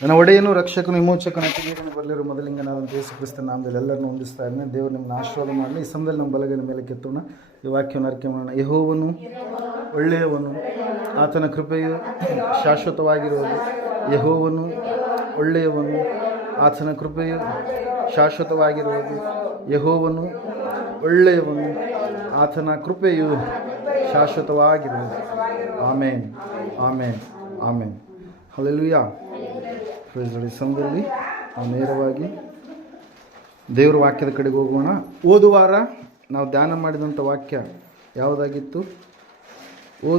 ನನ್ನ ಒಡೆಯನು ರಕ್ಷಕನು ವಿಮೋಚಕನು ದೇವರನ್ನು ಬರಲಿರೋ ಮೊದಲಿಂಗನಾದಂಥ ಯೇಸು ಕ್ರಿಸ್ತನ ನಾಮದಲ್ಲಿ ಎಲ್ಲರನ್ನು ಹೊಂದಿಸ್ತಾ ಇದ್ದೇನೆ. ದೇವರು ನಿಮ್ಮನ್ನು ಆಶೀರ್ವಾದ ಮಾಡಲಿ. ಈ ಸಮಯದಲ್ಲಿ ನಮ್ಮ ಬಲಗೈನ ಮೇಲೆ ಕೆತ್ತೋಣ. ಈ ವಾಕ್ಯವನ್ನು ಅರಿಕೆ ಮಾಡೋಣ. ಯೆಹೋವನು ಒಳ್ಳೆಯವನು, ಆತನ ಕೃಪೆಯು ಶಾಶ್ವತವಾಗಿರುವುದು. ಯೆಹೋವನು ಒಳ್ಳೆಯವನು, ಆತನ ಕೃಪೆಯು ಶಾಶ್ವತವಾಗಿರುವುದು. ಯೆಹೋವನು ಒಳ್ಳೆಯವನು, ಆತನ ಕೃಪೆಯು ಶಾಶ್ವತವಾಗಿರುವುದು. ಆಮೇನ್, ಆಮೇನ್, ಆಮೇನ್. ಹಲ್ಲೆಲೂಯಾ. ಈ ಸಮಯದಲ್ಲಿ ನಾವು ನೇರವಾಗಿ ದೇವರ ವಾಕ್ಯದ ಕಡೆಗೆ ಹೋಗೋಣ. ವಾರ ನಾವು ಧ್ಯಾನ ಮಾಡಿದಂಥ ವಾಕ್ಯ ಯಾವುದಾಗಿತ್ತು?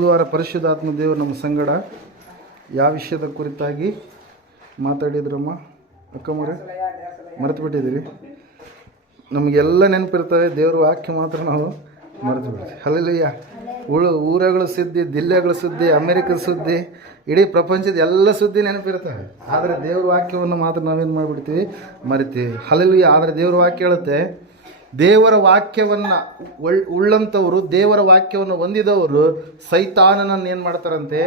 ವಾರ ಪರಿಶುದ್ಧಾತ್ಮ ದೇವರು ನಮ್ಮ ಸಂಗಡ ಯಾವ ವಿಷಯದ ಕುರಿತಾಗಿ ಮಾತಾಡಿದ್ರಮ್ಮ? ಅಕ್ಕಮ್ಮರೆ ಮರೆತು ಬಿಟ್ಟಿದ್ದೀರಿ. ನಮಗೆಲ್ಲ ನೆನಪಿರ್ತವೆ, ದೇವ್ರ ವಾಕ್ಯ ಮಾತ್ರ ನಾವು ಮರೆತು ಬಿಡ್ತೀವಿ. ಹಲ್ಲೆಲೂಯಾ. ಊರಗಳ ಸುದ್ದಿ, ದಿಲ್ಲೆಗಳ ಸುದ್ದಿ, ಅಮೆರಿಕದ ಸುದ್ದಿ, ಇಡೀ ಪ್ರಪಂಚದ ಎಲ್ಲ ಸುದ್ದಿ ನೆನಪಿರ್ತವೆ. ಆದರೆ ದೇವ್ರ ವಾಕ್ಯವನ್ನು ಮಾತ್ರ ನಾವೇನು ಮಾಡಿಬಿಡ್ತೀವಿ? ಮರಿತೀವಿ. ಹಲ್ಲೆಲೂಯಾ. ಆದರೆ ದೇವ್ರ ವಾಕ್ಯ ಹೇಳುತ್ತೆ, ದೇವರ ವಾಕ್ಯವನ್ನು ಉಳ್ಳಂಥವರು, ದೇವರ ವಾಕ್ಯವನ್ನು ಹೊಂದಿದವರು ಸೈತಾನನನ್ನು ಏನು ಮಾಡ್ತಾರಂತೆ?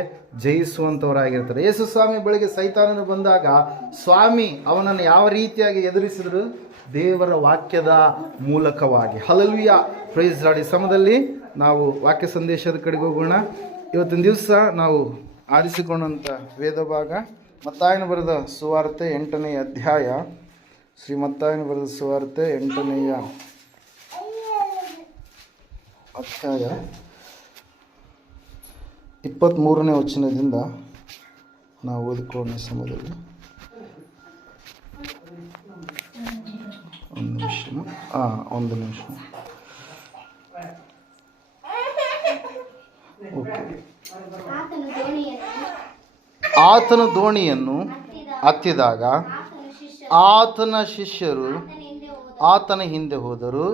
ಜಯಿಸುವಂಥವರಾಗಿರ್ತಾರೆ. ಯೇಸು ಸ್ವಾಮಿ ಬಳಿಗೆ ಸೈತಾನನು ಬಂದಾಗ ಸ್ವಾಮಿ ಅವನನ್ನು ಯಾವ ರೀತಿಯಾಗಿ ಎದುರಿಸಿದ್ರು? ದೇವರ ವಾಕ್ಯದ ಮೂಲಕವಾಗಿ. ಹಲ್ಲೆಲೂಯಾ. Praise Lord. ಈ ಸಮಯದಲ್ಲಿ ನಾವು ವಾಕ್ಯ ಸಂದೇಶದ ಕಡೆಗೆ ಹೋಗೋಣ. ಇವತ್ತಿನ ದಿವಸ ನಾವು ಆರಿಸಿಕೊಂಡಂಥ ವೇದ ಭಾಗ ಮತ್ತಾಯನ ಬರೆದ ಸುವಾರ್ತೆ 8ನೇ ಅಧ್ಯಾಯ. ಶ್ರೀ ಮತ್ತಾಯನ ಬರೆದ ಸುವಾರ್ತೆ 8ನೇ ಅಧ್ಯಾಯ 23ನೇ ವಚನದಿಂದ ನಾವು ಓದಿಕೊಳ್ಳೋಣ. ಸಮಯದಲ್ಲಿ ಒಂದು ನಿಮಿಷ. ಆತನು ದೋಣಿಯನ್ನು ಹತ್ತಿದಾಗ ಆತನ ಶಿಷ್ಯರು ಆತನ ಹಿಂದೆ ಹೋದರು.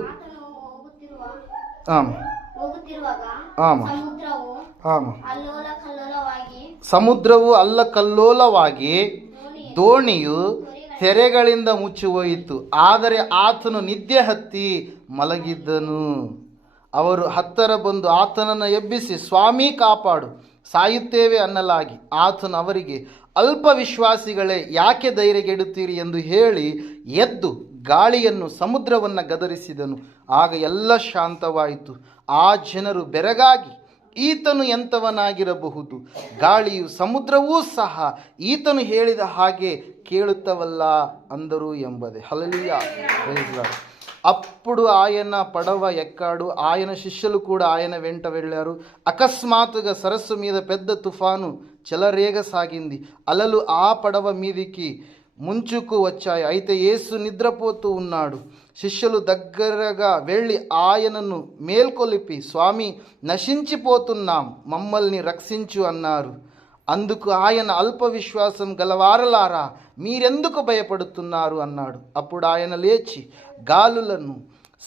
ಸಮುದ್ರವು ಅಲ್ಲಕಲ್ಲೋಲವಾಗಿ ದೋಣಿಯು ತೆರೆಗಳಿಂದ ಮುಚ್ಚಿಹೋಯಿತು. ಆದರೆ ಆತನು ನಿದ್ದೆ ಹತ್ತಿ ಮಲಗಿದ್ದನು. ಅವರು ಹತ್ತಿರ ಬಂದು ಆತನನ್ನು ಎಬ್ಬಿಸಿ, ಸ್ವಾಮಿ ಕಾಪಾಡು, ಸಾಯುತ್ತೇವೆ ಅನ್ನಲಾಗಿ. ಆತನು ಅವರಿಗೆ, ಅಲ್ಪ ವಿಶ್ವಾಸಿಗಳೇ, ಯಾಕೆ ಧೈರ್ಯಗೆಡುತ್ತೀರಿ ಎಂದು ಹೇಳಿ ಎದ್ದು ಗಾಳಿಯನ್ನು ಸಮುದ್ರವನ್ನು ಗದರಿಸಿದನು. ಆಗ ಎಲ್ಲ ಶಾಂತವಾಯಿತು. ಆ ಜನರು ಬೆರಗಾಗಿ, ಈತನು ಎಂಥವನಾಗಿರಬಹುದು? ಗಾಳಿಯು ಸಮುದ್ರವೂ ಸಹ ಈತನು ಹೇಳಿದ ಹಾಗೆ ಕೇಳುತ್ತವಲ್ಲ ಅಂದರು ಎಂಬುದೇ. ಹಲ್ಲೆಲೂಯಾ. అప్పుడు ఆయన పడవ ఎక్కాడు. ఆయన శిష్యులు కూడా ఆయన వెంట వెళ్ళారు. అకస్మాత్తుగా సరస్సు మీద పెద్ద తుఫాను చెలరేగసాగింది. అలలు ఆ పడవ మీదికి ముంచుకు వచ్చాయి. అయితే యేసు నిద్రపోతూ ఉన్నాడు. శిష్యులు దగ్గరగా వెళ్ళి ఆయనను మేల్కొలిపి, స్వామి, నశించిపోతున్నాం, మమ్మల్ని రక్షించు అన్నారు. అందుకు ఆయన, అల్ప విశ్వాసం గలవారలారా, మీరెందుకు భయపడుతున్నారు అన్నాడు. అప్పుడు ఆయన లేచి గాలులను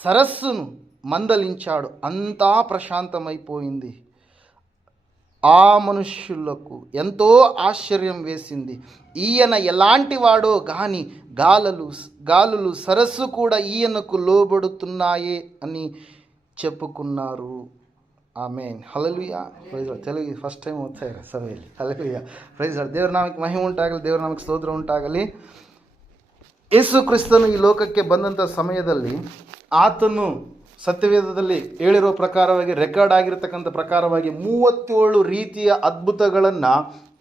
సరస్సును మందలించాడు. అంతా ప్రశాంతమైపోయింది. ఆ మనుష్యులకు ఎంతో ఆశ్చర్యం వేసింది. ఈయన ఎలాంటి వాడో గాని గాలులు సరస్సు కూడా ఈయనకు లోబడుతున్నాయే అని చెప్పుకున్నారు. Amen. Hallelujah. Praise lord. Telugu first time ಓದ್ತಾ ಇದ್ದಾರೆ ಸಭೆಯಲ್ಲಿ. ಹಲ್ಲೆಲೂಯಾ. Praise lord. ದೇವರ ನಾಮಕ್ಕೆ ಮಹಿಮೆ ಉಂಟಾಗಲಿ, ದೇವರ ನಾಮಕ್ಕೆ ಸ್ತೋತ್ರ ಉಂಟಾಗಲಿ. ಯೇಸು ಕ್ರಿಸ್ತನು ಈ ಲೋಕಕ್ಕೆ ಬಂದಂಥ ಸಮಯದಲ್ಲಿ ಆತನು ಸತ್ಯವೇದದಲ್ಲಿ ಹೇಳಿರೋ ಪ್ರಕಾರವಾಗಿ, ರೆಕಾರ್ಡ್ ಆಗಿರತಕ್ಕಂಥ ಪ್ರಕಾರವಾಗಿ 37 ರೀತಿಯ ಅದ್ಭುತಗಳನ್ನು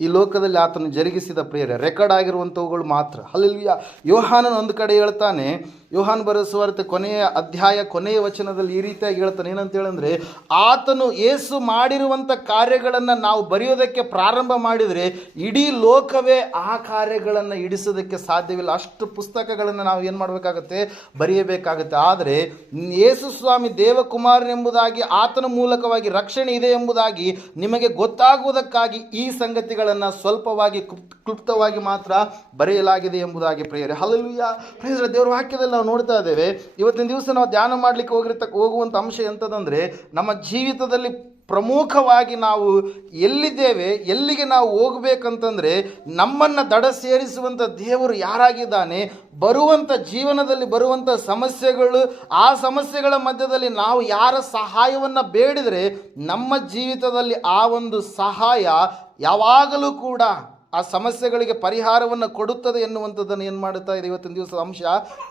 ಈ ಲೋಕದಲ್ಲಿ ಆತನು ಜರುಗಿಸಿದ ಪ್ರಿಯರೇ. ರೆಕಾರ್ಡ್ ಆಗಿರುವಂಥವುಗಳು ಮಾತ್ರ. ಹಲ್ಲೆಲೂಯಾ. ಯೋಹಾನನು ಒಂದು ಕಡೆ ಹೇಳ್ತಾನೆ, ಯೋಹಾನ್ ಬರೆದ ಸುವಾರ್ತೆ ಕೊನೆಯ ಅಧ್ಯಾಯ ಕೊನೆಯ ವಚನದಲ್ಲಿ ಈ ರೀತಿಯಾಗಿ ಹೇಳ್ತಾನೆ. ಏನಂತ ಹೇಳಂದರೆ, ಆತನು ಯೇಸು ಮಾಡಿರುವಂಥ ಕಾರ್ಯಗಳನ್ನು ನಾವು ಬರೆಯೋದಕ್ಕೆ ಪ್ರಾರಂಭ ಮಾಡಿದರೆ ಇಡೀ ಲೋಕವೇ ಆ ಕಾರ್ಯಗಳನ್ನು ಇಡಿಸೋದಕ್ಕೆ ಸಾಧ್ಯವಿಲ್ಲ. ಅಷ್ಟು ಪುಸ್ತಕಗಳನ್ನು ನಾವು ಏನು ಮಾಡಬೇಕಾಗತ್ತೆ? ಬರೆಯಬೇಕಾಗುತ್ತೆ. ಆದರೆ ಯೇಸು ಸ್ವಾಮಿ ದೇವಕುಮಾರನೆಂಬುದಾಗಿ, ಆತನ ಮೂಲಕವಾಗಿ ರಕ್ಷಣೆ ಇದೆ ಎಂಬುದಾಗಿ ನಿಮಗೆ ಗೊತ್ತಾಗುವುದಕ್ಕಾಗಿ ಈ ಸಂಗತಿಗಳನ್ನು ಸ್ವಲ್ಪವಾಗಿ ಕ್ಲುಪ್ತವಾಗಿ ಮಾತ್ರ ಬರೆಯಲಾಗಿದೆ ಎಂಬುದಾಗಿ ಪ್ರಿಯರೇ. ಹಲ್ಲೆಲೂಯಾ. ಪ್ರಿಯರೇ, ದೇವರ ವಾಕ್ಯದಲ್ಲಿ ನಾವು ನೋಡ್ತಾ ಇದ್ದೇವೆ. ಇವತ್ತಿನ ದಿವಸ ನಾವು ಧ್ಯಾನ ಮಾಡಲಿಕ್ಕೆ ಹೋಗುವಂಥ ಅಂಶ ಎಂಥದಂದರೆ, ನಮ್ಮ ಜೀವಿತದಲ್ಲಿ ಪ್ರಮುಖವಾಗಿ ನಾವು ಎಲ್ಲಿದ್ದೇವೆ, ಎಲ್ಲಿಗೆ ನಾವು ಹೋಗಬೇಕಂತಂದರೆ, ನಮ್ಮನ್ನು ದಡ ಸೇರಿಸುವಂಥ ದೇವರು ಯಾರಾಗಿದ್ದಾನೆ, ಬರುವಂಥ ಜೀವನದಲ್ಲಿ ಬರುವಂಥ ಸಮಸ್ಯೆಗಳು, ಆ ಸಮಸ್ಯೆಗಳ ಮಧ್ಯದಲ್ಲಿ ನಾವು ಯಾರ ಸಹಾಯವನ್ನು ಬೇಡಿದರೆ ನಮ್ಮ ಜೀವಿತದಲ್ಲಿ ಆ ಒಂದು ಸಹಾಯ ಯಾವಾಗಲೂ ಕೂಡ ಆ ಸಮಸ್ಯೆಗಳಿಗೆ ಪರಿಹಾರವನ್ನು ಕೊಡುತ್ತದೆ ಎನ್ನುವಂಥದ್ದನ್ನು ಏನು ಮಾಡುತ್ತಾ ಇದೆ ಇವತ್ತಿನ ದಿವಸದ ಅಂಶ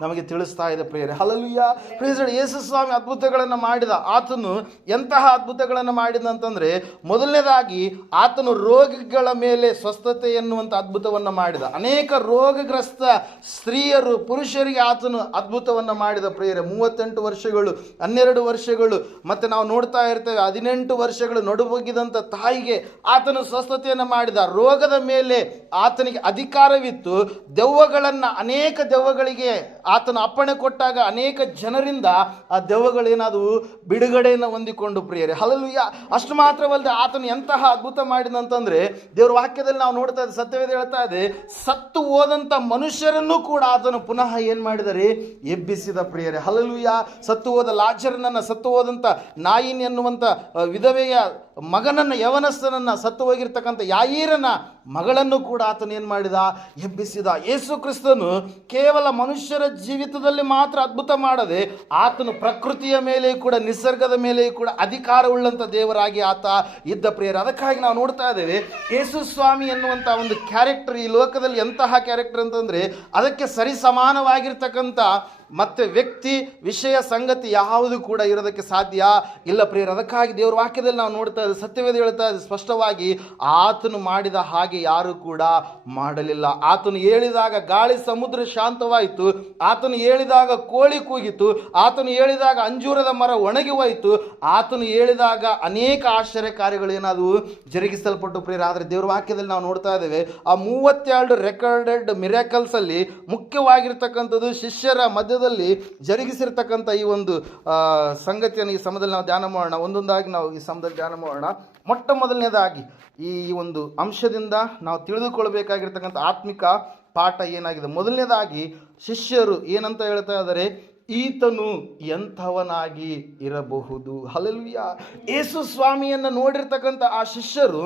ನಮಗೆ ತಿಳಿಸ್ತಾ ಇದೆ ಪ್ರಿಯರೇ. ಹಲ್ಲೆಲೂಯಾ. ಪ್ರಿಯರೇ, ಯೇಸು ಸ್ವಾಮಿ ಅದ್ಭುತಗಳನ್ನು ಮಾಡಿದ. ಆತನು ಎಂತಹ ಅದ್ಭುತಗಳನ್ನು ಮಾಡಿದ ಅಂತಂದರೆ, ಮೊದಲನೇದಾಗಿ ಆತನು ರೋಗಿಗಳ ಮೇಲೆ ಸ್ವಸ್ಥತೆ ಎನ್ನುವಂಥ ಅದ್ಭುತವನ್ನು ಮಾಡಿದ. ಅನೇಕ ರೋಗಗ್ರಸ್ತ ಸ್ತ್ರೀಯರು, ಪುರುಷರಿಗೆ ಆತನು ಅದ್ಭುತವನ್ನು ಮಾಡಿದ ಪ್ರಿಯರೇ. 38 ವರ್ಷಗಳು, 12 ವರ್ಷಗಳು, ಮತ್ತು ನಾವು ನೋಡ್ತಾ ಇರ್ತೇವೆ 18 ವರ್ಷಗಳು ನಡುಬಗ್ಗಿದಂಥ ತಾಯಿಗೆ ಆತನು ಸ್ವಸ್ಥತೆಯನ್ನು ಮಾಡಿದ. ರೋಗದ ಮೇಲೆ ಆತನಿಗೆ ಅಧಿಕಾರವಿತ್ತು. ದೆವ್ವಗಳನ್ನು, ಅನೇಕ ದೆವ್ವಗಳಿಗೆ ಆತನು ಅಪ್ಪಣೆ ಕೊಟ್ಟಾಗ ಅನೇಕ ಜನರಿಂದ ಆ ದೆವ್ವಗಳೇನಾದವು ಬಿಡುಗಡೆಯನ್ನು ಹೊಂದಿಕೊಂಡು ಪ್ರಿಯರೇ. ಹಲ್ಲೆಲೂಯಾ. ಅಷ್ಟು ಮಾತ್ರವಲ್ಲದೆ ಆತನು ಎಂತಹ ಅದ್ಭುತ ಮಾಡಿದಂತಂದ್ರೆ, ದೇವರ ವಾಕ್ಯದಲ್ಲಿ ನಾವು ನೋಡ್ತಾ ಇದ್ದ ಸತ್ಯವೇದ ಹೇಳ್ತಾ ಇದೆ, ಸತ್ತು ಹೋದಂಥ ಮನುಷ್ಯರನ್ನು ಕೂಡ ಆತನು ಪುನಃ ಏನು ಮಾಡಿದರೆ, ಎಬ್ಬಿಸಿದ ಪ್ರಿಯರೇ. ಹಲ್ಲೆಲೂಯಾ. ಸತ್ತು ಹೋದ ಲಾಜರನನ್ನು, ಸತ್ತು ಹೋದಂಥ ನಾಯಿನ್ ಎನ್ನುವಂಥ ವಿಧವೆಯ ಮಗನನ್ನು, ಯವನಸ್ಥನನ್ನು, ಸತ್ತು ಹೋಗಿರ್ತಕ್ಕಂಥ ಯಾಯೀರನ ಮಗಳನ್ನು ಕೂಡ ಆತನು ಏನು ಮಾಡಿದ, ಎಬ್ಬಿಸಿದ. ಯೇಸು ಕ್ರಿಸ್ತನು ಕೇವಲ ಮನುಷ್ಯರ ಜೀವಿತದಲ್ಲಿ ಮಾತ್ರ ಅದ್ಭುತ ಮಾಡದೆ, ಆತನು ಪ್ರಕೃತಿಯ ಮೇಲೆ ಕೂಡ, ನಿಸರ್ಗದ ಮೇಲೆ ಕೂಡ ಅಧಿಕಾರವುಳ್ಳಂಥ ದೇವರಾಗಿ ಆತ ಇದ್ದ ಪ್ರಿಯರೇ. ಅದಕ್ಕಾಗಿ ನಾವು ನೋಡ್ತಾ ಇದ್ದೇವೆ, ಯೇಸು ಸ್ವಾಮಿ ಎನ್ನುವಂಥ ಒಂದು ಕ್ಯಾರೆಕ್ಟರ್ ಈ ಲೋಕದಲ್ಲಿ ಎಂತಹ ಕ್ಯಾರೆಕ್ಟರ್ ಅಂತಂದರೆ, ಅದಕ್ಕೆ ಸರಿಸಮಾನವಾಗಿರ್ತಕ್ಕಂಥ ಮತ್ತೆ ವ್ಯಕ್ತಿ, ವಿಷಯ, ಸಂಗತಿ ಯಾವುದು ಕೂಡ ಇರೋದಕ್ಕೆ ಸಾಧ್ಯ ಇಲ್ಲ ಪ್ರಿಯರೇ. ಅದಕ್ಕಾಗಿ ದೇವರ ವಾಕ್ಯದಲ್ಲಿ ನಾವು ನೋಡ್ತಾ ಇದ್ದೀವಿ, ಸತ್ಯವೇದ ಹೇಳ್ತಾ ಇದೆ ಸ್ಪಷ್ಟವಾಗಿ, ಆತನು ಮಾಡಿದ ಹಾಗೆ ಯಾರು ಕೂಡ ಮಾಡಲಿಲ್ಲ. ಆತನು ಹೇಳಿದಾಗ ಗಾಳಿ ಸಮುದ್ರ ಶಾಂತವಾಯಿತು, ಆತನು ಹೇಳಿದಾಗ ಕೋಳಿ ಕೂಗಿತು, ಆತನು ಹೇಳಿದಾಗ ಅಂಜೂರದ ಮರ ಒಣಗಿ ಹೋಯಿತು, ಆತನು ಹೇಳಿದಾಗ ಅನೇಕ ಆಶ್ಚರ್ಯ ಕಾರ್ಯಗಳು ಏನಾದವು, ಜರುಗಿಸಲ್ಪಟ್ಟು ಪ್ರಿಯರೇ. ಆದರೆ ದೇವರ ವಾಕ್ಯದಲ್ಲಿ ನಾವು ನೋಡ್ತಾ ಇದ್ದೇವೆ, ಆ 32 ರೆಕಾರ್ಡೆಡ್ ಮಿರಾಕಲ್ಸ್ ಅಲ್ಲಿ ಮುಖ್ಯವಾಗಿರ್ತಕ್ಕಂಥದ್ದು ಶಿಷ್ಯರ ಮಧ್ಯದಲ್ಲಿ ಜರುಗಿಸಿರ್ತಕ್ಕಂಥ ಈ ಒಂದು ಸಂಗತಿಯನ್ನು ಈ ಸಮಯದಲ್ಲಿ ನಾವು ಧ್ಯಾನ ಮಾಡೋಣ. ಒಂದೊಂದಾಗಿ ನಾವು ಈ ಸಮಯದಲ್ಲಿ ಧ್ಯಾನ ಮಾಡೋಣ. ಮೊಟ್ಟ ಮೊದಲನೇದಾಗಿ ಈ ಒಂದು ಅಂಶದಿಂದ ನಾವು ತಿಳಿದುಕೊಳ್ಬೇಕಾಗಿರ್ತಕ್ಕಂಥ ಆತ್ಮಿಕ ಪಾಠ ಏನಾಗಿದೆ. ಮೊದಲನೇದಾಗಿ ಶಿಷ್ಯರು ಏನಂತ ಹೇಳ್ತಾ ಇದ್ದಾರೆ, ಈತನು ಎಂಥವನಾಗಿ ಇರಬಹುದು. ಹಲ್ಲೆಲೂಯಾ. ಯೇಸು ಸ್ವಾಮಿಯನ್ನು ನೋಡಿರ್ತಕ್ಕಂಥ ಆ ಶಿಷ್ಯರು,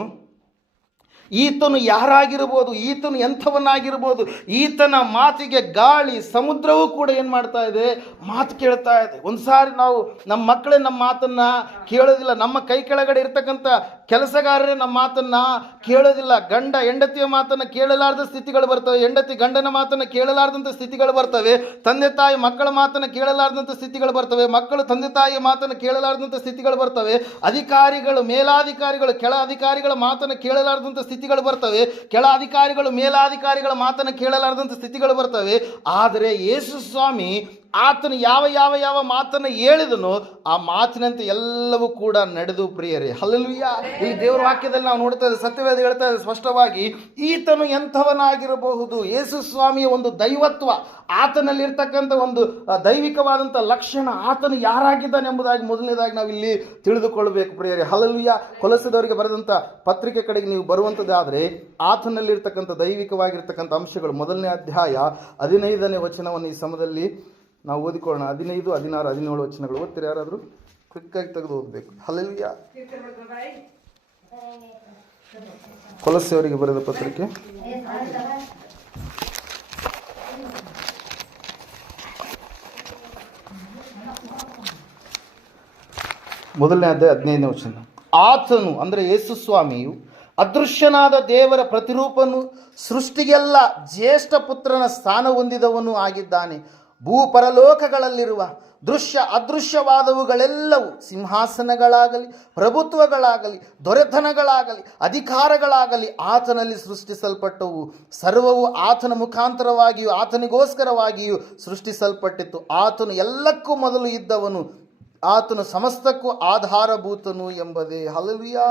ಈತನು ಯಾರಾಗಿರ್ಬೋದು, ಈತನು ಎಂಥವನಾಗಿರ್ಬೋದು, ಈತನ ಮಾತಿಗೆ ಗಾಳಿ ಸಮುದ್ರವೂ ಕೂಡ ಏನು ಮಾಡ್ತಾ ಇದೆ, ಮಾತು ಕೇಳ್ತಾ ಇದೆ. ಒಂದು ಸಾರಿ ನಾವು ನಮ್ಮ ಮಕ್ಕಳೇ ನಮ್ಮ ಮಾತನ್ನು ಕೇಳೋದಿಲ್ಲ, ನಮ್ಮ ಕೈ ಕೆಳಗಡೆ ಇರ್ತಕ್ಕಂಥ ಕೆಲಸಗಾರರೇ ನಮ್ಮ ಮಾತನ್ನು ಕೇಳೋದಿಲ್ಲ. ಗಂಡ ಹೆಂಡತಿಯ ಮಾತನ್ನು ಕೇಳಲಾರ್ದ ಸ್ಥಿತಿಗಳು ಬರ್ತವೆ, ಹೆಂಡತಿ ಗಂಡನ ಮಾತನ್ನು ಕೇಳಲಾರ್ದಂಥ ಸ್ಥಿತಿಗಳು ಬರ್ತವೆ, ತಂದೆ ತಾಯಿ ಮಕ್ಕಳ ಮಾತನ್ನು ಕೇಳಲಾರ್ದಂಥ ಸ್ಥಿತಿಗಳು ಬರ್ತವೆ, ಮಕ್ಕಳು ತಂದೆ ತಾಯಿಯ ಮಾತನ್ನು ಕೇಳಲಾರ್ದಂಥ ಸ್ಥಿತಿಗಳು ಬರ್ತವೆ, ಅಧಿಕಾರಿಗಳು, ಮೇಲಾಧಿಕಾರಿಗಳು ಕೆಳ ಅಧಿಕಾರಿಗಳ ಮಾತನ್ನು ಕೇಳಲಾರ್ದಂಥ ಸ್ಥಿತಿಗಳು ಬರ್ತವೆ, ಕೆಳ ಅಧಿಕಾರಿಗಳು ಮೇಲಾಧಿಕಾರಿಗಳ ಮಾತನ್ನು ಕೇಳಲಾರ್ದಂಥ ಸ್ಥಿತಿಗಳು ಬರ್ತವೆ. ಆದರೆ ಯೇಸು ಸ್ವಾಮಿ ಆತನು ಯಾವ ಯಾವ ಯಾವ ಮಾತನ್ನು ಹೇಳಿದನೋ ಆ ಮಾತಿನಂತೆ ಎಲ್ಲವೂ ಕೂಡ ನಡೆದು ಪ್ರಿಯರೇ. ಹಲ್ಲೆಲೂಯಾ. ಈ ದೇವರ ವಾಕ್ಯದಲ್ಲಿ ನಾವು ನೋಡ್ತಾ ಇದ್ದೇವೆ, ಸತ್ಯವೇದ ಹೇಳ್ತಾ ಇದೆ ಸ್ಪಷ್ಟವಾಗಿ, ಈತನು ಎಂಥವನಾಗಿರಬಹುದು. ಯೇಸು ಸ್ವಾಮಿಯ ಒಂದು ದೈವತ್ವ, ಆತನಲ್ಲಿರ್ತಕ್ಕಂಥ ಒಂದು ದೈವಿಕವಾದಂಥ ಲಕ್ಷಣ, ಆತನು ಯಾರಾಗಿದ್ದಾನೆ ಎಂಬುದಾಗಿ ಮೊದಲನೇದಾಗಿ ನಾವು ಇಲ್ಲಿ ತಿಳಿದುಕೊಳ್ಳಬೇಕು ಪ್ರಿಯರೇ. ಹಲ್ಲೆಲೂಯಾ. ಕೊಲೊಸ್ಸೆದವರಿಗೆ ಬರೆದಂಥ ಪತ್ರಿಕೆ ಕಡೆಗೆ ನೀವು ಬರುವಂಥದ್ದಾದರೆ, ಆತನಲ್ಲಿರ್ತಕ್ಕಂಥ ದೈವಿಕವಾಗಿರ್ತಕ್ಕಂಥ ಅಂಶಗಳು, ಮೊದಲನೇ ಅಧ್ಯಾಯ 15ನೇ ವಚನವನ್ನು ಈ ಸಮಯದಲ್ಲಿ ನಾವು ಓದಿಕೊಳ್ಳೋಣ. 15, 16, 17 ವಚನಗಳು ಓದ್ತೀರಿ ಯಾರಾದರೂ? ಕ್ವಿಕ್ಕಾಗಿ ತೆಗೆದು ಓದಬೇಕು. ಹಲ್ಲೆಲೂಯಾ. ಕೊಲೊಸ್ಸೆಯವರಿಗೆ ಬರೆದ ಪತ್ರಿಕೆ ಮೊದಲನೇ ಅಧ್ಯಾಯ 15ನೇ ವಚನ. ಆತನು ಅಂದರೆ ಯೇಸು ಸ್ವಾಮಿಯು ಅದೃಶ್ಯನಾದ ದೇವರ ಪ್ರತಿರೂಪನು, ಸೃಷ್ಟಿಗೆಲ್ಲ ಜ್ಯೇಷ್ಠ ಪುತ್ರನ ಸ್ಥಾನ ಹೊಂದಿದವನು ಆಗಿದ್ದಾನೆ. ಭೂಪರಲೋಕಗಳಲ್ಲಿರುವ ದೃಶ್ಯ ಅದೃಶ್ಯವಾದವುಗಳೆಲ್ಲವೂ, ಸಿಂಹಾಸನಗಳಾಗಲಿ, ಪ್ರಭುತ್ವಗಳಾಗಲಿ, ದೊರೆತನಗಳಾಗಲಿ, ಅಧಿಕಾರಗಳಾಗಲಿ ಆತನಲ್ಲಿ ಸೃಷ್ಟಿಸಲ್ಪಟ್ಟವು. ಸರ್ವವು ಆತನ ಮುಖಾಂತರವಾಗಿಯೂ ಆತನಿಗೋಸ್ಕರವಾಗಿಯೂ ಸೃಷ್ಟಿಸಲ್ಪಟ್ಟಿತ್ತು. ಆತನು ಎಲ್ಲಕ್ಕೂ ಮೊದಲು ಇದ್ದವನು, ಆತನು ಸಮಸ್ತಕ್ಕೂ ಆಧಾರಭೂತನು ಎಂಬುದೇ. ಹಲ್ಲೆಲೂಯಾ.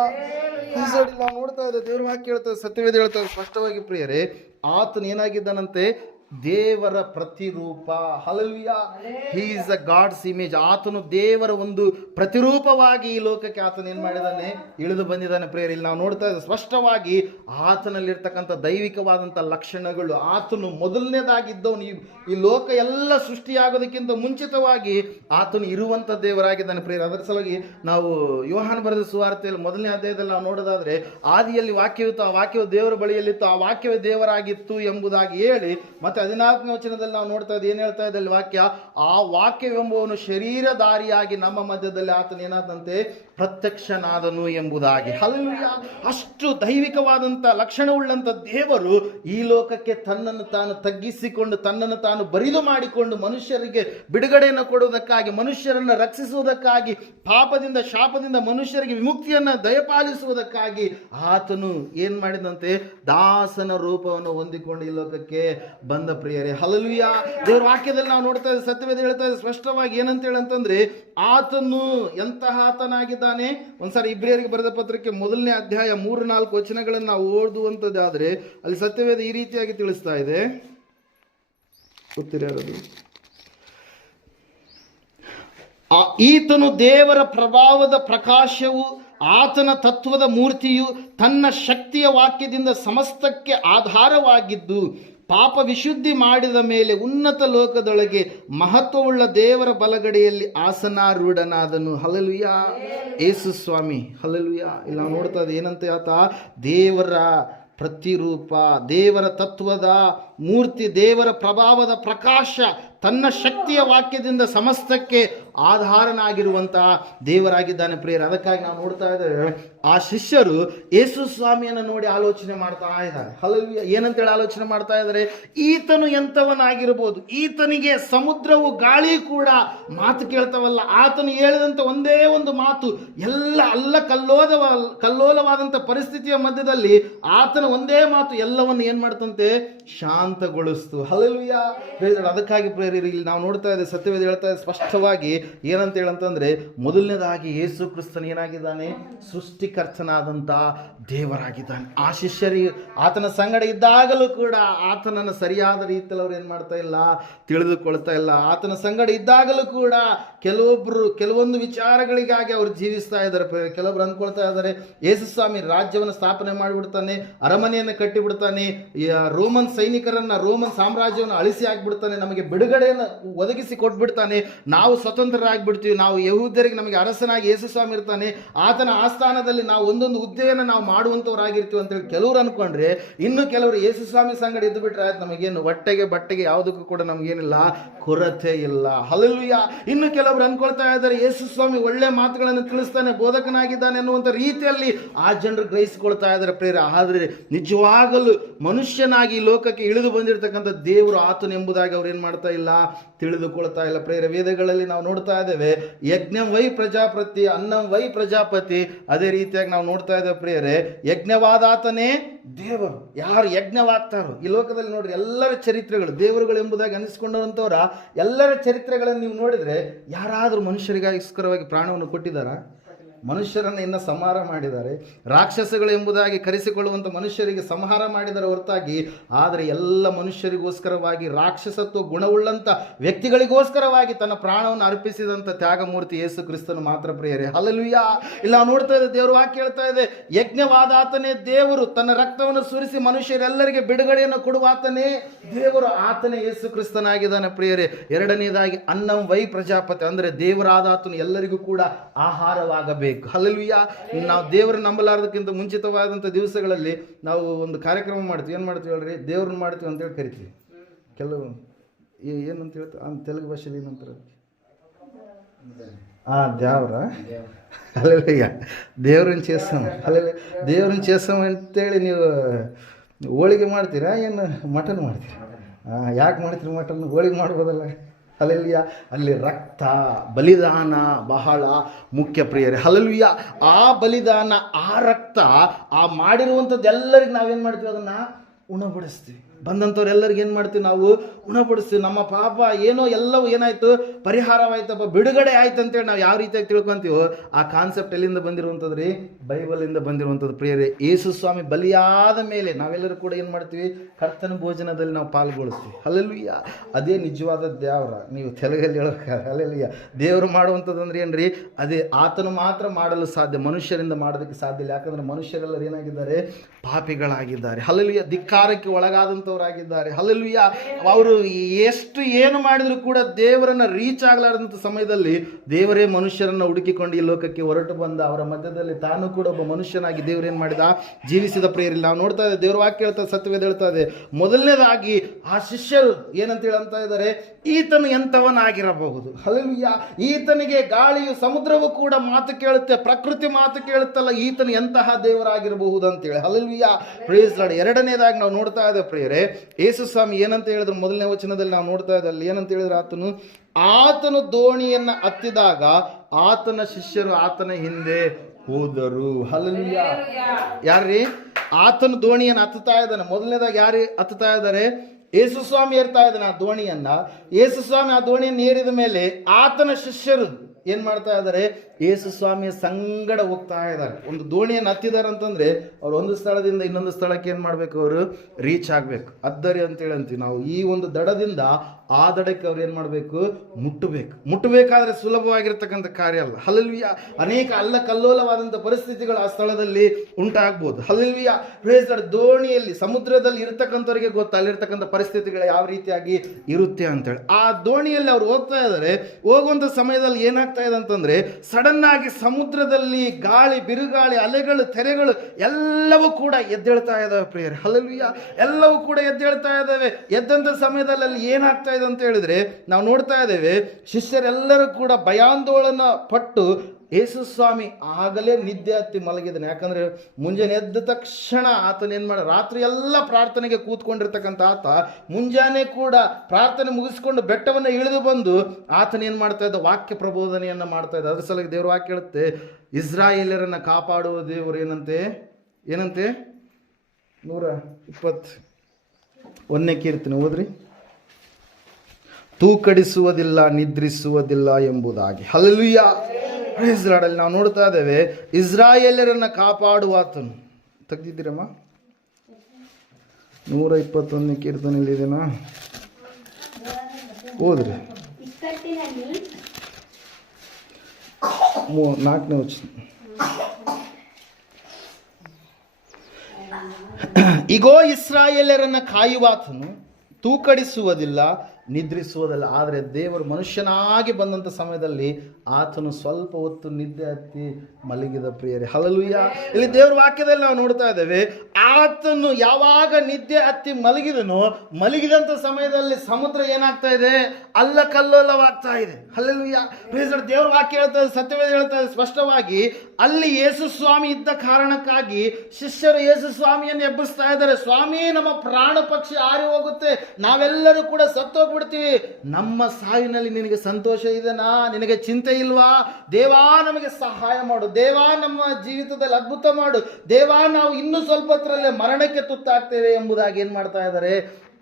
ನಾವು ನೋಡ್ತಾ ಇದ್ದೇವೆ, ದೇವರ ವಾಕ್ಯ ಹೇಳ್ತದೆ, ಸತ್ಯವೇದ ಹೇಳ್ತದೆ ಸ್ಪಷ್ಟವಾಗಿ ಪ್ರಿಯರೇ, ಆತನು ಏನಾಗಿದ್ದಾನಂತೆ, ದೇವರ ಪ್ರತಿರೂಪ. Hallelujah. He is a god's image. ಆತನು ದೇವರ ಒಂದು ಪ್ರತಿರೂಪವಾಗಿ ಈ ಲೋಕಕ್ಕೆ ಆತನು ಏನು ಮಾಡಿದ್ದಾನೆ, ಇಳಿದು ಬಂದಿದ್ದಾನೆ ಪ್ರಿಯರೇ. ಇಲ್ಲಿ ನಾವು ನೋಡ್ತಾ ಇದ್ದೇವೆ ಸ್ಪಷ್ಟವಾಗಿ ಆತನಲ್ಲಿರ್ತಕ್ಕಂಥ ದೈವಿಕವಾದಂಥ ಲಕ್ಷಣಗಳು. ಆತನು ಮೊದಲನೇದಾಗಿದ್ದವನು, ಈ ಲೋಕ ಎಲ್ಲ ಸೃಷ್ಟಿಯಾಗೋದಕ್ಕಿಂತ ಮುಂಚಿತವಾಗಿ ಆತನು ಇರುವಂಥ ದೇವರಾಗಿದ್ದಾನೆ ಪ್ರಿಯರೇ. ಅದರ ಸಲುವಾಗಿ ನಾವು ಯೋಹಾನ ಬರೆದ ಸುವಾರ್ತೆಯಲ್ಲಿ 1ನೇ ಅಧ್ಯಾಯದಲ್ಲಿ ನಾವು ನೋಡೋದಾದರೆ, ಆದಿಯಲ್ಲಿ ವಾಕ್ಯವಿತ್ತು, ಆ ವಾಕ್ಯವು ದೇವರ ಬಳಿಯಲ್ಲಿತ್ತು, ಆ ವಾಕ್ಯವೇ ದೇವರಾಗಿತ್ತು ಎಂಬುದಾಗಿ ಹೇಳಿ, ಮತ್ತೆ 14ನೇ ವಚನದಲ್ಲಿ ನಾವು ನೋಡ್ತಾ ಇದ್ದೀವಿ, ಏನು ಹೇಳ್ತಾ ಇದೆ ವಾಕ್ಯ, ಆ ವಾಕ್ಯವೆಂಬುವನು ಶರೀರಧಾರಿಯಾಗಿ ನಮ್ಮ ಮಧ್ಯದಲ್ಲಿ ಆತನ ಏನಾದಂತೆ ಪ್ರತ್ಯಕ್ಷನಾದನು ಎಂಬುದಾಗಿ. ಹಲ್ಲೆಲೂಯಾ. ಅಷ್ಟು ದೈವಿಕವಾದಂಥ ಲಕ್ಷಣವುಳ್ಳಂಥ ದೇವರು ಈ ಲೋಕಕ್ಕೆ ತನ್ನನ್ನು ತಾನು ತಗ್ಗಿಸಿಕೊಂಡು ತನ್ನನ್ನು ತಾನು ಬರಿದು ಮಾಡಿಕೊಂಡು ಮನುಷ್ಯರಿಗೆ ಬಿಡುಗಡೆಯನ್ನು ಕೊಡುವುದಕ್ಕಾಗಿ, ಮನುಷ್ಯರನ್ನು ರಕ್ಷಿಸುವುದಕ್ಕಾಗಿ, ಪಾಪದಿಂದ ಶಾಪದಿಂದ ಮನುಷ್ಯರಿಗೆ ವಿಮುಕ್ತಿಯನ್ನು ದಯಪಾಲಿಸುವುದಕ್ಕಾಗಿ ಆತನು ಏನು ಮಾಡಿದಂತೆ ದಾಸನ ರೂಪವನ್ನು ಹೊಂದಿಕೊಂಡು ಈ ಲೋಕಕ್ಕೆ ಬಂದ ಪ್ರಿಯರೇ. ಹಲ್ಲೆಲೂಯಾ. ದೇವರ ವಾಕ್ಯದಲ್ಲಿ ನಾವು ನೋಡ್ತಾ ಇದ್ದೇವೆ, ಸತ್ಯವೇದ ಹೇಳ್ತಾ ಇದೆ ಸ್ಪಷ್ಟವಾಗಿ ಏನಂತ ಹೇಳಂತಂದ್ರೆ ಆತನು ಎಂತಹ ಆತನಾಗಿದ್ದಾನೆ. ಒಂದ್ಸಾರಿ ಇಬ್ರಿಯರಿಗೆ ಬರೆದ ಪತ್ರಕ್ಕೆ 1ನೇ ಅಧ್ಯಾಯ 3-4 ವಚನಗಳನ್ನು ನಾವು ಓದುವಂಥದ್ದಾದ್ರೆ ಅಲ್ಲಿ ಸತ್ಯವೇದ ಈ ರೀತಿಯಾಗಿ ತಿಳಿಸ್ತಾ ಇದೆ. ಗೊತ್ತಿರೋದು, ಈತನು ದೇವರ ಪ್ರಭಾವದ ಪ್ರಕಾಶವು, ಆತನ ತತ್ವದ ಮೂರ್ತಿಯು, ತನ್ನ ಶಕ್ತಿಯ ವಾಕ್ಯದಿಂದ ಸಮಸ್ತಕ್ಕೆ ಆಧಾರವಾಗಿದ್ದು, ಪಾಪ ವಿಶುದ್ಧಿ ಮಾಡಿದ ಮೇಲೆ ಉನ್ನತ ಲೋಕದೊಳಗೆ ಮಹತ್ವವುಳ್ಳ ದೇವರ ಬಲಗಡೆಯಲ್ಲಿ ಆಸನಾರೂಢನಾದನು. ಹಲ್ಲೆಲೂಯಾ. ಯೇಸು ಸ್ವಾಮಿ. ಹಲ್ಲೆಲೂಯಾ. ಇಲ್ಲಿ ನಾವು ನೋಡ್ತಾ ಇದ್ದೀವಿ ಏನಂತ ಆತ ದೇವರ ಪ್ರತಿರೂಪ, ದೇವರ ತತ್ವದ ಮೂರ್ತಿ, ದೇವರ ಪ್ರಭಾವದ ಪ್ರಕಾಶ, ತನ್ನ ಶಕ್ತಿಯ ವಾಕ್ಯದಿಂದ ಸಮಸ್ತಕ್ಕೆ ಆಧಾರನಾಗಿರುವಂತಹ ದೇವರಾಗಿದ್ದಾನೆ ಪ್ರಿಯರೇ. ಅದಕ್ಕಾಗಿ ನಾವು ನೋಡ್ತಾ ಇದ್ದೇವೆ ಆ ಶಿಷ್ಯರು ಯೇಸು ಸ್ವಾಮಿಯನ್ನು ನೋಡಿ ಆಲೋಚನೆ ಮಾಡ್ತಾ ಇದ್ದಾರೆ. ಹಲ್ಲೆಲೂಯಾ. ಏನಂತೇಳಿ ಆಲೋಚನೆ ಮಾಡ್ತಾ ಇದ್ದಾರೆ? ಈತನು ಎಂಥವನಾಗಿರ್ಬೋದು, ಈತನಿಗೆ ಸಮುದ್ರವು ಗಾಳಿ ಕೂಡ ಮಾತು ಕೇಳ್ತಾವಲ್ಲ, ಆತನು ಹೇಳಿದಂಥ ಒಂದೇ ಒಂದು ಮಾತು ಎಲ್ಲ ಕಲ್ಲೋಲವಾದಂಥ ಪರಿಸ್ಥಿತಿಯ ಮಧ್ಯದಲ್ಲಿ ಆತನ ಒಂದೇ ಮಾತು ಎಲ್ಲವನ್ನು ಏನು ಮಾಡ್ತಂತೆ? ಶಾಂತಗೊಳಿಸ್ತು. ಹಲ್ಲೆಲೂಯಾ. ಅದಕ್ಕಾಗಿ ಪ್ರಿಯರೇ ಇಲ್ಲಿ ನಾವು ನೋಡ್ತಾ ಇದ್ದೇವೆ, ಸತ್ಯವೇದ ಹೇಳ್ತಾ ಇದೆ ಸ್ಪಷ್ಟವಾಗಿ ಏನಂತ ಹೇಳಂತಂದ್ರೆ, ಮೊದಲನೇದಾಗಿ ಯೇಸು ಕ್ರಿಸ್ತನ್ ಏನಾಗಿದ್ದಾನೆ? ಸೃಷ್ಟಿಕರ್ತನಾದಂಥ ದೇವರಾಗಿದ್ದಾನೆ. ಆ ಶಿಷ್ಯರಿಗೆ ಆತನ ಸಂಗಡ ಇದ್ದಾಗಲೂ ಕೂಡ ಆತನನ್ನು ಸರಿಯಾದ ರೀತಿಯಲ್ಲಿ ಅವ್ರು ಏನು ಮಾಡ್ತಾ ಇಲ್ಲ, ತಿಳಿದುಕೊಳ್ತಾ ಇಲ್ಲ. ಆತನ ಸಂಗಡ ಇದ್ದಾಗಲೂ ಕೂಡ ಕೆಲವೊಂದು ವಿಚಾರಗಳಿಗಾಗಿ ಅವ್ರು ಜೀವಿಸ್ತಾ ಇದ್ದಾರೆ. ಕೆಲವೊಬ್ರು ಅಂದ್ಕೊಳ್ತಾ ಇದ್ದಾರೆ ಯೇಸು ಸ್ವಾಮಿ ರಾಜ್ಯವನ್ನು ಸ್ಥಾಪನೆ ಮಾಡಿಬಿಡ್ತಾನೆ, ಅರಮನೆಯನ್ನು ಕಟ್ಟಿಬಿಡ್ತಾನೆ, ರೋಮನ್ ಸೈನಿಕರನ್ನ, ರೋಮನ್ ಸಾಮ್ರಾಜ್ಯವನ್ನು ಅಳಿಸಿ ಹಾಕ್ಬಿಡ್ತಾನೆ, ನಮಗೆ ಬಿಡುಗಡೆಯನ್ನು ಒದಗಿಸಿ ಕೊಟ್ಬಿಡ್ತಾನೆ, ನಾವು ಸ್ವತಂತ್ರರಾಗ್ಬಿಡ್ತೀವಿ, ನಾವು ಯಹೂದ್ಯರಿಗೆ ನಮಗೆ ಅರಸನಾಗಿ ಯೇಸು ಸ್ವಾಮಿ ಇರ್ತಾನೆ, ಆತನ ಆಸ್ಥಾನದಲ್ಲಿ ನಾವು ಒಂದೊಂದು ಹುದ್ದೆಯನ್ನು ನಾವು ಮಾಡುವಂಥವ್ರಾಗಿರ್ತೀವಿ ಅಂತೇಳಿ ಕೆಲವರು ಅನ್ಕೊಂಡ್ರೆ, ಇನ್ನು ಕೆಲವರು ಯೇಸು ಸ್ವಾಮಿ ಸಂಗಡ ಇದ್ದು ಬಿಟ್ರೆ ಆಯ್ತು, ನಮಗೇನು ಹೊಟ್ಟೆಗೆ ಬಟ್ಟೆಗೆ ಯಾವುದಕ್ಕೂ ಕೂಡ ನಮಗೇನಿಲ್ಲ, ಕೊರತೆ ಇಲ್ಲ. ಹಲ್ಲೆಲೂಯಾ. ಇನ್ನು ಕೆಲವರು ಅನ್ಕೊಳ್ತಾ ಇದ್ದಾರೆ ಯೇಸು ಸ್ವಾಮಿ ಒಳ್ಳೆ ಮಾತುಗಳನ್ನು ತಿಳಿಸ್ತಾನೆ, ಬೋಧಕನಾಗಿದ್ದಾನೆ ಅನ್ನುವಂಥ ರೀತಿಯಲ್ಲಿ ಆ ಜನರು ಗ್ರಹಿಸಿಕೊಳ್ತಾ ಇದ್ದಾರೆ ಪ್ರೇರ. ಆದರೆ ನಿಜವಾಗಲೂ ಮನುಷ್ಯನಾಗಿ ಲೋಕಕ್ಕೆ ಇಳಿದು ಬಂದಿರತಕ್ಕಂಥ ದೇವರು ಆತನು ಎಂಬುದಾಗಿ ಅವ್ರು ಏನು ಮಾಡ್ತಾ ಇಲ್ಲ, ತಿಳಿದುಕೊಳ್ತಾ ಇಲ್ಲ ಪ್ರೇರ. ವೇದಗಳಲ್ಲಿ ನಾವು ನೋಡ್ತಾ ಇದ್ದೇವೆ, ಯಜ್ಞಂ ವೈ ಪ್ರಜಾಪತಿ ಅನ್ನಂ ವೈ ಪ್ರಜಾಪತಿ. ಅದೇ ರೀತಿಯಾಗಿ ನಾವು ನೋಡ್ತಾ ಇದ್ದೇವೆ ಪ್ರಿಯರೇ, ಯಜ್ಞವಾದಾತನೇ ದೇವರು. ಯಾರು ಯಜ್ಞವಾಗ್ತಾರೋ ಈ ಲೋಕದಲ್ಲಿ ನೋಡ್ರಿ, ಎಲ್ಲರ ಚರಿತ್ರೆಗಳು ದೇವರುಗಳು ಎಂಬುದಾಗಿ ಅನಿಸ್ಕೊಂಡಂಥವ್ರ ಎಲ್ಲರ ಚರಿತ್ರೆಗಳನ್ನು ನೀವು ನೋಡಿದ್ರೆ, ಯಾರಾದರೂ ಮನುಷ್ಯರಿಗೋಸ್ಕರವಾಗಿ ಪ್ರಾಣವನ್ನು ಕೊಟ್ಟಿದ್ದಾರಾ? ಮನುಷ್ಯರನ್ನು ಇನ್ನು ಸಂಹಾರ ಮಾಡಿದ್ದಾರೆ. ರಾಕ್ಷಸಗಳು ಎಂಬುದಾಗಿ ಕರೆಸಿಕೊಳ್ಳುವಂಥ ಮನುಷ್ಯರಿಗೆ ಸಂಹಾರ ಮಾಡಿದರೆ ಹೊರತಾಗಿ, ಆದರೆ ಎಲ್ಲ ಮನುಷ್ಯರಿಗೋಸ್ಕರವಾಗಿ, ರಾಕ್ಷಸತ್ವ ಗುಣವುಳ್ಳಂಥ ವ್ಯಕ್ತಿಗಳಿಗೋಸ್ಕರವಾಗಿ ತನ್ನ ಪ್ರಾಣವನ್ನು ಅರ್ಪಿಸಿದಂಥ ತ್ಯಾಗಮೂರ್ತಿ ಯೇಸು ಕ್ರಿಸ್ತನು ಮಾತ್ರ ಪ್ರಿಯರೇ. ಹಲ್ಲೆಲೂಯಾ. ಇಲ್ಲ ನಾವು ನೋಡ್ತಾ ಇದ್ದೇವೆ, ದೇವರು ವಾಕ್ಯ ಹೇಳ್ತಾ ಇದೆ, ಯಜ್ಞವಾದಾತನೇ ದೇವರು, ತನ್ನ ರಕ್ತವನ್ನು ಸುರಿಸಿ ಮನುಷ್ಯರೆಲ್ಲರಿಗೆ ಬಿಡುಗಡೆಯನ್ನು ಕೊಡುವ ಆತನೇ ದೇವರು, ಆತನೇ ಯೇಸು ಕ್ರಿಸ್ತನಾಗಿದ್ದಾನೆ ಪ್ರಿಯರೇ. ಎರಡನೇದಾಗಿ ಅನ್ನಂ ವೈ ಪ್ರಜಾಪತಿ, ಅಂದರೆ ದೇವರಾದಾತನು ಎಲ್ಲರಿಗೂ ಕೂಡ ಆಹಾರವಾಗಬೇಕು. ಹಲ್ಲೆಲೂಯಾ. ನಾವು ದೇವರು ನಂಬಲಾರದಕ್ಕಿಂತ ಮುಂಚಿತವಾದಂಥ ದಿವಸಗಳಲ್ಲಿ ನಾವು ಒಂದು ಕಾರ್ಯಕ್ರಮ ಮಾಡ್ತೀವಿ. ಏನು ಮಾಡ್ತೀವಿ ಹೇಳ್ರಿ? ದೇವ್ರನ್ನ ಮಾಡ್ತೀವಿ ಅಂತೇಳಿ ಕರಿತೀವಿ. ಕೆಲವು ಏನಂತ ಹೇಳ್ತಾರೆ ತೆಲುಗು ಭಾಷೆಯಲ್ಲಿ ಏನಂತಾರೆ? ದೇವ್ರ. ಹಲ್ಲೆಲೂಯಾ. ದೇವ್ರನ್ನ చేస్తాం. ಹಲ್ಲೆಲೂಯಾ. ದೇವ್ರನ್ನ చేస్తాం ಅಂತೇಳಿ ನೀವು ಹೋಳಿಗೆ ಮಾಡ್ತೀರಾ ಏನು ಮಟನ್ ಮಾಡ್ತೀರಾ? ಯಾಕೆ ಮಾಡ್ತೀರಿ ಮಟನ್? ಹೋಳಿಗೆ ಮಾಡ್ಬೋದಲ್ಲ. ಹಲ್ಲೆಲೂಯಾ. ಅಲ್ಲಿ ರಕ್ತ ಬಲಿದಾನ ಬಹಳ ಮುಖ್ಯ ಪ್ರಿಯರೇ. ಹಲ್ಲೆಲೂಯಾ. ಆ ಬಲಿದಾನ, ಆ ರಕ್ತ, ಆ ಮಾಡಿರುವಂಥದ್ದು ಎಲ್ಲರಿಗೆ ನಾವೇನು ಮಾಡ್ತೀವಿ? ಅದನ್ನು ಉಣಬಡಿಸ್ತೀವಿ. ಬಂದಂಥವ್ರೆಲ್ಲರಿಗೆ ಏನು ಮಾಡ್ತೀವಿ? ನಾವು ಉಣಬಡಿಸ್ತೀವಿ. ನಮ್ಮ ಪಾಪ ಏನೋ ಎಲ್ಲವೂ ಏನಾಯಿತು? ಪರಿಹಾರವಾಯ್ತಪ್ಪ, ಬಿಡುಗಡೆ ಆಯ್ತು ಅಂತೇಳಿ ನಾವು ಯಾವ ರೀತಿಯಾಗಿ ತಿಳ್ಕೊತೀವೋ ಆ ಕಾನ್ಸೆಪ್ಟ್ ಎಲ್ಲಿಂದ ಬಂದಿರುವಂಥದ್ದು ರೀ? ಬೈಬಲಿಂದ ಬಂದಿರುವಂಥದ್ದು ಪ್ರಿಯರೇ. ಯೇಸು ಸ್ವಾಮಿ ಬಲಿಯಾದ ಮೇಲೆ ನಾವೆಲ್ಲರೂ ಕೂಡ ಏನು ಮಾಡ್ತೀವಿ? ಕರ್ತನ ಭೋಜನದಲ್ಲಿ ನಾವು ಪಾಲ್ಗೊಳ್ತೀವಿ. ಹಲ್ಲೆಲೂಯಾ. ಅದೇ ನಿಜವಾದ ದೇವರ. ನೀವು ತೆಲುಗಲ್ಲಿ ಹೇಳಬೇಕಾದ್ರೆ ಹಲ್ಲೆಲೂಯಾ. ದೇವರು ಮಾಡುವಂಥದ್ದು ಅಂದ್ರೆ ಏನು ರೀ? ಅದೇ ಆತನು ಮಾತ್ರ ಮಾಡಲು ಸಾಧ್ಯ, ಮನುಷ್ಯರಿಂದ ಮಾಡೋದಕ್ಕೆ ಸಾಧ್ಯ ಇಲ್ಲ. ಯಾಕಂದರೆ ಮನುಷ್ಯರೆಲ್ಲರೂ ಏನಾಗಿದ್ದಾರೆ? ಪಾಪಿಗಳಾಗಿದ್ದಾರೆ. ಹಲ್ಲೆಲೂಯಾ. ಧಿಕ್ಕಾರ ತಿರಸ್ಕಾರಕ್ಕೆ ಒಳಗಾದಂಥವರಾಗಿದ್ದಾರೆ. ಹಲ್ಲೆಲೂಯ. ಅವರು ಎಷ್ಟು ಏನು ಮಾಡಿದ್ರು ಕೂಡ ದೇವರನ್ನ ರೀಚ್ ಆಗಲಾರದಂಥ ಸಮಯದಲ್ಲಿ ದೇವರೇ ಮನುಷ್ಯರನ್ನ ಹುಡುಕಿಕೊಂಡು ಈ ಲೋಕಕ್ಕೆ ಹೊರಟು ಬಂದ. ಅವರ ಮಧ್ಯದಲ್ಲಿ ತಾನು ಕೂಡ ಒಬ್ಬ ಮನುಷ್ಯನಾಗಿ ದೇವರೇನು ಮಾಡಿದ, ಜೀವಿಸಿದ ಪ್ರಿಯರಲ್ಲಿ ನಾವು ನೋಡ್ತಾ ಇದ್ದೇವೆ. ದೇವರ ವಾಕ್ಯ ಹೇಳ್ತಾ, ಸತ್ಯವೇದ ಹೇಳ್ತಾ ಇದೆ, ಮೊದಲನೇದಾಗಿ ಆ ಶಿಷ್ಯರು ಏನಂತ ಹೇಳ್ತಾ ಇದ್ದಾರೆ, ಈತನು ಎಂಥವನಾಗಿರಬಹುದು. ಹಲ್ಲೆಲೂಯ. ಈತನಿಗೆ ಗಾಳಿಯು ಸಮುದ್ರವು ಕೂಡ ಮಾತು ಕೇಳುತ್ತೆ, ಪ್ರಕೃತಿ ಮಾತು ಕೇಳುತ್ತಲ್ಲ, ಈತನು ಎಂತಹ ದೇವರಾಗಿರಬಹುದು ಅಂತೇಳಿ. ಹಲ್ಲೆಲೂಯ. Praise Lord. ಎರಡನೇದಾಗಿ ನಾವು ನೋಡ್ತಾ ಇದ್ದೇವೆ ಪ್ರಿಯರೇ, ಯೇಸು ಸ್ವಾಮಿ ಏನಂತ ಹೇಳಿದ್ರು, ಮೊದಲನೇ ವಚನದಲ್ಲಿ ನಾವು ನೋಡ್ತಾ ಇದ್ದಲ್ಲಿ ಏನಂತ ಹೇಳಿದ್ರೆ, ಆತನು ದೋಣಿಯನ್ನ ಹತ್ತಿದಾಗ ಆತನ ಶಿಷ್ಯರು ಆತನ ಹಿಂದೆ ಹೋದರು. ಹಲ್ಲೆಲೂಯ. ಯಾರ್ರೀ? ಆತನು ದೋಣಿಯನ್ನು ಹತ್ತುತ್ತಾ ಇದ್ದಾನೆ. ಮೊದಲನೇದಾಗಿ ಯಾರು ಹತ್ತುತ್ತಾ ಇದ್ದಾರೆ? ಯೇಸು ಸ್ವಾಮಿ ಏರ್ತಾ ಇದ್ದಾನೆ ಆ ದೋಣಿಯನ್ನ. ಯೇಸು ಸ್ವಾಮಿ ಆ ದೋಣಿಯನ್ನು ಏರಿದ ಮೇಲೆ ಆತನ ಶಿಷ್ಯರು ಏನ್ ಮಾಡ್ತಾ ಇದ್ದಾರೆ, ಯೇಸು ಸ್ವಾಮಿಯ ಸಂಗಡ ಹೋಗ್ತಾ ಇದ್ದಾರೆ. ಒಂದು ದೋಣಿಯನ್ನು ಹತ್ತಿದ್ದಾರೆ ಅಂತಂದ್ರೆ ಅವ್ರು ಒಂದು ಸ್ಥಳದಿಂದ ಇನ್ನೊಂದು ಸ್ಥಳಕ್ಕೆ ಏನ್ ಮಾಡ್ಬೇಕು, ಅವರು ರೀಚ್ ಆಗ್ಬೇಕು. ಅದ್ದರಿ ಅಂತೇಳಿ ಅಂತೀವಿ ನಾವು. ಈ ಒಂದು ದಡದಿಂದ ಆ ದಡಕ್ಕೆ ಅವ್ರು ಏನ್ ಮಾಡ್ಬೇಕು, ಮುಟ್ಟಬೇಕಾದ್ರೆ ಸುಲಭವಾಗಿರ್ತಕ್ಕಂಥ ಕಾರ್ಯ ಅಲ್ಲ. ಹಲ್ಲೆಲೂಯ. ಅನೇಕ ಕಲ್ಲೋಲವಾದಂಥ ಪರಿಸ್ಥಿತಿಗಳು ಆ ಸ್ಥಳದಲ್ಲಿ ಉಂಟಾಗ್ಬೋದು. ಹಲ್ಲೆಲೂಯ. Praise lord. ದೋಣಿಯಲ್ಲಿ ಸಮುದ್ರದಲ್ಲಿ ಇರ್ತಕ್ಕಂಥವ್ರಿಗೆ ಗೊತ್ತು ಅಲ್ಲಿರ್ತಕ್ಕಂಥ ಪರಿಸ್ಥಿತಿಗಳು ಯಾವ ರೀತಿಯಾಗಿ ಇರುತ್ತೆ ಅಂತೇಳಿ. ಆ ದೋಣಿಯಲ್ಲಿ ಅವ್ರು ಹೋಗ್ತಾ ಇದ್ದಾರೆ. ಹೋಗುವಂಥ ಸಮಯದಲ್ಲಿ ಏನಾಗ್ತಾ ಇದೆ ಅಂತಂದ್ರೆ, ಸಡನ್ ಆಗಿ ಸಮುದ್ರದಲ್ಲಿ ಗಾಳಿ, ಬಿರುಗಾಳಿ, ಅಲೆಗಳು, ತೆರೆಗಳು ಎಲ್ಲವೂ ಕೂಡ ಎದ್ದೇಳ್ತಾ ಇದಾವೆ ಪ್ರಿಯರೇ. ಹಲ್ಲೆಲೂಯ. ಎಲ್ಲವೂ ಕೂಡ ಎದ್ದೇಳ್ತಾ ಇದ್ದಾವೆ. ಎದ್ದಂಥ ಸಮಯದಲ್ಲಿ ಅಲ್ಲಿ ಏನಾಗ್ತಾ ಇದೆ ಅಂತ ಹೇಳಿದ್ರೆ, ನಾವು ನೋಡ್ತಾ ಇದ್ದೇವೆ, ಶಿಷ್ಯರೆಲ್ಲರೂ ಕೂಡ ಭಯಾಂದೋಳನ ಪಟ್ಟು ಯೇಸು ಸ್ವಾಮಿ ಆಗಲೇ ನಿದ್ದೆ ಹತ್ತಿ ಮಲಗಿದ್ದಾನೆ. ಯಾಕಂದ್ರೆ ಮುಂಜಾನೆ ಎದ್ದ ತಕ್ಷಣ ಆತನ ಏನ್ ಮಾಡ, ರಾತ್ರಿ ಎಲ್ಲ ಪ್ರಾರ್ಥನೆಗೆ ಕೂತ್ಕೊಂಡಿರ್ತಕ್ಕಂಥ ಆತ ಮುಂಜಾನೆ ಕೂಡ ಪ್ರಾರ್ಥನೆ ಮುಗಿಸ್ಕೊಂಡು ಬೆಟ್ಟವನ್ನು ಇಳಿದು ಬಂದು ಆತನ ಏನ್ ಮಾಡ್ತಾ ಇದ್ದ, ವಾಕ್ಯ ಪ್ರಬೋಧನೆಯನ್ನ ಮಾಡ್ತಾ ಇದ್ದ. ಅದ್ರ ಸಲುವಾಗಿ ದೇವ್ರ ವಾಕ್ಯ ಹೇಳುತ್ತೆ, ಇಸ್ರಾಯೇಲರನ್ನ ಕಾಪಾಡುವ ದೇವರು ಏನಂತೆ 121ನೇ ಕೀರ್ತನೆ ಓದ್ರಿ. ತೂಕಡಿಸುವುದಿಲ್ಲ, ನಿದ್ರಿಸುವುದಿಲ್ಲ ಎಂಬುದಾಗಿ. ಹಲ್ಲೆಲೂಯ. Praise Lord. ಅಲ್ಲಿ ನಾವು ನೋಡ್ತಾ ಇದ್ದೇವೆ, ಇಸ್ರಾಯೇಲರನ್ನ ಕಾಪಾಡುವ ಆತನು. ತೆಗ್ದಿದ್ದೀರಮ್ಮ? 121ನೇ ಕೀರ್ತನೆಯಲ್ಲಿ ಇದೆನಾ? ಓದ್ರಿ. 4ನೇ ವಚನ. ಇಗೋ, ಇಸ್ರಾಯೇಲರನ್ನ ಕಾಯುವಾತನು ತೂಕಡಿಸುವುದಿಲ್ಲ, ನಿದ್ರಿಸುವುದಲ್ಲ. ಆದರೆ ದೇವರು ಮನುಷ್ಯನಾಗಿ ಬಂದಂಥ ಸಮಯದಲ್ಲಿ ಆತನು ಸ್ವಲ್ಪ ಹೊತ್ತು ನಿದ್ದೆ ಹತ್ತಿ ಮಲಗಿದ ಪ್ರಿಯರೇ. ಹಲ್ಲೆಲೂಯ. ಇಲ್ಲಿ ದೇವರ ವಾಕ್ಯದಲ್ಲಿ ನಾವು ನೋಡ್ತಾ ಇದ್ದೇವೆ, ಆತನು ಯಾವಾಗ ನಿದ್ದೆ ಹತ್ತಿ ಮಲಗಿದಂಥ ಸಮಯದಲ್ಲಿ ಸಮುದ್ರ ಏನಾಗ್ತಾ ಇದೆ, ಕಲ್ಲೋಲವಾಗ್ತಾ ಇದೆ. ಹಲ್ಲೆಲೂಯ. ದೇವರ ವಾಕ್ಯ ಹೇಳ್ತಾ ಇದೆ, ಸತ್ಯವೇದ ಹೇಳ್ತಾ ಇದೆ ಸ್ಪಷ್ಟವಾಗಿ. ಅಲ್ಲಿ ಯೇಸು ಸ್ವಾಮಿ ಇದ್ದ ಕಾರಣಕ್ಕಾಗಿ ಶಿಷ್ಯರು ಯೇಸು ಸ್ವಾಮಿಯನ್ನು ಎಬ್ಬಿಸ್ತಾ ಇದ್ದಾರೆ. ಸ್ವಾಮಿ, ನಮ್ಮ ಪ್ರಾಣ ಪಕ್ಷಿ ಹಾರಿ ಹೋಗುತ್ತೆ, ನಾವೆಲ್ಲರೂ ಕೂಡ ಸತ್ತೋಗ್ಬಿಡ್ತೀವಿ, ನಮ್ಮ ಸಾವಿನಲ್ಲಿ ನಿನಗೆ ಸಂತೋಷ ಇದೆನಾ? ನಿನಗೆ ಚಿಂತೆ ಇಲ್ವಾ? ದೇವಾ, ನಮಗೆ ಸಹಾಯ ಮಾಡು. ದೇವಾ, ನಮ್ಮ ಜೀವಿತದಲ್ಲಿ ಅದ್ಭುತ ಮಾಡು. ದೇವಾ, ನಾವು ಇನ್ನೂ ಸ್ವಲ್ಪ ಹೊತ್ತರಲ್ಲೇ ಮರಣಕ್ಕೆ ತುತ್ತಾಗ್ತೇವೆ ಎಂಬುದಾಗಿ ಏನ್ ಮಾಡ್ತಾ ಇದ್ದಾರೆ,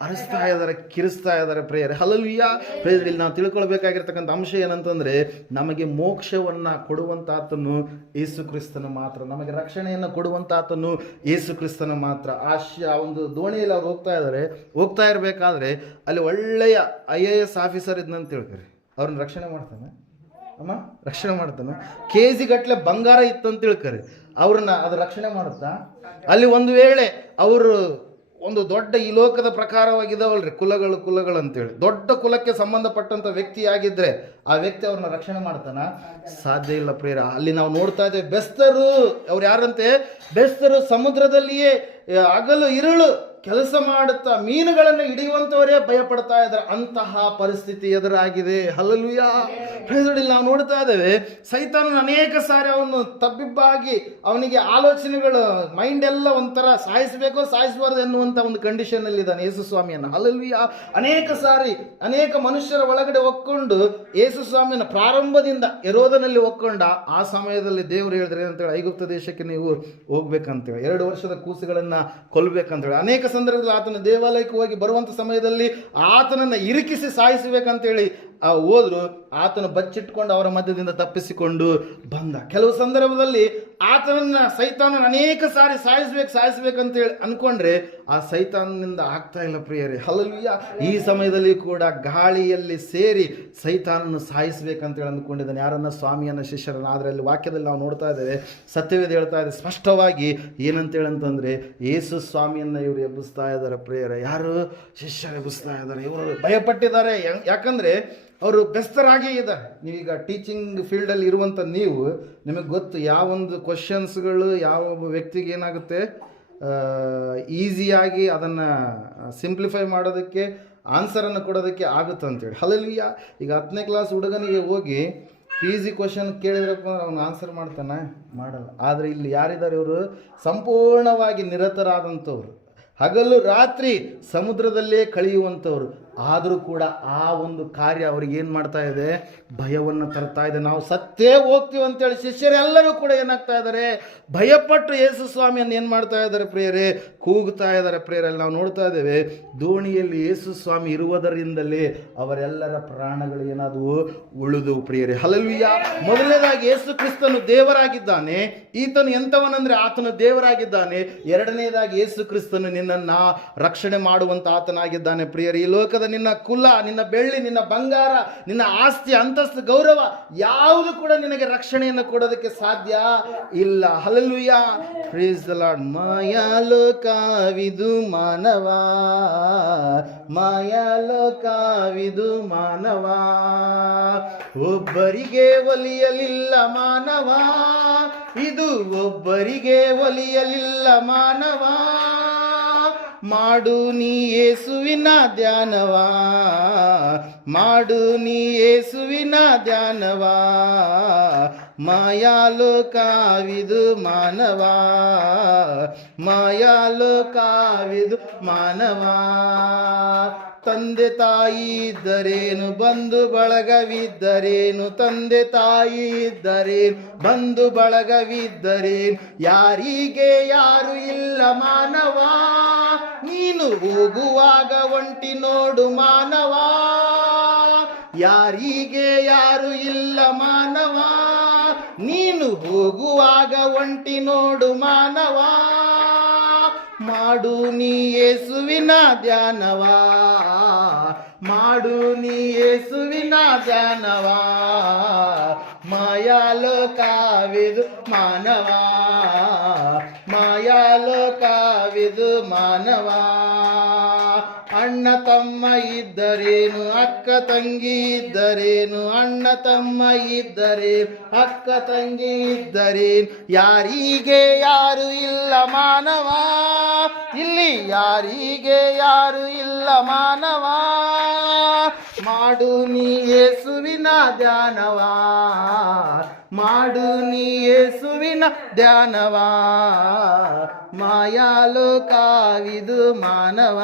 ಅರಿಸ್ತಾ ಇದ್ದಾರೆ, ಕಿರಿಸ್ತಾ ಇದ್ದಾರೆ ಪ್ರೇಯರ್. ಹಲ್ಲೆಲೂಯ. ಪ್ರೇಯರ್. ಇಲ್ಲಿ ನಾವು ತಿಳ್ಕೊಳ್ಬೇಕಾಗಿರ್ತಕ್ಕಂಥ ಅಂಶ ಏನಂತಂದ್ರೆ, ನಮಗೆ ಮೋಕ್ಷವನ್ನ ಕೊಡುವಂತಾತನು ಯೇಸು ಕ್ರಿಸ್ತನ ಮಾತ್ರ. ನಮಗೆ ರಕ್ಷಣೆಯನ್ನು ಕೊಡುವಂತಾತನು ಯೇಸು ಕ್ರಿಸ್ತನ ಮಾತ್ರ. ಆ ಒಂದು ದೋಣಿಯಲ್ಲಿ ಅವ್ರು ಹೋಗ್ತಾ ಇರಬೇಕಾದ್ರೆ ಅಲ್ಲಿ ಒಳ್ಳೆಯ IAS ಆಫೀಸರ್ ಇದ್ನಂತ ತಿಳ್ಕೊರಿ. ಅವ್ರನ್ನ ರಕ್ಷಣೆ ಮಾಡ್ತಾನೆ ರಕ್ಷಣೆ ಮಾಡ್ತಾನೆ. KG ಗಟ್ಟಲೆ ಬಂಗಾರ ಇತ್ತಂತ ತಿಳ್ಕೊರಿ, ಅವ್ರನ್ನ ಅದು ರಕ್ಷಣೆ ಮಾಡುತ್ತಾ? ಅಲ್ಲಿ ಒಂದು ವೇಳೆ ಅವರು ಒಂದು ದೊಡ್ಡ ಈ ಲೋಕದ ಪ್ರಕಾರವಾಗಿದ್ದಾವಲ್ರಿ, ಕುಲಗಳು ಅಂತೇಳಿ, ದೊಡ್ಡ ಕುಲಕ್ಕೆ ಸಂಬಂಧಪಟ್ಟಂತ ವ್ಯಕ್ತಿ ಆಗಿದ್ರೆ ಆ ವ್ಯಕ್ತಿ ಅವ್ರನ್ನ ರಕ್ಷಣೆ ಮಾಡ್ತಾನ? ಸಾಧ್ಯ ಇಲ್ಲ ಪ್ರಿಯರ. ಅಲ್ಲಿ ನಾವು ನೋಡ್ತಾ ಇದ್ದೇವೆ, ಬೆಸ್ತರು. ಅವ್ರು ಯಾರಂತೆ? ಬೆಸ್ತರು ಸಮುದ್ರದಲ್ಲಿಯೇ ಹಗಲು ಇರುಳು ಕೆಲಸ ಮಾಡುತ್ತಾ ಮೀನುಗಳನ್ನು ಹಿಡಿಯುವಂತವರೇ ಭಯ ಪಡ್ತಾ ಇದ್ದಾರೆ. ಅಂತಹ ಪರಿಸ್ಥಿತಿ ಎದುರಾಗಿದೆ. ಹಲ್ಲೆಲೂಯಾ. ನಾವು ನೋಡ್ತಾ ಇದ್ದೇವೆ, ಸೈತಾನನ ಅನೇಕ ಸಾರಿ ಅವನು ತಬ್ಬಿಬ್ಬಾಗಿ ಅವನಿಗೆ ಆಲೋಚನೆಗಳು, ಮೈಂಡ್ ಎಲ್ಲ ಒಂಥರ ಸಾಯಿಸಬೇಕೋ ಸಾಯಿಸಬಾರ್ದು ಎನ್ನುವಂತ ಒಂದು ಕಂಡೀಷನ್ ಅಲ್ಲಿ ಇದ್ದಾನೆ ಯೇಸು ಸ್ವಾಮಿಯನ್ನು. ಹಲ್ಲೆಲೂಯಾ. ಅನೇಕ ಸಾರಿ ಅನೇಕ ಮನುಷ್ಯರ ಒಳಗಡೆ ಒಕ್ಕೊಂಡು ಯೇಸು ಸ್ವಾಮಿಯನ್ನು ಪ್ರಾರಂಭದಿಂದ ಹೆರೋದನಲ್ಲಿ ಒಕ್ಕೊಂಡ. ಆ ಸಮಯದಲ್ಲಿ ದೇವರು ಹೇಳಿದ್ರೆ ಅಂತೇಳಿ, ಐಗುಪ್ತ ದೇಶಕ್ಕೆ ನೀವು ಹೋಗ್ಬೇಕಂತೇಳಿ, 2 ವರ್ಷದ ಕೂಸುಗಳನ್ನ ಕೊಲ್ಬೇಕಂತೇಳಿ. ಅನೇಕ ಸಂದರ್ಭದಲ್ಲಿ ಆತನ ದೇವಾಲಯಕ್ಕೆ ಹೋಗಿ ಬರುವಂತ ಸಮಯದಲ್ಲಿ ಆತನನ್ನ ಇರಿಕಿಸಿ ಸಾಯಿಸಬೇಕಂತೇಳಿ ಹೋದ್ರು. ಆತನು ಬಚ್ಚಿಟ್ಕೊಂಡು ಅವರ ಮಧ್ಯದಿಂದ ತಪ್ಪಿಸಿಕೊಂಡು ಬಂದ. ಕೆಲವು ಸಂದರ್ಭದಲ್ಲಿ ಸೈತಾನನ ಅನೇಕ ಸಾರಿ ಸಾಯಿಸ್ಬೇಕಂತೇಳಿ ಅನ್ಕೊಂಡ್ರೆ ಆ ಸೈತಾನನಿಂದ ಆಗ್ತಾ ಇಲ್ಲ ಪ್ರಿಯರೇ. ಹಲ್ಲೆಲೂಯಾ. ಈ ಸಮಯದಲ್ಲಿ ಕೂಡ ಗಾಳಿಯಲ್ಲಿ ಸೇರಿ ಸೈತಾನನ್ನು ಸಾಯಿಸ್ಬೇಕಂತೇಳಿ ಅಂದ್ಕೊಂಡಿದ್ದಾನೆ. ಯಾರನ್ನ? ಸ್ವಾಮಿಯನ್ನ, ಶಿಷ್ಯರನ್ನ. ಆದರೆ ಅಲ್ಲಿ ವಾಕ್ಯದಲ್ಲಿ ನಾವು ನೋಡ್ತಾ ಇದ್ದೇವೆ, ಸತ್ಯವೇದ ಹೇಳ್ತಾ ಇದೆ ಸ್ಪಷ್ಟವಾಗಿ ಏನಂತೇಳಿ ಅಂತಂದರೆ, ಯೇಸು ಸ್ವಾಮಿಯನ್ನ ಇವರು ಎಬ್ಬಿಸ್ತಾ ಇದ್ದಾರೆ ಪ್ರಿಯರೇ. ಯಾರು? ಶಿಷ್ಯರು ಎಬ್ಬಿಸ್ತಾ ಇದ್ದಾರೆ. ಇವರು ಭಯಪಟ್ಟಿದ್ದಾರೆ. ಯಾಕಂದರೆ ಅವರು ಬೆಸ್ತರಾಗೇ ಇದ್ದಾರೆ. ನೀವೀಗ ಟೀಚಿಂಗ್ ಫೀಲ್ಡಲ್ಲಿ ಇರುವಂಥ ನಿಮಗೆ ಗೊತ್ತು ಯಾವೊಂದು ಕ್ವಶನ್ಸ್ಗಳು ಯಾವ ವ್ಯಕ್ತಿಗೆ ಏನಾಗುತ್ತೆ ಈಸಿಯಾಗಿ ಅದನ್ನು ಸಿಂಪ್ಲಿಫೈ ಮಾಡೋದಕ್ಕೆ, ಆನ್ಸರನ್ನು ಕೊಡೋದಕ್ಕೆ ಆಗುತ್ತೆ ಅಂತೇಳಿ. ಹಲ್ಲೆಲೂಯಾ. ಈಗ 10ನೇ ಕ್ಲಾಸ್ ಹುಡುಗನಿಗೆ ಹೋಗಿ PG ಕ್ವಶನ್ ಕೇಳಿದ್ರಪ್ಪ ಅವ್ನು ಆನ್ಸರ್ ಮಾಡ್ತಾನೆ? ಮಾಡಲ್ಲ. ಆದರೆ ಇಲ್ಲಿ ಯಾರಿದ್ದಾರೆ? ಇವರು ಸಂಪೂರ್ಣವಾಗಿ ನಿರತರಾದಂಥವ್ರು, ಹಗಲು ರಾತ್ರಿ ಸಮುದ್ರದಲ್ಲೇ ಕಳೆಯುವಂಥವ್ರು. ಆದರೂ ಕೂಡ ಆ ಒಂದು ಕಾರ್ಯ ಅವ್ರಿಗೆ ಏನು ಮಾಡ್ತಾ ಇದೆ? ಭಯವನ್ನು ತರ್ತಾ ಇದೆ. ನಾವು ಸತ್ತೇ ಹೋಗ್ತೀವಿ ಅಂತೇಳಿ ಶಿಷ್ಯರೆಲ್ಲರೂ ಕೂಡ ಏನಾಗ್ತಾ ಇದ್ದಾರೆ? ಭಯಪಟ್ಟು ಯೇಸು ಸ್ವಾಮಿಯನ್ನು ಏನು ಮಾಡ್ತಾ ಇದ್ದಾರೆ ಪ್ರಿಯರೇ? ಕೂಗ್ತಾ ಇದ್ದಾರೆ ಪ್ರಿಯರಲ್ಲಿ. ನಾವು ನೋಡ್ತಾ ಇದ್ದೇವೆ, ದೋಣಿಯಲ್ಲಿ ಯೇಸು ಸ್ವಾಮಿ ಇರುವುದರಿಂದಲೇ ಅವರೆಲ್ಲರ ಪ್ರಾಣಗಳು ಏನಾದವು? ಉಳಿದು ಪ್ರಿಯರೇ. ಹಲ್ಲೆಲೂಯಾ. ಮೊದಲನೇದಾಗಿ ಯೇಸು ಕ್ರಿಸ್ತನು ದೇವರಾಗಿದ್ದಾನೆ. ಈತನು ಎಂಥವನಂದರೆ ಆತನು ದೇವರಾಗಿದ್ದಾನೆ. ಎರಡನೇದಾಗಿ ಯೇಸು ಕ್ರಿಸ್ತನು ನಿನ್ನನ್ನು ರಕ್ಷಣೆ ಮಾಡುವಂಥ ಆತನಾಗಿದ್ದಾನೆ ಪ್ರಿಯರೇ. ಈ ಲೋಕದ ನಿನ್ನ ಕುಲ, ನಿನ್ನ ಬೆಳ್ಳಿ, ನಿನ್ನ ಬಂಗಾರ, ನಿನ್ನ ಆಸ್ತಿ, ಅಂತಸ್ತು, ಗೌರವ ಯಾವುದು ಕೂಡ ನಿನಗೆ ರಕ್ಷಣೆಯನ್ನು ಕೊಡೋದಕ್ಕೆ ಸಾಧ್ಯ ಇಲ್ಲ. ಹಲ್ಲೆಲೂಯಾ. Praise the lord. ಮಾಯಾಲೋಕವಿದು ಮಾನವ, ಮಾಯಾಲೋಕವಿದು ಮಾನವ, ಒಬ್ಬರಿಗೆ ಒಲಿಯಲಿಲ್ಲ ಮಾನವ, ಇದು ಒಬ್ಬರಿಗೆ ಒಲಿಯಲಿಲ್ಲ ಮಾನವ. ಮಾಡು ನೀ ಯೇಸುವಿನ ಧ್ಯಾನವ, ಮಾಡು ನೀ ಯೇಸುವಿನ ಧ್ಯಾನವ, ಮಾಯಾಲೋಕವಿದು ಮಾನವ, ಮಾಯಾಲೋಕವಿದು ಮಾನವ. ತಂದೆ ತಾಯಿ ಇದ್ದರೇನು, ಬಂಧು ಬಳಗವಿದ್ದರೇನು, ತಂದೆ ತಾಯಿ ಇದ್ದರೇನು, ಬಂಧು ಬಳಗವಿದ್ದರೇನು, ಯಾರಿಗೆ ಯಾರು ಇಲ್ಲ ಮಾನವ, ನೀನು ಹೋಗುವಾಗ ಒಂಟಿ ನೋಡು ಮಾನವ, ಯಾರಿಗೆ ಯಾರು ಇಲ್ಲ ಮಾನವ, ನೀನು ಹೋಗುವಾಗ ಒಂಟಿ ನೋಡು ಮಾನವ. ಮಾಡು ನೀ ಯೇಸುವಿನ ಧ್ಯಾನವ, ಮಾಡು ನೀ ಯೇಸುವಿನ ಧ್ಯಾನವ, ಮಾಯಾಲೋಕವಿದು ಮಾನವ, ಮಾಯಾಲೋಕವಿದು ಮಾನವ. ಅಣ್ಣ ತಮ್ಮ ಇದ್ದರೇನು, ಅಕ್ಕ ತಂಗಿ ಇದ್ದರೇನು, ಅಣ್ಣ ತಮ್ಮ ಇದ್ದರೇನು, ಅಕ್ಕ ತಂಗಿ ಇದ್ದರೇನು, ಯಾರಿಗೆ ಯಾರು ಇಲ್ಲ ಮಾನವ, ಇಲ್ಲಿ ಯಾರಿಗೆ ಯಾರು ಇಲ್ಲ ಮಾನವ. ಮಾಡು ನೀ ಯೇಸುವಿನ ಧ್ಯಾನವ, ಮಾಡು ನೀ ಯೇಸುವಿನ ಧ್ಯಾನವ, ಮಾಯಾಲೋಕವಿದು ಮಾನವ,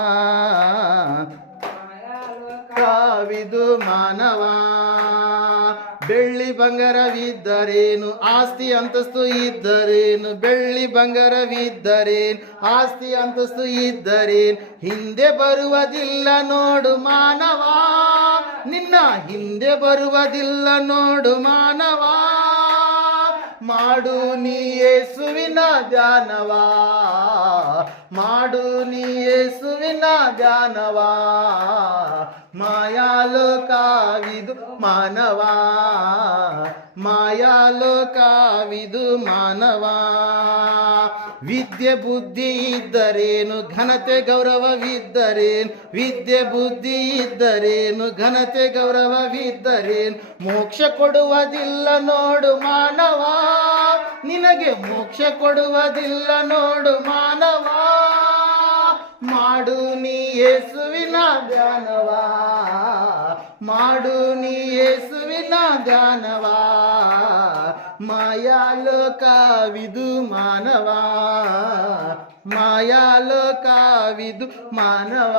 ಕಾವಿದು ಮಾನವ. ಬೆಳ್ಳಿ ಬಂಗಾರವಿದ್ದರೇನು, ಆಸ್ತಿ ಅಂತಸ್ತು ಇದ್ದರೇನು, ಬೆಳ್ಳಿ ಬಂಗಾರವಿದ್ದರೇನು, ಆಸ್ತಿ ಅಂತಸ್ತು ಇದ್ದರೇನು, ಹಿಂದೆ ಬರುವುದಿಲ್ಲ ನೋಡು ಮಾನವ, ನಿನ್ನ ಹಿಂದೆ ಬರುವುದಿಲ್ಲ ನೋಡು ಮಾನವ. ಮಾಡು ನೀ ಯೇಸುವಿನ ಧ್ಯಾನವ, ಮಾಡು ನೀ ಯೇಸುವಿನ ಧ್ಯಾನವ, ಮಾಯಾಲೋಕವಿದು ಮಾನವ, ಮಾಯಾಲೋಕವಿದು ಮಾನವ. ವಿದ್ಯೆ ಬುದ್ಧಿ ಇದ್ದರೇನು, ಘನತೆ ಗೌರವವಿದ್ದರೇನು, ವಿದ್ಯೆ ಬುದ್ಧಿ ಇದ್ದರೇನು, ಘನತೆ ಗೌರವವಿದ್ದರೇನು, ಮೋಕ್ಷ ಕೊಡುವುದಿಲ್ಲ ನೋಡು ಮಾನವ, ನಿನಗೆ ಮೋಕ್ಷ ಕೊಡುವುದಿಲ್ಲ ನೋಡು ಮಾನವ. ಮಾಡು ನೀ ಯೇಸುವಿನ ಧ್ಯಾನವ, ಮಾಡು ನೀ ಯೇಸುವಿನ ಧ್ಯಾನವ, ಮಾಯಾಲೋಕವಿದು ಮಾನವ, ಮಾಯಾಲೋಕವಿದು ಮಾನವ.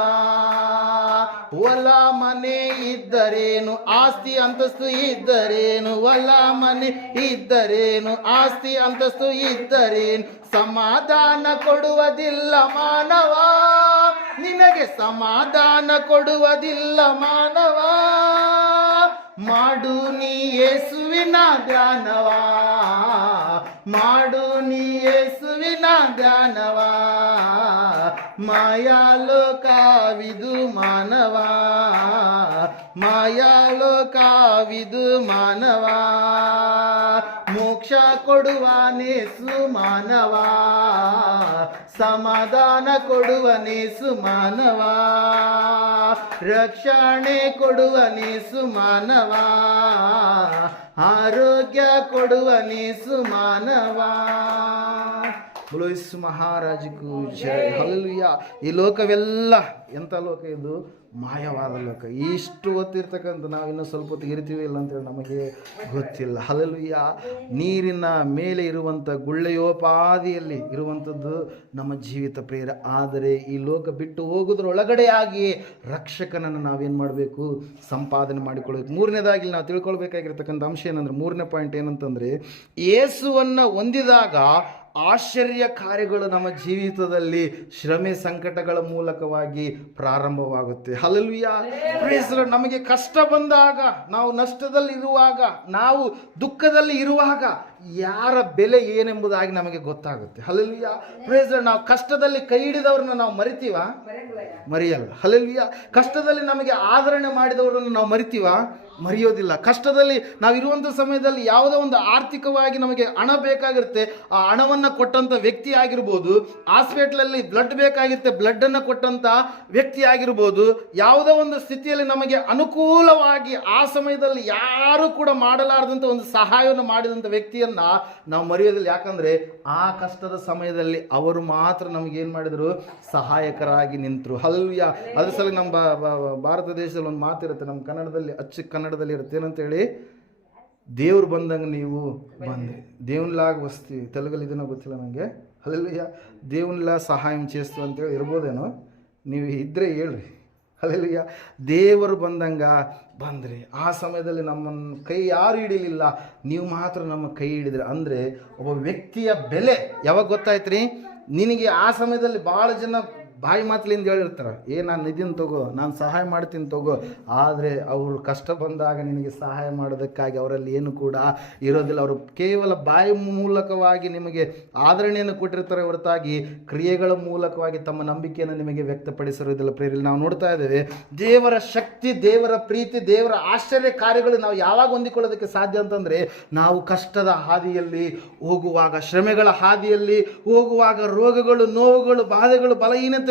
ಹೊಲ ಮನೆ ಇದ್ದರೇನು, ಆಸ್ತಿ ಅಂತಸ್ತು ಇದ್ದರೇನು, ಹೊಲ ಮನೆ ಇದ್ದರೇನು, ಆಸ್ತಿ ಅಂತಸ್ತು ಇದ್ದರೇನು, ಸಮಾಧಾನ ಕೊಡುವುದಿಲ್ಲ ಮಾನವ, ನಿನಗೆ ಸಮಾಧಾನ ಕೊಡುವುದಿಲ್ಲ ಮಾನವ. ಮಾಡು ನೀ ಯೇಸುವಿನ ಧ್ಯಾನವಾ, ಮಾಡು ನೀ ಯೇಸುವಿನ ಧ್ಯಾನವಾ, ಮಾಯಾಲೋಕವಿದು ಮಾನವ, ಮಾಯಾಲೋಕವಿದು ಮಾನವ, ಮೋಕ್ಷ ಕೊಡುವನೇಸು ಮಾನವ, ಸಮಾಧಾನ ಕೊಡುವನೇಸು ಮಾನವ, ರಕ್ಷಣೆ ಕೊಡುವನೇಸು ಮಾನವ, ಆರೋಗ್ಯ ಕೊಡುವನೇಸು ಮಾನವ. बोलो यीशु महाराज को जय. ಹಲ್ಲೆಲೂಯಾ. ಈ ಲೋಕವೆಲ್ಲ ಎಂಥ ಲೋಕ ಇದು? ಮಾಯವಾದ ಲೋಕ. ಇಷ್ಟು ಹೊತ್ತಿರ್ತಕ್ಕಂಥ ನಾವು ಇನ್ನೂ ಸ್ವಲ್ಪ ಹೊತ್ತಿಗೆ ಇರ್ತೀವಿ ಇಲ್ಲ ಅಂತೇಳಿ ನಮಗೆ ಗೊತ್ತಿಲ್ಲ. ಹಲ್ಲೆಲೂಯಾ. ನೀರಿನ ಮೇಲೆ ಇರುವಂಥ ಗುಳ್ಳೆಯೋಪಾದಿಯಲ್ಲಿ ಇರುವಂಥದ್ದು ನಮ್ಮ ಜೀವಿತ ಪ್ರೇರ. ಆದರೆ ಈ ಲೋಕ ಬಿಟ್ಟು ಹೋಗೋದ್ರೊಳಗಡೆಯಾಗಿ ರಕ್ಷಕನನ್ನು ನಾವೇನು ಮಾಡಬೇಕು? ಸಂಪಾದನೆ ಮಾಡಿಕೊಳ್ಬೇಕು. ಮೂರನೇದಾಗಿ ನಾವು ತಿಳ್ಕೊಳ್ಬೇಕಾಗಿರ್ತಕ್ಕಂಥ ಅಂಶ ಏನಂದ್ರೆ, ಮೂರನೇ ಪಾಯಿಂಟ್ ಏನಂತಂದರೆ, ಯೇಸುವನ್ನು ಹೊಂದಿದಾಗ ಆಶ್ಚರ್ಯ ಕಾರ್ಯಗಳು ನಮ್ಮ ಜೀವಿತದಲ್ಲಿ ಶ್ರಮೆ ಸಂಕಟಗಳ ಮೂಲಕವಾಗಿ ಪ್ರಾರಂಭವಾಗುತ್ತೆ. ಹಲ್ಲೆಲೂಯಾ. Praise the Lord. ನಮಗೆ ಕಷ್ಟ ಬಂದಾಗ, ನಾವು ನಷ್ಟದಲ್ಲಿರುವಾಗ, ನಾವು ದುಃಖದಲ್ಲಿ ಇರುವಾಗ ಯಾರ ಬೆಲೆ ಏನೆಂಬುದಾಗಿ ನಮಗೆ ಗೊತ್ತಾಗುತ್ತೆ. ಹಲ್ಲೆಲೂಯಾ. Praise the Lord. ನಾವು ಕಷ್ಟದಲ್ಲಿ ಕೈ ಹಿಡಿದವ್ರನ್ನ ನಾವು ಮರಿತೀವ? ಮರೆಯಲ್ಲ. ಹಲ್ಲೆಲೂಯಾ. ಕಷ್ಟದಲ್ಲಿ ನಮಗೆ ಆದರಣೆ ಮಾಡಿದವರನ್ನು ನಾವು ಮರಿತೀವ? ಮರೆಯೋದಿಲ್ಲ. ಕಷ್ಟದಲ್ಲಿ ನಾವು ಇರುವಂಥ ಸಮಯದಲ್ಲಿ ಯಾವುದೋ ಒಂದು ಆರ್ಥಿಕವಾಗಿ ನಮಗೆ ಹಣ ಬೇಕಾಗಿರುತ್ತೆ, ಆ ಹಣವನ್ನು ಕೊಟ್ಟಂಥ ವ್ಯಕ್ತಿ ಆಗಿರ್ಬೋದು, ಹಾಸ್ಪಿಟ್ಲಲ್ಲಿ ಬ್ಲಡ್ ಬೇಕಾಗಿರುತ್ತೆ, ಬ್ಲಡ್ಡನ್ನು ಕೊಟ್ಟಂಥ ವ್ಯಕ್ತಿ ಆಗಿರ್ಬೋದು, ಯಾವುದೋ ಒಂದು ಸ್ಥಿತಿಯಲ್ಲಿ ನಮಗೆ ಅನುಕೂಲವಾಗಿ ಆ ಸಮಯದಲ್ಲಿ ಯಾರು ಕೂಡ ಮಾಡಲಾರದಂಥ ಒಂದು ಸಹಾಯವನ್ನು ಮಾಡಿದಂಥ ವ್ಯಕ್ತಿಯನ್ನು ನಾವು ಮರೆಯೋದಿಲ್ಲ. ಯಾಕಂದರೆ ಆ ಕಷ್ಟದ ಸಮಯದಲ್ಲಿ ಅವರು ಮಾತ್ರ ನಮಗೇನು ಮಾಡಿದರು? ಸಹಾಯಕರಾಗಿ ನಿಂತರು. ಹಲ್ಲೆಲೂಯಾ. ಅದ್ರ ಸಲ ನಮ್ಮ ಭಾರತ ದೇಶದಲ್ಲಿ ಒಂದು ಮಾತಿರುತ್ತೆ, ನಮ್ಮ ಕನ್ನಡದಲ್ಲಿ ಕನ್ನಡದಲ್ಲಿ ಇರುತ್ತೆ, ಏನಂತೇಳಿ, ದೇವ್ರು ಬಂದಂಗೆ ನೀವು ಬಂದ್ರಿ, దేవునిలాగ వస్తుంది. తెలుగులో ಇದನ್ನ ಗೊತ್ತಿಲ್ಲ ನನಗೆ. ಹಲ್ಲೆಲೂಯಾ. దేవునిలా ಸಹಾಯ చేస్తూ ಅಂತೇಳಿ ಇರ್ಬೋದೇನೋ, ನೀವು ಇದ್ದರೆ ಹೇಳ್ರಿ. ಹಲ್ಲೆಲೂಯಾ. ದೇವರು ಬಂದಂಗ ಬಂದ್ರಿ. ಆ ಸಮಯದಲ್ಲಿ ನಮ್ಮನ್ನು ಕೈ ಯಾರು ಹಿಡಿಲಿಲ್ಲ, ನೀವು ಮಾತ್ರ ನಮ್ಮ ಕೈ ಹಿಡಿದ್ರಿ. ಅಂದರೆ ಒಬ್ಬ ವ್ಯಕ್ತಿಯ ಬೆಲೆ ಯಾವಾಗ ಗೊತ್ತಾಯ್ತು ರೀ? ನಿನಗೆ ಆ ಸಮಯದಲ್ಲಿ ಭಾಳ ಜನ ಬಾಯಿ ಮಾತಲಿಂದ ಹೇಳಿರ್ತಾರೆ, ನಾನು ನಿಧಿನ ತಗೋ, ನಾನು ಸಹಾಯ ಮಾಡ್ತೀನಿ ತಗೋ. ಆದರೆ ಅವರು ಕಷ್ಟ ಬಂದಾಗ ನಿನಗೆ ಸಹಾಯ ಮಾಡೋದಕ್ಕಾಗಿ ಅವರಲ್ಲಿ ಏನು ಕೂಡ ಇರೋದಿಲ್ಲ. ಅವರು ಕೇವಲ ಬಾಯಿ ಮೂಲಕವಾಗಿ ನಿಮಗೆ ಆದರಣೆಯನ್ನು ಕೊಟ್ಟಿರ್ತಾರೆ ಹೊರತಾಗಿ ಕ್ರಿಯೆಗಳ ಮೂಲಕವಾಗಿ ತಮ್ಮ ನಂಬಿಕೆಯನ್ನು ನಿಮಗೆ ವ್ಯಕ್ತಪಡಿಸಿರೋದಿಲ್ಲ. ಪ್ರೇರಿಲ್ ನಾವು ನೋಡ್ತಾ ಇದ್ದೇವೆ, ದೇವರ ಶಕ್ತಿ, ದೇವರ ಪ್ರೀತಿ, ದೇವರ ಆಶ್ಚರ್ಯ ಕಾರ್ಯಗಳು ನಾವು ಯಾವಾಗ ಹೊಂದಿಕೊಳ್ಳೋದಕ್ಕೆ ಸಾಧ್ಯ ಅಂತಂದರೆ, ನಾವು ಕಷ್ಟದ ಹಾದಿಯಲ್ಲಿ ಹೋಗುವಾಗ, ಶ್ರಮೆಗಳ ಹಾದಿಯಲ್ಲಿ ಹೋಗುವಾಗ, ರೋಗಗಳು, ನೋವುಗಳು, ಬಾಧೆಗಳು, ಬಲಹೀನತೆ,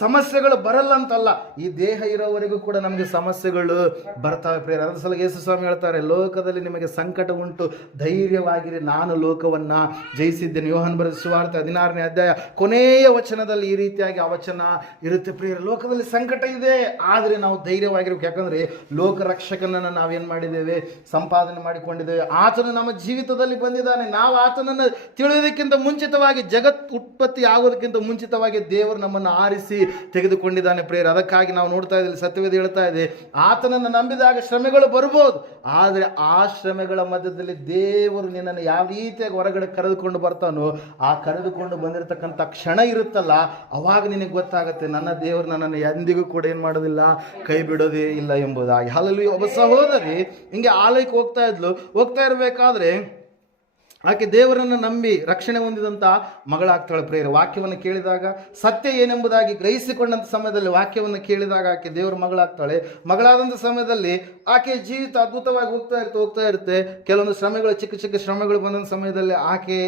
ಸಮಸ್ಯೆಗಳು ಬರಲ್ಲ ಅಂತಲ್ಲ, ಈ ದೇಹ ಇರೋವರೆಗೂ ಕೂಡ ನಮಗೆ ಸಮಸ್ಯೆಗಳು ಬರ್ತಾವೆ ಪ್ರೇರ. ಅದರ ಸಲ ಯೇಸು ಸ್ವಾಮಿ ಹೇಳ್ತಾರೆ, ಲೋಕದಲ್ಲಿ ನಿಮಗೆ ಸಂಕಟ ಉಂಟು, ಧೈರ್ಯವಾಗಿರಿ, ನಾನು ಲೋಕವನ್ನ ಜಯಿಸಿದ್ದೇನೆ. ಯೋಹಾನ ಬರೆದ ಸುವಾರ್ತೆ 16ನೇ ಅಧ್ಯಾಯ ಕೊನೆಯ ವಚನದಲ್ಲಿ ಈ ರೀತಿಯಾಗಿ ಆ ವಚನ ಇರುತ್ತೆ ಪ್ರೇರ. ಲೋಕದಲ್ಲಿ ಸಂಕಟ ಇದೆ, ಆದರೆ ನಾವು ಧೈರ್ಯವಾಗಿರ್ಬೇಕು. ಯಾಕಂದ್ರೆ ಲೋಕ ರಕ್ಷಕನನ್ನು ನಾವೇನು ಮಾಡಿದ್ದೇವೆ? ಸಂಪಾದನೆ ಮಾಡಿಕೊಂಡಿದ್ದೇವೆ. ಆತನು ನಮ್ಮ ಜೀವಿತದಲ್ಲಿ ಬಂದಿದ್ದಾನೆ. ನಾವು ಆತನನ್ನು ತಿಳಿಯೋದಕ್ಕಿಂತ ಮುಂಚಿತವಾಗಿ, ಜಗತ್ ಉತ್ಪತ್ತಿ ಆಗೋದಕ್ಕಿಂತ ಮುಂಚಿತವಾಗಿ ದೇವರು ನಮ್ಮನ್ನು ಆರಿಸಿ ತೆಗೆದುಕೊಂಡಿದ್ದಾನೆ ಪ್ರೇರ. ಅದಕ್ಕಾಗಿ ನಾವು ನೋಡ್ತಾ ಇದ್ದೀವಿ, ಸತ್ಯವೇದ ಹೇಳ್ತಾ ಇದೆ, ಆತನನ್ನು ನಂಬಿದಾಗ ಶ್ರಮೆಗಳು ಬರ್ಬೋದು, ಆದರೆ ಆ ಶ್ರಮೆಗಳ ಮಧ್ಯದಲ್ಲಿ ದೇವರು ನಿನ್ನನ್ನು ಯಾವ ರೀತಿಯಾಗಿ ಹೊರಗಡೆ ಕರೆದುಕೊಂಡು ಬರ್ತಾನೋ, ಆ ಕರೆದುಕೊಂಡು ಬಂದಿರತಕ್ಕಂಥ ಕ್ಷಣ ಇರುತ್ತಲ್ಲ, ಅವಾಗ ನಿನಗೆ ಗೊತ್ತಾಗುತ್ತೆ, ನನ್ನ ದೇವರು ನನ್ನನ್ನು ಎಂದಿಗೂ ಕೂಡ ಏನು ಮಾಡೋದಿಲ್ಲ, ಕೈ ಬಿಡೋದೇ ಇಲ್ಲ ಎಂಬುದಾಗಿ. ಹಲ್ಲೆಲೂಯಾ. ಒಬ್ಬ ಸಹೋದರಿ ಹಿಂಗೆ ಆಲಯಕ್ಕೆ ಹೋಗ್ತಾ ಇರಬೇಕಾದ್ರೆ ಆಕೆ ದೇವರನ್ನು ನಂಬಿ ರಕ್ಷಣೆ ಹೊಂದಿದಂಥ ಮಗಳಾಗ್ತಾಳೆ ಪ್ರೇರ. ವಾಕ್ಯವನ್ನು ಕೇಳಿದಾಗ, ಸತ್ಯ ಏನೆಂಬುದಾಗಿ ಗ್ರಹಿಸಿಕೊಂಡಂಥ ಸಮಯದಲ್ಲಿ ವಾಕ್ಯವನ್ನು ಕೇಳಿದಾಗ ಆಕೆ ದೇವರ ಮಗಳಾಗ್ತಾಳೆ. ಮಗಳಾದಂಥ ಸಮಯದಲ್ಲಿ ಆಕೆ ಜೀವಿತ ಅದ್ಭುತವಾಗಿ ಹೋಗ್ತಾ ಇರುತ್ತೆ. ಕೆಲವೊಂದು ಶ್ರಮೆಗಳು, ಚಿಕ್ಕ ಚಿಕ್ಕ ಶ್ರಮೆಗಳು ಬಂದಂಥ ಸಮಯದಲ್ಲಿ ಆಕೆ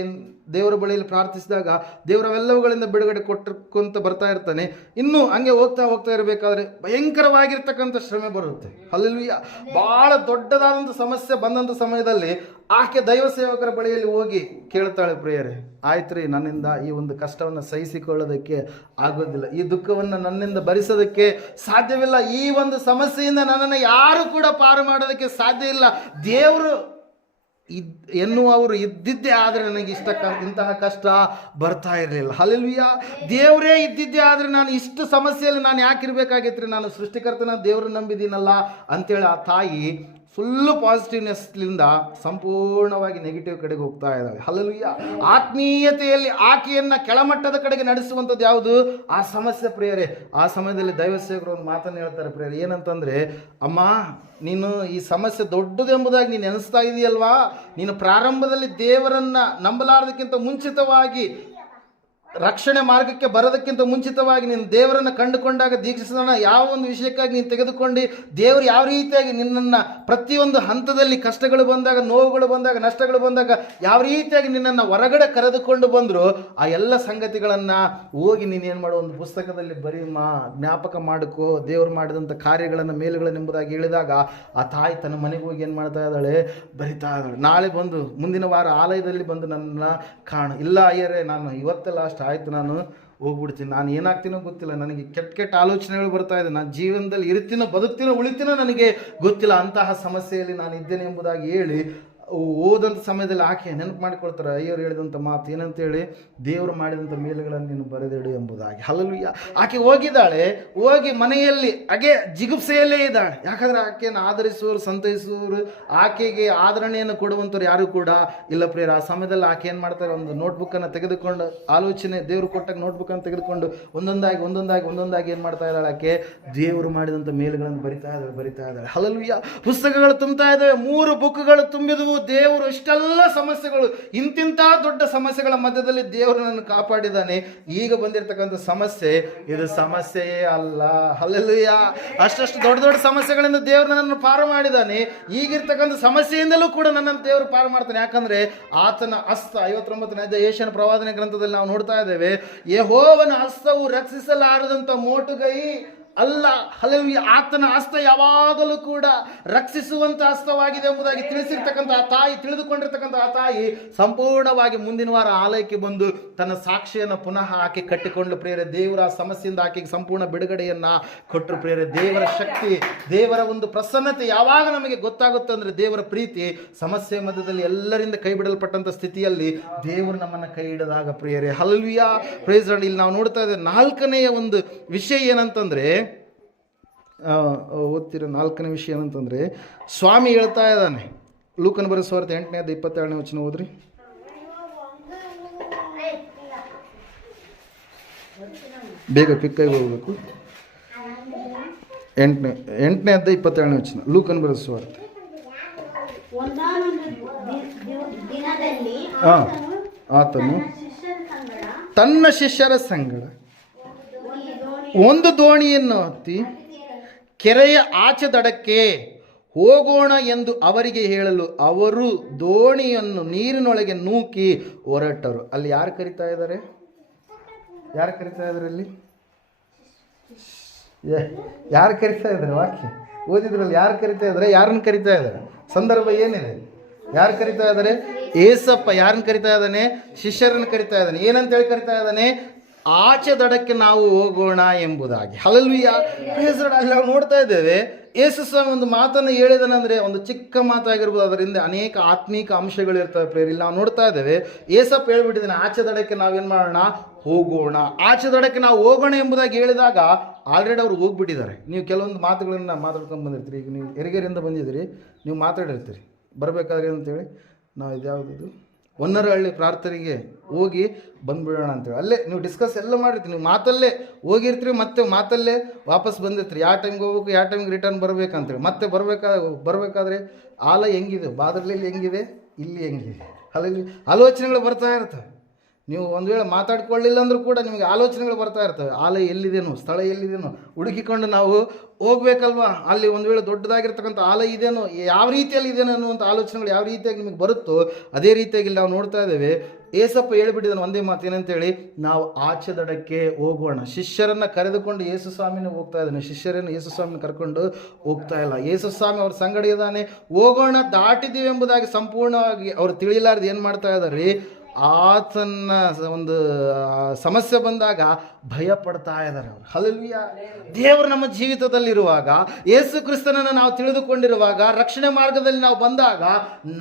ದೇವರ ಬಳಿಯಲ್ಲಿ ಪ್ರಾರ್ಥಿಸಿದಾಗ ದೇವರವೆಲ್ಲವುಗಳಿಂದ ಬಿಡುಗಡೆ ಕೊಟ್ಟುಕೊಂತ ಬರ್ತಾ ಇರ್ತಾನೆ. ಇನ್ನು ಹಂಗೆ ಹೋಗ್ತಾ ಇರಬೇಕಾದ್ರೆ ಭಯಂಕರವಾಗಿರ್ತಕ್ಕಂಥ ಶ್ರಮೆ ಬರುತ್ತೆ. ಹಲ್ಲೆಲೂಯಾ. ಬಹಳ ದೊಡ್ಡದಾದಂಥ ಸಮಸ್ಯೆ ಬಂದಂಥ ಸಮಯದಲ್ಲಿ ಆಕೆ ದೈವ ಸೇವಕರ ಬಳಿಯಲ್ಲಿ ಹೋಗಿ ಕೇಳ್ತಾಳೆ, ಪ್ರಿಯರೇ, ಆಯ್ತು ರೀ, ನನ್ನಿಂದ ಈ ಒಂದು ಕಷ್ಟವನ್ನು ಸಹಿಸಿಕೊಳ್ಳೋದಕ್ಕೆ ಆಗೋದಿಲ್ಲ, ಈ ದುಃಖವನ್ನು ನನ್ನಿಂದ ಭರಿಸೋದಕ್ಕೆ ಸಾಧ್ಯವಿಲ್ಲ, ಈ ಒಂದು ಸಮಸ್ಯೆಯಿಂದ ನನ್ನನ್ನು ಯಾರು ಕೂಡ ಪಾರು ಮಾಡೋದಕ್ಕೆ ಸಾಧ್ಯ ಇಲ್ಲ, ದೇವರು ಎನ್ನುವರು ಇದ್ದಿದ್ದೇ ಆದರೆ ನನಗೆ ಇಂತಹ ಕಷ್ಟ ಬರ್ತಾ ಇರಲಿಲ್ಲ. ಹಲ್ಲೆಲೂಯಾ. ದೇವರೇ ಇದ್ದಿದ್ದೇ ಆದರೆ ನಾನು ಇಷ್ಟು ಸಮಸ್ಯೆಯಲ್ಲಿ ನಾನು ಯಾಕಿರ್ಬೇಕಾಗಿತ್ತು ರೀ, ನಾನು ಸೃಷ್ಟಿಕರ್ತನ ದೇವ್ರನ್ನ ನಂಬಿದ್ದೀನಲ್ಲ ಅಂತೇಳಿ ಆ ತಾಯಿ ಫುಲ್ಲು ಪಾಸಿಟಿವ್ನೆಸ್ಲಿಂದ ಸಂಪೂರ್ಣವಾಗಿ ನೆಗೆಟಿವ್ ಕಡೆಗೆ ಹೋಗ್ತಾ ಇದ್ದಾಳೆ. ಹಲ್ಲೆಲೂಯಾ. ಆತ್ಮೀಯತೆಯಲ್ಲಿ ಆಕೆಯನ್ನು ಕೆಳಮಟ್ಟದ ಕಡೆಗೆ ನಡೆಸುವಂಥದ್ದು ಯಾವುದು? ಆ ಸಮಸ್ಯೆ ಪ್ರಿಯರೇ. ಆ ಸಮಯದಲ್ಲಿ ದೈವ ಸೇವಕರು ಒಂದು ಮಾತನ್ನು ಹೇಳ್ತಾರೆ ಪ್ರಿಯರೇ, ಏನಂತಂದರೆ, ಅಮ್ಮ ನೀನು ಈ ಸಮಸ್ಯೆ ದೊಡ್ಡದೆಂಬುದಾಗಿ ನೀನು ನೆನೆಸ್ತಾ ಇದೆಯಲ್ವಾ, ನೀನು ಪ್ರಾರಂಭದಲ್ಲಿ ದೇವರನ್ನು ನಂಬಲಾರದಕ್ಕಿಂತ ಮುಂಚಿತವಾಗಿ, ರಕ್ಷಣೆ ಮಾರ್ಗಕ್ಕೆ ಬರೋದಕ್ಕಿಂತ ಮುಂಚಿತವಾಗಿ ನೀನು ದೇವರನ್ನು ಕಂಡುಕೊಂಡಾಗ, ದೀಕ್ಷಿಸೋಣ ಯಾವ ಒಂದು ವಿಷಯಕ್ಕಾಗಿ ನೀನು ತೆಗೆದುಕೊಂಡು ದೇವರು ಯಾವ ರೀತಿಯಾಗಿ ನಿನ್ನನ್ನು ಪ್ರತಿಯೊಂದು ಹಂತದಲ್ಲಿ ಕಷ್ಟಗಳು ಬಂದಾಗ, ನೋವುಗಳು ಬಂದಾಗ, ನಷ್ಟಗಳು ಬಂದಾಗ ಯಾವ ರೀತಿಯಾಗಿ ನಿನ್ನನ್ನು ಹೊರಗಡೆ ಕರೆದುಕೊಂಡು ಬಂದರು, ಆ ಎಲ್ಲ ಸಂಗತಿಗಳನ್ನು ಹೋಗಿ ನೀನೇನು ಮಾಡೋ ಒಂದು ಪುಸ್ತಕದಲ್ಲಿ ಬರೀಮಾ, ಜ್ಞಾಪಕ ಮಾಡಿಕೋ, ದೇವರು ಮಾಡಿದಂಥ ಕಾರ್ಯಗಳನ್ನು ಮೇಲುಗಳನ್ನೆಂಬುದಾಗಿ ಹೇಳಿದಾಗ ಆ ತಾಯಿ ತನ್ನ ಮನೆಗೆ ಹೋಗಿ ಏನು ಮಾಡ್ತಾ ಇದ್ದಾಳೆ? ಬರಿತಾ ಇದ್ದಾಳೆ. ನಾಳೆ ಬಂದು ಮುಂದಿನ ವಾರ ಆಲಯದಲ್ಲಿ ಬಂದು ನನ್ನನ್ನು ಕಾಣು. ಇಲ್ಲ ಅಯ್ಯರೇ, ನಾನು ಇವತ್ತೇ ಲಾಸ್ಟ್ ಆಯಿತು, ನಾನು ಹೋಗ್ಬಿಡ್ತೀನಿ, ನಾನು ಏನಾಗ್ತೀನೋ ಗೊತ್ತಿಲ್ಲ, ನನಗೆ ಕೆಟ್ಟ ಆಲೋಚನೆಗಳು ಬರ್ತಾ ಇದೆ, ನಾನು ಜೀವನದಲ್ಲಿ ಇರ್ತೀನೋ ಬದುಕ್ತೀನೋ ಉಳಿತೀನೋ ನನಗೆ ಗೊತ್ತಿಲ್ಲ, ಅಂತಹ ಸಮಸ್ಯೆಯಲ್ಲಿ ನಾನು ಇದ್ದೇನೆ ಎಂಬುದಾಗಿ ಹೇಳಿ ಓದಂಥ ಸಮಯದಲ್ಲಿ ಆಕೆ ನೆನಪು ಮಾಡಿಕೊಳ್ತಾರೆ ಅಯ್ಯವರು ಹೇಳಿದಂಥ ಮಾತು ಏನಂತೇಳಿ, ದೇವರು ಮಾಡಿದಂಥ ಮೇಲುಗಳನ್ನು ನೀನು ಬರೆದಿಡು ಎಂಬುದಾಗಿ. ಹಲ್ಲೆಲೂಯಾ. ಆಕೆ ಹೋಗಿದ್ದಾಳೆ, ಹೋಗಿ ಮನೆಯಲ್ಲಿ ಹಾಗೆ ಜಿಗುಪ್ಸೆಯಲ್ಲೇ ಇದ್ದಾಳೆ. ಯಾಕಂದರೆ ಆಕೆಯನ್ನು ಆಧರಿಸುವವರು, ಸಂತೈಸುವವರು, ಆಕೆಗೆ ಆದರಣೆಯನ್ನು ಕೊಡುವಂಥವ್ರು ಯಾರು ಕೂಡ ಇಲ್ಲ ಪ್ರಿಯರ. ಆ ಸಮಯದಲ್ಲಿ ಆಕೆ ಏನು ಮಾಡ್ತಾರೆ? ಒಂದು ನೋಟ್ಬುಕ್ಕನ್ನು ತೆಗೆದುಕೊಂಡು, ಆಲೋಚನೆ ದೇವರು ಕೊಟ್ಟಾಗ ನೋಟ್ಬುಕ್ಕನ್ನು ತೆಗೆದುಕೊಂಡು ಒಂದೊಂದಾಗಿ ಏನು ಮಾಡ್ತಾ ಇದ್ದಾಳೆ? ಆಕೆ ದೇವರು ಮಾಡಿದಂಥ ಮೇಲುಗಳನ್ನು ಬರಿತಾ ಇದ್ದಾಳೆ. ಹಲ್ಲೆಲೂಯಾ. ಪುಸ್ತಕಗಳು ತುಂಬ್ತಾ ಇದ್ದಾವೆ, 3 ಬುಕ್ಗಳು ತುಂಬಿದವು. ದೇವರು ಇಷ್ಟೆಲ್ಲ ಸಮಸ್ಯೆಗಳು, ಇಂತಿಂಥ ದೊಡ್ಡ ಸಮಸ್ಯೆಗಳ ಮಧ್ಯದಲ್ಲಿ ದೇವರು ನನ್ನನ್ನು ಕಾಪಾಡಿದ್ದಾನೆ. ಈಗ ಬಂದಿರತಕ್ಕಂಥ ಸಮಸ್ಯೆ ಇದು ಸಮಸ್ಯೆಯೇ ಅಲ್ಲ. ಹಲ್ಲೆಲೂಯಾ. ಅಷ್ಟು ದೊಡ್ಡ ಸಮಸ್ಯೆಗಳಿಂದ ದೇವರು ನನ್ನನ್ನು ಪಾರು ಮಾಡಿದ್ದಾನೆ. ಈಗಿರ್ತಕ್ಕಂಥ ಸಮಸ್ಯೆಯಿಂದಲೂ ಕೂಡ ನನ್ನನ್ನು ದೇವರು ಪಾರು ಮಾಡ್ತಾನೆ. ಯಾಕಂದ್ರೆ ಆತನ ಹಸ್ತ 59ನೇ ಅಧ್ಯಾಯ ಏಷ್ಯನ ಪ್ರವಾದನೆ ಗ್ರಂಥದಲ್ಲಿ ನಾವು ನೋಡ್ತಾ ಇದ್ದೇವೆ, ಯೆಹೋವನ ಹಸ್ತವು ರಕ್ಷಿಸಲಾರದಂಥ ಮೋಟುಗೈ ಅಲ್ಲ. ಹಲ್ಲೆಲೂಯಾ. ಆತನ ಹಸ್ತ ಯಾವಾಗಲೂ ಕೂಡ ರಕ್ಷಿಸುವಂಥ ಹಸ್ತವಾಗಿದೆ ಎಂಬುದಾಗಿ ತಿಳಿಸಿರ್ತಕ್ಕಂಥ ಆ ತಾಯಿ, ತಿಳಿದುಕೊಂಡಿರ್ತಕ್ಕಂಥ ಆ ತಾಯಿ ಸಂಪೂರ್ಣವಾಗಿ ಮುಂದಿನ ವಾರ ಆಲಯಕ್ಕೆ ಬಂದು ತನ್ನ ಸಾಕ್ಷಿಯನ್ನು ಪುನಃ ಆಕೆ ಕಟ್ಟಿಕೊಂಡು ಪ್ರಿಯರೇ, ದೇವರ ಆ ಸಮಸ್ಯೆಯಿಂದ ಆಕೆಗೆ ಸಂಪೂರ್ಣ ಬಿಡುಗಡೆಯನ್ನು ಕೊಟ್ಟರು ಪ್ರಿಯರೇ. ದೇವರ ಶಕ್ತಿ, ದೇವರ ಒಂದು ಪ್ರಸನ್ನತೆ ಯಾವಾಗ ನಮಗೆ ಗೊತ್ತಾಗುತ್ತೆ ಅಂದರೆ, ದೇವರ ಪ್ರೀತಿ ಸಮಸ್ಯೆ ಮಧ್ಯದಲ್ಲಿ ಎಲ್ಲರಿಂದ ಕೈ ಬಿಡಲ್ಪಟ್ಟಂಥ ಸ್ಥಿತಿಯಲ್ಲಿ ದೇವರು ನಮ್ಮನ್ನು ಕೈ ಹಿಡಿದಾಗ ಪ್ರಿಯರೇ. ಹಲ್ಲೆಲೂಯಾ. Praise Lord. ಇಲ್ಲಿ ನಾವು ನೋಡ್ತಾ ಇದ್ದೇವೆ 4ನೇ ಒಂದು ವಿಷಯ ಏನಂತಂದರೆ, ಓದ್ತಿರೋ 4ನೇ ವಿಷಯ ಏನಂತಂದರೆ, ಸ್ವಾಮಿ ಹೇಳ್ತಾ ಇದ್ದಾನೆ. ಲೂಕನ ಬರೆದ ಸುವಾರ್ತೆ 8ನೇ ಅಧ್ಯಾಯ 27ನೇ ವಚನ ಓದ್ರಿ. ಬೇಗ ಕ್ವಿಕ್ಕಾಗಿ ಹೋಗ್ಬೇಕು. 8ನೇ ಅಧ್ಯಾಯ 27ನೇ ವಚನ, ಲೂಕನ ಬರೆದ ಸುವಾರ್ತೆ. ಆತನು ತನ್ನ ಶಿಷ್ಯರ ಸಂಗಡ ಒಂದು ದೋಣಿಯನ್ನು ಹತ್ತಿ ಕೆರೆಯ ಆಚೆ ದಡಕ್ಕೆ ಹೋಗೋಣ ಎಂದು ಅವರಿಗೆ ಹೇಳಲು ಅವರು ದೋಣಿಯನ್ನು ನೀರಿನೊಳಗೆ ನೂಕಿ ಹೊರಟರು. ಅಲ್ಲಿ ಯಾರು ಕರಿತಾ ಇದ್ದಾರೆ? ಯಾರು ಕರಿತಾ ಇದ್ದಾರೆ? ಅಲ್ಲಿ ಯಾರು ಕರಿತಾ ಇದ್ದಾರೆ? ವಾಕ್ಯ ಓದಿದ್ರಲ್ಲಿ ಯಾರು ಕರಿತಾ ಇದ್ದಾರೆ? ಯಾರನ್ನು ಕರಿತಾ ಇದ್ದಾರೆ? ಸಂದರ್ಭ ಏನಿದೆ? ಯಾರು ಕರಿತಾ ಇದ್ದಾರೆ? ಏಸಪ್ಪ ಯಾರನ್ನು ಕರಿತಾ ಇದ್ದಾನೆ? ಶಿಷ್ಯರನ್ನು ಕರಿತಾ ಇದ್ದಾನೆ. ಏನಂತೇಳಿ ಕರಿತಾ ಇದ್ದಾನೆ? ಆಚೆ ದಡಕ್ಕೆ ನಾವು ಹೋಗೋಣ ಎಂಬುದಾಗಿ. ಹಲ್ಲೆಲೂಯಾ. ಅಲ್ಲಿ ನಾವು ನೋಡ್ತಾ ಇದ್ದೇವೆ, ಯೇಸು ಸ್ವಾಮಿ ಒಂದು ಮಾತನ್ನು ಹೇಳಿದನಂದರೆ ಒಂದು ಚಿಕ್ಕ ಮಾತಾಗಿರ್ಬೋದು, ಅದರಿಂದ ಅನೇಕ ಆತ್ಮೀಕ ಅಂಶಗಳು ಇರ್ತವೆ ಪ್ರೇರಿ. ಇಲ್ಲಿ ನಾವು ನೋಡ್ತಾ ಇದ್ದೇವೆ, ಏಸಪ್ಪ ಹೇಳ್ಬಿಟ್ಟಿದ್ದಾನೆ, ಆಚೆ ದಡಕ್ಕೆ ನಾವೇನು ಮಾಡೋಣ? ಹೋಗೋಣ. ಆಚೆ ದಡಕ್ಕೆ ನಾವು ಹೋಗೋಣ ಎಂಬುದಾಗಿ ಹೇಳಿದಾಗ ಆಲ್ರೆಡಿ ಅವ್ರು ಹೋಗ್ಬಿಟ್ಟಿದ್ದಾರೆ. ನೀವು ಕೆಲವೊಂದು ಮಾತುಗಳನ್ನು ಮಾತಾಡ್ಕೊಂಡು ಬಂದಿರ್ತೀರಿ. ಈಗ ನೀವು ಹೆರಿಗೆರೆಯಿಂದ ಬಂದಿದ್ದೀರಿ, ನೀವು ಮಾತಾಡಿರ್ತೀರಿ ಬರಬೇಕಾದ್ರೆ ಅಂತೇಳಿ, ನಾವು ಇದ್ಯಾವುದಿದು ಹೊನ್ನರಹಳ್ಳಿ ಪ್ರಾರ್ಥನೆಗೆ ಹೋಗಿ ಬಂದುಬಿಡೋಣ ಅಂತೇಳಿ ಅಲ್ಲೇ ನೀವು ಡಿಸ್ಕಸ್ ಎಲ್ಲ ಮಾಡಿರ್ತೀರಿ. ನೀವು ಮಾತಲ್ಲೇ ಹೋಗಿರ್ತೀರಿ, ಮತ್ತೆ ಮಾತಲ್ಲೇ ವಾಪಸ್ ಬಂದಿರ್ತೀರಿ. ಯಾವ ಟೈಮ್ಗೆ ಹೋಗ್ಬೇಕು, ಯಾವ ಟೈಮ್ಗೆ ರಿಟರ್ನ್ ಬರಬೇಕಂತೇಳಿ. ಮತ್ತೆ ಬರಬೇಕಾದ್ರೆ ಆಲ ಹೆಂಗಿದೆ, ಬಾದ್ರಲ್ಲಿ ಹೆಂಗಿದೆ, ಇಲ್ಲಿ ಹೆಂಗಿದೆ, ಅಲ್ಲಿ ಆಲೋಚನೆಗಳು ಬರ್ತಾ ಇರ್ತವೆ. ನೀವು ಒಂದು ವೇಳೆ ಮಾತಾಡ್ಕೊಳ್ಳಿಲ್ಲ ಅಂದರೂ ಕೂಡ ನಿಮಗೆ ಆಲೋಚನೆಗಳು ಬರ್ತಾ ಇರ್ತವೆ. ಆಲಯ ಎಲ್ಲಿದೇನೋ, ಸ್ಥಳ ಎಲ್ಲಿದೇನೋ ಹುಡುಕಿಕೊಂಡು ನಾವು ಹೋಗ್ಬೇಕಲ್ವಾ. ಅಲ್ಲಿ ಒಂದು ವೇಳೆ ದೊಡ್ಡದಾಗಿರ್ತಕ್ಕಂಥ ಆಲಯ ಇದೇನೋ, ಯಾವ ರೀತಿಯಲ್ಲಿ ಇದೇನೋ ಅನ್ನುವಂಥ ಆಲೋಚನೆಗಳು ಯಾವ ರೀತಿಯಾಗಿ ನಿಮಗೆ ಬರುತ್ತೋ ಅದೇ ರೀತಿಯಾಗಿ ನಾವು ನೋಡ್ತಾ ಇದ್ದೇವೆ. ಏಸಪ್ಪ ಹೇಳ್ಬಿಟ್ಟಿದ್ದಾನೆ ಒಂದೇ ಮಾತು ಏನಂತೇಳಿ, ನಾವು ಆಚೆ ದಡಕ್ಕೆ ಹೋಗೋಣ. ಶಿಷ್ಯರನ್ನು ಕರೆದುಕೊಂಡು ಯೇಸು ಸ್ವಾಮಿನ ಹೋಗ್ತಾ ಇದ್ದಾನೆ. ಶಿಷ್ಯರನ್ನು ಯೇಸು ಸ್ವಾಮಿನ ಕರ್ಕೊಂಡು ಹೋಗ್ತಾ ಇಲ್ಲ. ಯೇಸು ಸ್ವಾಮಿ ಅವ್ರ ಸಂಗಡ ಇದ್ದಾನೆ. ಹೋಗೋಣ, ದಾಟಿದ್ದೀವಿ ಎಂಬುದಾಗಿ ಸಂಪೂರ್ಣವಾಗಿ ಅವ್ರು ತಿಳಿಲಾರ್ದು ಏನು ಮಾಡ್ತಾ ಇದ್ದಾರೆ? ಆತನ ಒಂದು ಸಮಸ್ಯೆ ಬಂದಾಗ ಭಯ ಪಡ್ತಾ ಇದ್ದಾರೆ ಅವರು. ಹಲ್ಲೆಲೂಯಾ. ದೇವರು ನಮ್ಮ ಜೀವಿತದಲ್ಲಿರುವಾಗ, ಯೇಸು ಕ್ರಿಸ್ತನನ್ನು ನಾವು ತಿಳಿದುಕೊಂಡಿರುವಾಗ, ರಕ್ಷಣೆ ಮಾರ್ಗದಲ್ಲಿ ನಾವು ಬಂದಾಗ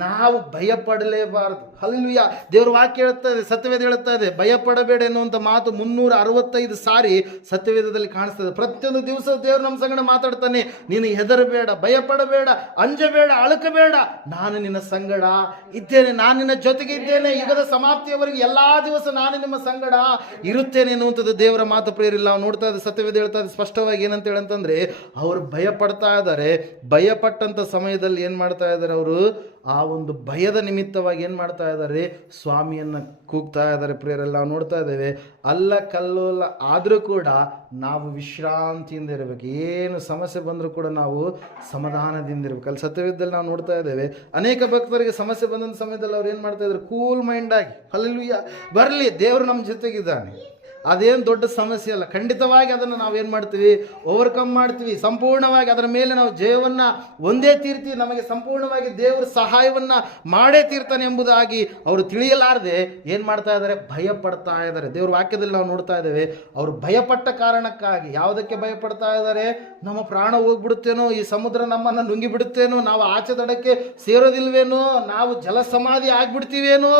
ನಾವು ಭಯ ಪಡಲೇಬಾರದು. ಹಲ್ಲೆಲೂಯಾ. ದೇವರ ವಾಕ್ಯ ಹೇಳ್ತಾ ಇದೆ, ಸತ್ಯವೇದ ಹೇಳ್ತಾ ಇದೆ, ಭಯಪಡಬೇಡ ಎನ್ನುವಂಥ ಮಾತು 365 ಸಾರಿ ಸತ್ಯವೇದದಲ್ಲಿ ಕಾಣಿಸ್ತದೆ. ಪ್ರತಿಯೊಂದು ದಿವಸ ದೇವರು ನಮ್ಮ ಸಂಗಡ ಮಾತಾಡ್ತಾನೆ, ನೀನು ಹೆದರಬೇಡ, ಭಯಪಡಬೇಡ, ಅಂಜಬೇಡ, ಅಳಕಬೇಡ, ನಾನು ನಿನ್ನ ಸಂಗಡ ಇದ್ದೇನೆ, ನಾನು ನಿನ್ನ ಜೊತೆಗೆ ಇದ್ದೇನೆ, ಯುಗದ ಸಮಾಪ್ತಿಯವರೆಗೆ ಎಲ್ಲಾ ದಿವಸ ನಾನು ನಿಮ್ಮ ಸಂಗಡ ಇರುತ್ತೇನೆ ಎನ್ನುವಂಥದ್ದು ದೇವರ ಮಾತು ಪ್ರಿಯರಿಲ್ಲ. ನಾವು ನೋಡ್ತಾ ಇದ್ದೆ, ಸತ್ಯವೇದ ಹೇಳ್ತಾ ಇದೆ ಸ್ಪಷ್ಟವಾಗಿ ಏನಂತ ಹೇಳಂತಂದ್ರೆ, ಅವರು ಭಯಪಡ್ತಾ ಇದ್ದಾರೆ. ಭಯಪಟ್ಟಂತ ಸಮಯದಲ್ಲಿ ಏನ್ ಮಾಡ್ತಾ ಇದ್ದಾರೆ, ಅವರು ಆ ಒಂದು ಭಯದ ನಿಮಿತ್ತವಾಗಿ ಏನು ಮಾಡ್ತಾ ಇದ್ದಾರೆ, ಸ್ವಾಮಿಯನ್ನು ಕೂಗ್ತಾ ಇದ್ದಾರೆ. ಪ್ರಿಯರೆಲ್ಲ ನಾವು ನೋಡ್ತಾ ಇದ್ದೇವೆ, ಅಲ್ಲ ಕಲ್ಲೋಲ ಆದರೂ ಕೂಡ ನಾವು ವಿಶ್ರಾಂತಿಯಿಂದ ಇರಬೇಕು. ಏನು ಸಮಸ್ಯೆ ಬಂದರೂ ಕೂಡ ನಾವು ಸಮಾಧಾನದಿಂದ ಇರಬೇಕು. ಅಲ್ಲಿ ಸತ್ಯವೇದದಲ್ಲಿ ನಾವು ನೋಡ್ತಾ ಇದ್ದೇವೆ, ಅನೇಕ ಭಕ್ತರಿಗೆ ಸಮಸ್ಯೆ ಬಂದಂಥ ಸಮಯದಲ್ಲಿ ಅವ್ರು ಏನು ಮಾಡ್ತಾ ಇದ್ದಾರೆ, ಕೂಲ್ ಮೈಂಡ್ ಆಗಿ ಹಲ್ಲೆಲೂಯಾ, ಬರಲಿ, ದೇವರು ನಮ್ಮ ಜೊತೆಗಿದ್ದಾನೆ, ಅದೇನು ದೊಡ್ಡ ಸಮಸ್ಯೆ ಅಲ್ಲ, ಖಂಡಿತವಾಗಿ ಅದನ್ನು ನಾವೇನು ಮಾಡ್ತೀವಿ, ಓವರ್ಕಮ್ ಮಾಡ್ತೀವಿ, ಸಂಪೂರ್ಣವಾಗಿ ಅದರ ಮೇಲೆ ನಾವು ಜಯವನ್ನು ಒಂದೇ ತೀರ್ತೀವಿ, ನಮಗೆ ಸಂಪೂರ್ಣವಾಗಿ ದೇವರ ಸಹಾಯವನ್ನು ಮಾಡೇ ತೀರ್ತಾನೆ ಎಂಬುದಾಗಿ ಅವರು ತಿಳಿಯಲಾರದೆ ಏನು ಮಾಡ್ತಾ ಇದ್ದಾರೆ, ಭಯ ಪಡ್ತಾ ಇದ್ದಾರೆ. ದೇವ್ರ ವಾಕ್ಯದಲ್ಲಿ ನಾವು ನೋಡ್ತಾ ಇದ್ದೇವೆ, ಅವರು ಭಯಪಟ್ಟ ಕಾರಣಕ್ಕಾಗಿ ಯಾವುದಕ್ಕೆ ಭಯಪಡ್ತಾ ಇದ್ದಾರೆ, ನಮ್ಮ ಪ್ರಾಣ ಹೋಗ್ಬಿಡುತ್ತೇನೋ, ಈ ಸಮುದ್ರ ನಮ್ಮನ್ನು ನುಂಗಿಬಿಡುತ್ತೇನೋ, ನಾವು ಆಚೆ ದಡಕ್ಕೆ ಸೇರೋದಿಲ್ವೇನೋ, ನಾವು ಜಲಸಮಾಧಿ ಆಗ್ಬಿಡ್ತೀವೇನೋ,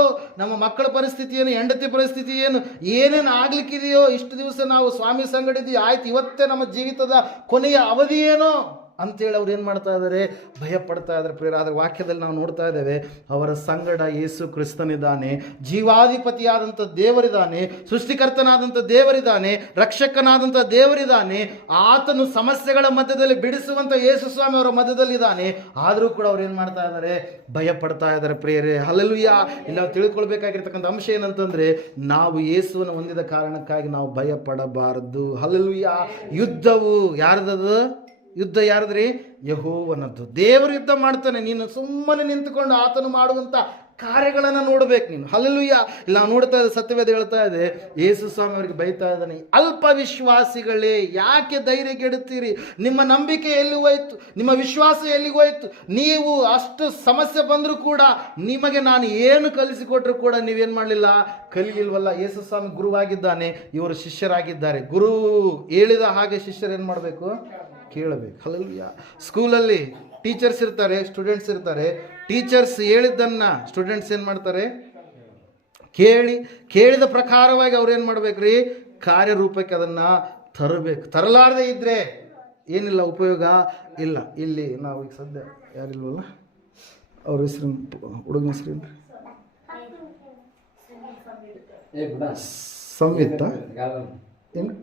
ನಮ್ಮ ಮಕ್ಕಳ ಪರಿಸ್ಥಿತಿ ಏನು, ಹೆಂಡತಿ ಪರಿಸ್ಥಿತಿ ಏನು, ಏನೇನು ಆಗ್ಲಿಕ್ಕೆ ಇದೆಯೋ, ಇಷ್ಟು ದಿವಸ ನಾವು ಸ್ವಾಮಿ ಸಂಗಡಿದ್ವಿ, ಆಯ್ತು ಇವತ್ತೇ ನಮ್ಮ ಜೀವಿತದ ಕೊನೆಯ ಅವಧಿ ಏನೋ ಅಂತೇಳಿ ಅವ್ರು ಏನು ಮಾಡ್ತಾ ಇದ್ದಾರೆ, ಭಯ ಪಡ್ತಾ ಇದ್ದಾರೆ. ಪ್ರಿಯರ, ಅದರ ವಾಕ್ಯದಲ್ಲಿ ನಾವು ನೋಡ್ತಾ ಇದ್ದೇವೆ, ಅವರ ಸಂಗಡ ಯೇಸು ಕ್ರಿಸ್ತನಿದ್ದಾನೆ, ಜೀವಾಧಿಪತಿಯಾದಂಥ ದೇವರಿದ್ದಾನೆ, ಸೃಷ್ಟಿಕರ್ತನಾದಂಥ ದೇವರಿದ್ದಾನೆ, ರಕ್ಷಕನಾದಂಥ ದೇವರಿದ್ದಾನೆ, ಆತನು ಸಮಸ್ಯೆಗಳ ಮಧ್ಯದಲ್ಲಿ ಬಿಡಿಸುವಂಥ ಯೇಸು ಸ್ವಾಮಿ ಅವರ ಮಧ್ಯದಲ್ಲಿದ್ದಾನೆ. ಆದರೂ ಕೂಡ ಅವ್ರು ಏನು ಮಾಡ್ತಾ ಇದ್ದಾರೆ, ಭಯ ಪಡ್ತಾ ಇದ್ದಾರೆ. ಪ್ರಿಯರೇ, ಹಲ್ಲೆಲೂಯಾ. ಇಲ್ಲಿ ನಾವು ತಿಳ್ಕೊಳ್ಬೇಕಾಗಿರ್ತಕ್ಕಂಥ ಅಂಶ ಏನಂತಂದ್ರೆ, ನಾವು ಯೇಸುವನ್ನು ಹೊಂದಿದ ಕಾರಣಕ್ಕಾಗಿ ನಾವು ಭಯ ಪಡಬಾರದು. ಹಲ್ಲೆಲೂಯಾ. ಯುದ್ಧವು ಯಾರ್ದದು? ಯುದ್ಧ ಯಾರದ್ರಿ? ಯೆಹೋವನದ್ದು. ದೇವರು ಯುದ್ಧ ಮಾಡ್ತಾನೆ, ನೀನು ಸುಮ್ಮನೆ ನಿಂತುಕೊಂಡು ಆತನು ಮಾಡುವಂಥ ಕಾರ್ಯಗಳನ್ನು ನೋಡ್ಬೇಕು ನೀನು. ಹಲ್ಲೆಲೂಯಾ. ಇಲ್ಲ ನಾವು ನೋಡ್ತಾ ಇದ್ದ ಸತ್ಯವೇದ ಹೇಳ್ತಾ ಇದೆ, ಯೇಸು ಸ್ವಾಮಿ ಅವರಿಗೆ ಬೈತಾ ಇದ್ದಾನೆ, ಅಲ್ಪ ವಿಶ್ವಾಸಿಗಳೇ, ಯಾಕೆ ಧೈರ್ಯಗೆಡುತ್ತೀರಿ? ನಿಮ್ಮ ನಂಬಿಕೆ ಎಲ್ಲಿ ಹೋಯ್ತು? ನಿಮ್ಮ ವಿಶ್ವಾಸ ಎಲ್ಲಿಗೆ ಹೋಯ್ತು? ನೀವು ಅಷ್ಟು ಸಮಸ್ಯೆ ಬಂದರೂ ಕೂಡ ನಿಮಗೆ ನಾನು ಏನು ಕಲಿಸಿಕೊಟ್ರು ಕೂಡ ನೀವೇನು ಮಾಡಲಿಲ್ಲ, ಕಲೀಲಿಲ್ವಲ್ಲ. ಯೇಸು ಸ್ವಾಮಿ ಗುರುವಾಗಿದ್ದಾನೆ, ಇವರು ಶಿಷ್ಯರಾಗಿದ್ದಾರೆ. ಗುರು ಹೇಳಿದ ಹಾಗೆ ಶಿಷ್ಯರು ಏನು ಮಾಡಬೇಕು, ಕೇಳಬೇಕು. ಹಲ್ಲೆಲೂಯಾ. ಸ್ಕೂಲಲ್ಲಿ ಟೀಚರ್ಸ್ ಇರ್ತಾರೆ, ಸ್ಟೂಡೆಂಟ್ಸ್ ಇರ್ತಾರೆ. ಟೀಚರ್ಸ್ ಹೇಳಿದ್ದನ್ನು ಸ್ಟೂಡೆಂಟ್ಸ್ ಏನು ಮಾಡ್ತಾರೆ, ಕೇಳಿದ ಪ್ರಕಾರವಾಗಿ ಅವ್ರು ಏನು ಮಾಡ್ಬೇಕ್ರಿ, ಕಾರ್ಯರೂಪಕ್ಕೆ ಅದನ್ನು ತರಬೇಕು. ತರಲಾರದೆ ಇದ್ದರೆ ಏನಿಲ್ಲ, ಉಪಯೋಗ ಇಲ್ಲ. ಇಲ್ಲಿ ನಾವು ಈಗ ಸದ್ಯ ಯಾರಿಲ್ವಲ್ಲ, ಅವ್ರ ಹೆಸರು, ಹುಡುಗನ ಹೆಸರು ಸಂಯುಕ್ತ ಏನು,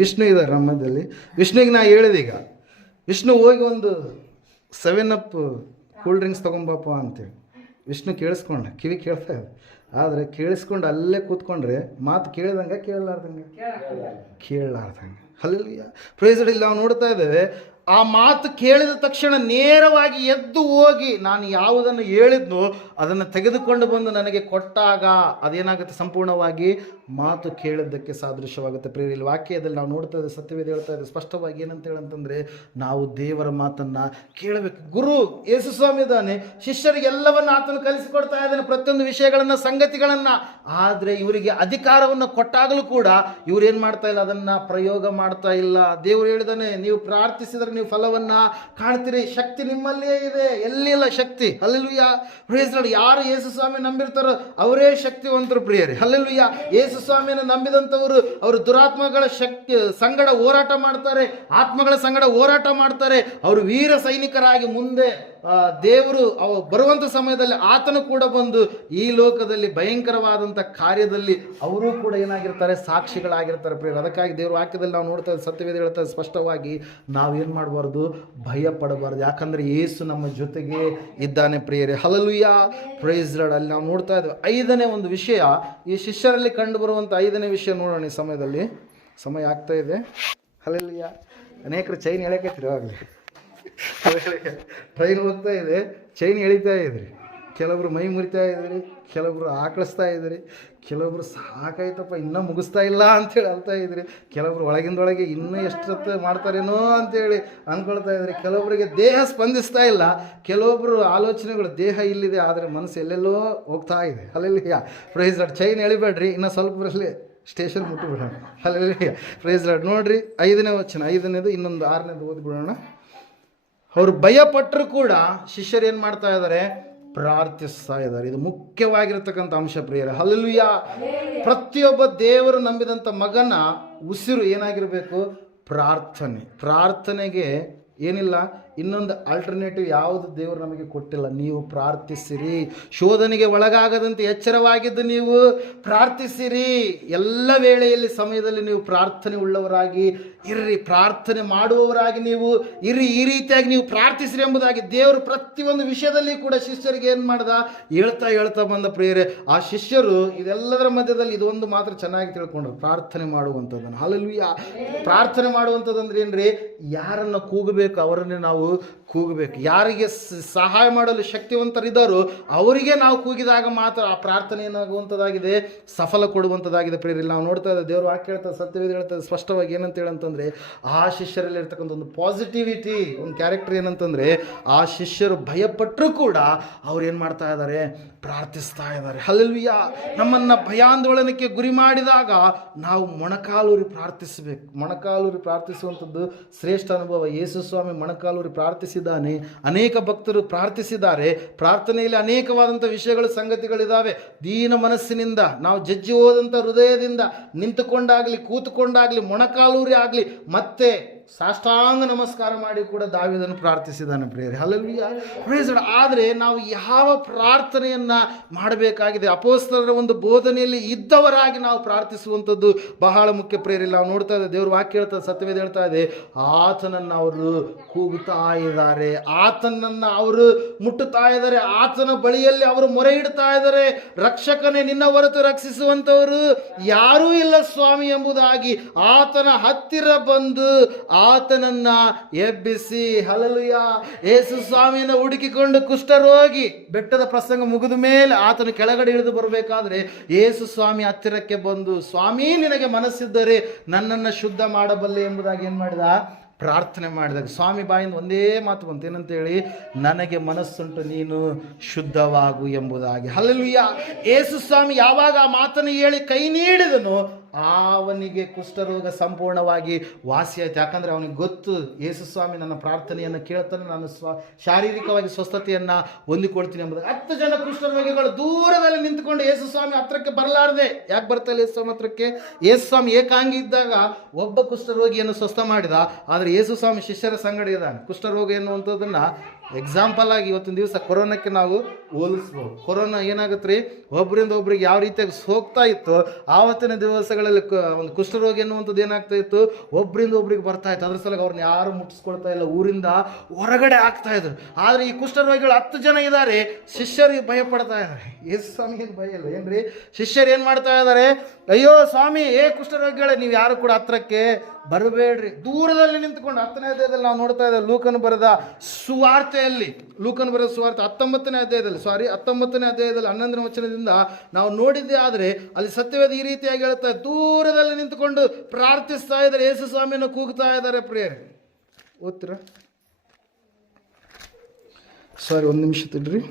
ವಿಷ್ಣು ಇದ್ದಾರೆ ನಮ್ಮ ಮಧ್ಯದಲ್ಲಿ. ವಿಷ್ಣುವಿಗೆ ನಾ ಹೇಳಿದೆ, ಈಗ ವಿಷ್ಣು ಹೋಗಿ ಒಂದು 7up ಕೂಲ್ ಡ್ರಿಂಕ್ಸ್ ತೊಗೊಂಬಪ್ಪ ಅಂತೇಳಿ. ವಿಷ್ಣು ಕೇಳಿಸ್ಕೊಂಡ, ಕಿವಿ ಕೇಳ್ತಾ ಇದೆ, ಆದರೆ ಕೇಳಿಸ್ಕೊಂಡು ಅಲ್ಲೇ ಕೂತ್ಕೊಂಡ್ರೆ ಮಾತು ಕೇಳಿದಂಗೆ ಕೇಳಲಾರ್ದಂಗೆ. ಹಲ್ಲೆಲೂಯಾ. Praise Lord. ಇಲ್ಲಿ ನಾವು ನೋಡ್ತಾ ಇದ್ದೇವೆ, ಆ ಮಾತು ಕೇಳಿದ ತಕ್ಷಣ ನೇರವಾಗಿ ಎದ್ದು ಹೋಗಿ ನಾನು ಯಾವುದನ್ನು ಹೇಳಿದ್ನೋ ಅದನ್ನು ತೆಗೆದುಕೊಂಡು ಬಂದು ನನಗೆ ಕೊಟ್ಟಾಗ ಅದೇನಾಗುತ್ತೆ, ಸಂಪೂರ್ಣವಾಗಿ ಮಾತು ಕೇಳಿದ್ದಕ್ಕೆ ಸಾದೃಶ್ಯವಾಗುತ್ತೆ. ಪ್ರಿಯರಲ್ಲಿ, ವಾಕ್ಯದಲ್ಲಿ ನಾವು ನೋಡ್ತಾ ಇದ್ದೇವೆ, ಸತ್ಯವೇದ ಹೇಳ್ತಾ ಇದೆ ಸ್ಪಷ್ಟವಾಗಿ ಏನಂತ ಹೇಳಂತಂದರೆ, ನಾವು ದೇವರ ಮಾತನ್ನು ಕೇಳಬೇಕು. ಗುರು ಯೇಸು ಸ್ವಾಮಿ ಇದ್ದಾನೆ, ಶಿಷ್ಯರಿಗೆ ಎಲ್ಲವನ್ನು ಆತನು ಕಲಿಸಿಕೊಡ್ತಾ ಇದ್ದಾನೆ, ಪ್ರತಿಯೊಂದು ವಿಷಯಗಳನ್ನು, ಸಂಗತಿಗಳನ್ನು. ಆದರೆ ಇವರಿಗೆ ಅಧಿಕಾರವನ್ನು ಕೊಟ್ಟಾಗಲೂ ಕೂಡ ಇವ್ರು ಏನು ಮಾಡ್ತಾ ಇಲ್ಲ, ಅದನ್ನು ಪ್ರಯೋಗ ಮಾಡ್ತಾ ಇಲ್ಲ. ದೇವರು ಹೇಳಿದಾನೆ, ನೀವು ಪ್ರಾರ್ಥಿಸಿದರೆ ನೀವು ಫಲವನ್ನು ಕಾಣ್ತೀರಿ, ಶಕ್ತಿ ನಿಮ್ಮಲ್ಲಿಯೇ ಇದೆ, ಎಲ್ಲಿಲ್ಲ ಶಕ್ತಿ. ಹಲ್ಲೆಲೂಯಾ. Praise Lord. ಯಾರು ಯೇಸು ಸ್ವಾಮಿ ನಂಬಿರ್ತಾರೋ ಅವರೇ ಶಕ್ತಿವಂತರು ಪ್ರಿಯರೇ. ಹಲ್ಲೆಲೂಯಾ. ಯೇಸು ಸ್ವಾಮಿಯನ್ನು ನಂಬಿದಂಥವರು ಅವರು ದುರಾತ್ಮಗಳ ಸಂಗಡ ಹೋರಾಟ ಮಾಡ್ತಾರೆ, ಆತ್ಮಗಳ ಸಂಗಡ ಹೋರಾಟ ಮಾಡ್ತಾರೆ. ಅವರು ವೀರ ಸೈನಿಕರಾಗಿ ಮುಂದೆ ದೇವರು ಬರುವಂಥ ಸಮಯದಲ್ಲಿ ಆತನು ಕೂಡ ಬಂದು ಈ ಲೋಕದಲ್ಲಿ ಭಯಂಕರವಾದಂಥ ಕಾರ್ಯದಲ್ಲಿ ಅವರೂ ಕೂಡ ಏನಾಗಿರ್ತಾರೆ, ಸಾಕ್ಷಿಗಳಾಗಿರ್ತಾರೆ ಪ್ರಿಯರೇ. ಅದಕ್ಕಾಗಿ ದೇವರ ವಾಕ್ಯದಲ್ಲಿ ನಾವು ನೋಡ್ತಾ ಇದ್ದೀವಿ, ಸತ್ಯವೇದ ಹೇಳ್ತಾ ಸ್ಪಷ್ಟವಾಗಿ, ನಾವೇನು ಮಾಡಬಾರ್ದು, ಭಯ ಪಡಬಾರ್ದು. ಯಾಕಂದರೆ ಯೇಸು ನಮ್ಮ ಜೊತೆಗೆ ಇದ್ದಾನೆ ಪ್ರಿಯರೇ. ಹಲ್ಲೆಲೂಯಾ. Praise Lord. ಅಲ್ಲಿ ನಾವು ನೋಡ್ತಾ ಇದ್ದೇವೆ 5ನೇ ಒಂದು ವಿಷಯ, ಈ ಶಿಷ್ಯರಲ್ಲಿ ಕಂಡು ಬರುವಂಥ 5ನೇ ವಿಷಯ ನೋಡೋಣ. ಈ ಸಮಯದಲ್ಲಿ ಸಮಯ ಆಗ್ತಾ ಇದೆ. ಹಲ್ಲೆಲೂಯಾ. ಅನೇಕರು ಚೈನ್ ಎಳೆಕೈತ್ರಿ, ಆಗಲಿ ಟ್ರೈನ್ ಹೋಗ್ತಾ ಇದೆ, ಚೈನ್ ಎಳಿತಾ ಇದ್ರಿ, ಕೆಲವರು ಮೈ ಮುರಿತಾ ಇದ್ರಿ, ಕೆಲವರು ಆಕಳಿಸ್ತಾ ಇದ್ರಿ, ಕೆಲವರು ಸಾಕಾಯ್ತಪ್ಪ ಇನ್ನೂ ಮುಗಿಸ್ತಾ ಇಲ್ಲ ಅಂಥೇಳಿ ಅಳ್ತಾ ಇದ್ರಿ, ಕೆಲವರು ಒಳಗಿಂದೊಳಗೆ ಇನ್ನೂ ಎಷ್ಟೊತ್ತು ಮಾಡ್ತಾರೇನೋ ಅಂಥೇಳಿ ಅಂದ್ಕೊಳ್ತಾ ಇದ್ರಿ, ಕೆಲವರಿಗೆ ದೇಹ ಸ್ಪಂದಿಸ್ತಾ ಇಲ್ಲ, ಕೆಲವೊಬ್ಬರು ಆಲೋಚನೆಗಳು ದೇಹ ಇಲ್ಲಿದೆ ಆದರೆ ಮನಸ್ಸು ಎಲ್ಲೆಲ್ಲೋ ಹೋಗ್ತಾ ಇದೆ. ಹಲ್ಲೆಲೂಯಾ. Praise Lord. ಚೈನ್ ಎಳಿಬೇಡ್ರಿ, ಇನ್ನೂ ಸ್ವಲ್ಪ ಬರಲಿ ಸ್ಟೇಷನ್ ಮುಟ್ಟಿಬಿಡೋಣ. ಹಲ್ಲೆಲೂಯಾ. Praise Lord. ನೋಡ್ರಿ 5ನೇ ವಚನ, 5ನೇದು ಇನ್ನೊಂದು 6ನೇದು ಓದ್ಬಿಡೋಣ. ಅವರು ಭಯಪಟ್ಟರು ಕೂಡ ಶಿಷ್ಯರು ಏನು ಮಾಡ್ತಾ ಇದ್ದಾರೆ? ಪ್ರಾರ್ಥಿಸ್ತಾ ಇದ್ದಾರೆ. ಇದು ಮುಖ್ಯವಾಗಿರತಕ್ಕಂಥ ಅಂಶ ಪ್ರಿಯರೇ. ಹಲ್ಲೆಲೂಯಾ. ಪ್ರತಿಯೊಬ್ಬ ದೇವರು ನಂಬಿದಂಥ ಮಗನ ಉಸಿರು ಏನಾಗಿರಬೇಕು? ಪ್ರಾರ್ಥನೆ. ಪ್ರಾರ್ಥನೆಗೆ ಏನಿಲ್ಲ, ಇನ್ನೊಂದು ಆಲ್ಟರ್ನೇಟಿವ್ ಯಾವುದು ದೇವರು ನಮಗೆ ಕೊಟ್ಟಿಲ್ಲ. ನೀವು ಪ್ರಾರ್ಥಿಸಿರಿ, ಶೋಧನೆಗೆ ಒಳಗಾಗದಂತೆ ಎಚ್ಚರವಾಗಿದ್ದು ನೀವು ಪ್ರಾರ್ಥಿಸಿರಿ. ಎಲ್ಲ ವೇಳೆಯಲ್ಲಿ ಸಮಯದಲ್ಲಿ ನೀವು ಪ್ರಾರ್ಥನೆ ಉಳ್ಳವರಾಗಿ ಇರ್ರಿ, ಪ್ರಾರ್ಥನೆ ಮಾಡುವವರಾಗಿ ನೀವು ಇರ್ರಿ. ಈ ರೀತಿಯಾಗಿ ನೀವು ಪ್ರಾರ್ಥಿಸಿರಿ ಎಂಬುದಾಗಿ ದೇವರು ಪ್ರತಿಯೊಂದು ವಿಷಯದಲ್ಲಿ ಕೂಡ ಶಿಷ್ಯರಿಗೆ ಏನು ಮಾಡ್ದ? ಹೇಳ್ತಾ ಬಂದ ಪ್ರಿಯರೇ. ಆ ಶಿಷ್ಯರು ಇದೆಲ್ಲದರ ಮಧ್ಯದಲ್ಲಿ ಇದೊಂದು ಮಾತ್ರ ಚೆನ್ನಾಗಿ ತಿಳ್ಕೊಂಡ್ರು, ಪ್ರಾರ್ಥನೆ ಮಾಡುವಂಥದ್ದನ್ನು. ಹಲ್ಲೆಲೂಯಾ. ಪ್ರಾರ್ಥನೆ ಮಾಡುವಂಥದ್ದು ಅಂದ್ರೆ ಏನ್ರಿ? ಯಾರನ್ನು ಕೂಗಬೇಕು ಅವರನ್ನೇ ನಾವು ಕೂಗಬೇಕು. ಯಾರಿಗೆ ಸಹಾಯ ಮಾಡಲು ಶಕ್ತಿವಂತರಿದ್ದಾರೋ ಅವರಿಗೆ ನಾವು ಕೂಗಿದಾಗ ಮಾತ್ರ ಆ ಪ್ರಾರ್ಥನೆ ಏನಾಗುವಂಥದ್ದಾಗಿದೆ? ಸಫಲ ಕೊಡುವಂಥದ್ದಾಗಿದೆ ಪ್ರಿಯರೇ. ನಾವು ನೋಡ್ತಾ ಇದ್ದೇವೆ, ದೇವರು ವಾಕ್ಯ ಹೇಳ್ತಾರೆ, ಸತ್ಯವೇದ ಹೇಳ್ತಾರೆ ಸ್ಪಷ್ಟವಾಗಿ. ಏನಂತ ಹೇಳಂತಂದರೆ, ಆ ಶಿಷ್ಯರಲ್ಲಿ ಇರ್ತಕ್ಕಂಥ ಒಂದು ಪಾಸಿಟಿವಿಟಿ, ಒಂದು ಕ್ಯಾರೆಕ್ಟರ್ ಏನಂತಂದರೆ, ಆ ಶಿಷ್ಯರು ಭಯಪಟ್ಟರೂ ಕೂಡ ಅವ್ರು ಏನು ಮಾಡ್ತಾ ಇದ್ದಾರೆ? ಪ್ರಾರ್ಥಿಸ್ತಾ ಇದ್ದಾರೆ. ಹಲ್ಲೆಲೂಯಾ. ನಮ್ಮನ್ನು ಭಯಾಂದೋಲನಕ್ಕೆ ಗುರಿ ಮಾಡಿದಾಗ ನಾವು ಮೊಣಕಾಲೂರಿ ಪ್ರಾರ್ಥಿಸಬೇಕು. ಮೊಣಕಾಲೂರಿ ಪ್ರಾರ್ಥಿಸುವಂಥದ್ದು ಶ್ರೇಷ್ಠ ಅನುಭವ. ಯೇಸು ಸ್ವಾಮಿ ಮೊಣಕಾಲೂರಿ ಪ್ರಾರ್ಥಿಸಿದ್ದಾನೆ, ಅನೇಕ ಭಕ್ತರು ಪ್ರಾರ್ಥಿಸಿದ್ದಾರೆ. ಪ್ರಾರ್ಥನೆಯಲ್ಲಿ ಅನೇಕವಾದಂಥ ವಿಷಯಗಳು, ಸಂಗತಿಗಳಿದ್ದಾವೆ. ದೀನ ಮನಸ್ಸಿನಿಂದ ನಾವು ಜಜ್ಜಿ ಹೋದಂಥ ಹೃದಯದಿಂದ ನಿಂತುಕೊಂಡಾಗಲಿ, ಕೂತುಕೊಂಡಾಗಲಿ, ಮೊಣಕಾಲೂರಿ ಆಗಲಿ, ಮತ್ತೆ ಸಾಷ್ಟಾಂಗ ನಮಸ್ಕಾರ ಮಾಡಿ ಕೂಡ ದಾವೀದನು ಪ್ರಾರ್ಥಿಸಿದ್ದಾನೆ ಪ್ರಿಯರೇ. ಹಲ್ಲೆಲೂಯಾ. Praise the Lord. ಆದರೆ ನಾವು ಯಾವ ಪ್ರಾರ್ಥನೆಯನ್ನು ಮಾಡಬೇಕಾಗಿದೆ? ಅಪೊಸ್ತಲರ ಒಂದು ಬೋಧನೆಯಲ್ಲಿ ಇದ್ದವರಾಗಿ ನಾವು ಪ್ರಾರ್ಥಿಸುವಂಥದ್ದು ಬಹಳ ಮುಖ್ಯ ಪ್ರಿಯರೇ. ನಾವು ನೋಡ್ತಾ ಇದ್ದೇವೆ, ದೇವರು ವಾಕ್ಯ ಹೇಳ್ತಾರೆ, ಸತ್ಯವೇದ ಹೇಳ್ತಾ ಇದೆ, ಆತನನ್ನು ಅವರು ಕೂಗುತ್ತಾ ಇದ್ದಾರೆ, ಆತನನ್ನು ಅವರು ಮುಟ್ಟುತ್ತಾ ಇದ್ದಾರೆ, ಆತನ ಬಳಿಯಲ್ಲಿ ಅವರು ಮೊರೆ ಇಡ್ತಾ ಇದ್ದಾರೆ. ರಕ್ಷಕನೇ, ನಿನ್ನ ಹೊರತು ರಕ್ಷಿಸುವಂಥವರು ಯಾರೂ ಇಲ್ಲ ಸ್ವಾಮಿ ಎಂಬುದಾಗಿ ಆತನ ಹತ್ತಿರ ಬಂದು ಆತನನ್ನ ಎಬ್ಬಿಸಿ. ಹಲ್ಲೆಲೂಯಾ. ಯೇಸು ಸ್ವಾಮಿಯನ್ನು ಹುಡುಕಿಕೊಂಡು ಕುಷ್ಠರೋಗಿ ಬೆಟ್ಟದ ಪ್ರಸಂಗ ಮುಗಿದ ಮೇಲೆ ಆತನು ಕೆಳಗಡೆ ಇಳಿದು ಬರಬೇಕಾದ್ರೆ ಯೇಸು ಸ್ವಾಮಿ ಹತ್ತಿರಕ್ಕೆ ಬಂದು, ಸ್ವಾಮಿ ನಿನಗೆ ಮನಸ್ಸಿದ್ದರೆ ನನ್ನನ್ನು ಶುದ್ಧ ಮಾಡಬಲ್ಲೆ ಎಂಬುದಾಗಿ ಏನು ಮಾಡಿದ? ಪ್ರಾರ್ಥನೆ ಮಾಡಿದಾಗ ಸ್ವಾಮಿ ಬಾಯಿಂದ ಒಂದೇ ಮಾತು ಬಂತು, ಏನಂತೇಳಿ? ನನಗೆ ಮನಸ್ಸುಂಟು, ನೀನು ಶುದ್ಧವಾಗು ಎಂಬುದಾಗಿ. ಹಲ್ಲೆಲೂಯಾ. ಯೇಸು ಸ್ವಾಮಿ ಯಾವಾಗ ಆ ಮಾತನ್ನು ಹೇಳಿ ಕೈ ನೀಡಿದನು, ಅವನಿಗೆ ಕುಷ್ಠರೋಗ ಸಂಪೂರ್ಣವಾಗಿ ವಾಸಿಯಾಯಿತು. ಯಾಕಂದರೆ ಅವನಿಗೆ ಗೊತ್ತು, ಯೇಸು ಸ್ವಾಮಿ ನನ್ನ ಪ್ರಾರ್ಥನೆಯನ್ನು ಕೇಳ್ತಾನೆ, ನಾನು ಶಾರೀರಿಕವಾಗಿ ಸ್ವಸ್ಥತೆಯನ್ನು ಹೊಂದಿಕೊಳ್ತೀನಿ ಎಂಬುದು. 10 ಜನ ಕುಷ್ಠರೋಗಿಗಳು ದೂರದಲ್ಲಿ ನಿಂತುಕೊಂಡು ಯೇಸು ಸ್ವಾಮಿ ಹತ್ರಕ್ಕೆ ಬರಲಾರದೆ, ಯಾಕೆ ಬರ್ತಾ ಇಲ್ಲ ಯೇಸು ಸ್ವಾಮಿ ಹತ್ರಕ್ಕೆ? ಯೇಸು ಸ್ವಾಮಿ ಏಕಾಂಗಿ ಇದ್ದಾಗ ಒಬ್ಬ ಕುಷ್ಠರೋಗಿಯನ್ನು ಸ್ವಸ್ಥ ಮಾಡಿದ. ಆದರೆ ಯೇಸು ಸ್ವಾಮಿ ಶಿಷ್ಯರ ಸಂಗಡ ಇದ್ದಾನೆ. ಕುಷ್ಠರೋಗ ಎನ್ನುವಂಥದ್ದನ್ನು ಎಕ್ಸಾಂಪಲ್ ಆಗಿ ಇವತ್ತಿನ ದಿವಸ ಕೊರೋನಾಕ್ಕೆ ನಾವು ಹೋಲಿಸ್ಬೋದು. ಕೊರೋನಾ ಏನಾಗುತ್ತೆ ರೀ, ಒಬ್ಬರಿಂದ ಒಬ್ರಿಗೆ ಯಾವ ರೀತಿಯಾಗಿ ಹೋಗ್ತಾ ಇತ್ತು, ಆವತ್ತಿನ ದಿವಸಗಳಲ್ಲಿ ಒಂದು ಕುಷ್ಠರೋಗ ಎನ್ನುವಂಥದ್ದು ಏನಾಗ್ತಾ ಇತ್ತು, ಒಬ್ಬರಿಂದ ಒಬ್ರಿಗೆ ಬರ್ತಾ ಇತ್ತು. ಅದ್ರ ಸಲುವಾಗಿ ಅವ್ರನ್ನ ಯಾರು ಮುಟ್ಟಿಸ್ಕೊಳ್ತಾ ಇಲ್ಲ, ಊರಿಂದ ಹೊರಗಡೆ ಆಗ್ತಾ ಇದ್ರು. ಆದರೆ ಈ ಕುಷ್ಠರೋಗಿಗಳು 10 ಜನ ಇದ್ದಾರೆ, ಶಿಷ್ಯರಿಗೆ ಭಯ ಪಡ್ತಾ ಇದ್ದಾರೆ. ಯೇಸು ಸ್ವಾಮಿಗೆ ಭಯ ಇಲ್ಲ ಏನ್ರಿ? ಶಿಷ್ಯರು ಏನು ಮಾಡ್ತಾ ಇದ್ದಾರೆ? ಅಯ್ಯೋ ಸ್ವಾಮಿ, ಕುಷ್ಠರೋಗಿಗಳೇ, ನೀವು ಯಾರು ಕೂಡ ಹತ್ರಕ್ಕೆ ಬರಬೇಡ್ರಿ, ದೂರದಲ್ಲಿ ನಿಂತ್ಕೊಂಡು. 10ನೇ ಅಧ್ಯಾಯದಲ್ಲಿ ನಾವು ನೋಡ್ತಾ ಇದ್ದೇವೆ, ಲೂಕನು ಬರೆದ ಸುವಾರ್ತೆ 19ನೇ ಅಧ್ಯಾಯದಲ್ಲಿ 19ನೇ ಅಧ್ಯಾಯದಲ್ಲಿ 11ನೇ ವಚನದಿಂದ ನಾವು ನೋಡಿದ್ದೇ. ಆದರೆ ಅಲ್ಲಿ ಸತ್ಯವೇದ ಈ ರೀತಿಯಾಗಿ ಹೇಳ್ತಾ, ದೂರದಲ್ಲಿ ನಿಂತುಕೊಂಡು ಪ್ರಾರ್ಥಿಸ್ತಾ ಇದ್ದಾರೆ, ಯೇಸು ಸ್ವಾಮಿಯನ್ನು ಕೂಗ್ತಾ ಇದ್ದಾರೆ ಪ್ರಿಯರೇ. ಓದ್ತೀರಾ? ಒಂದು ನಿಮಿಷ ತಿಳ್ರಿ.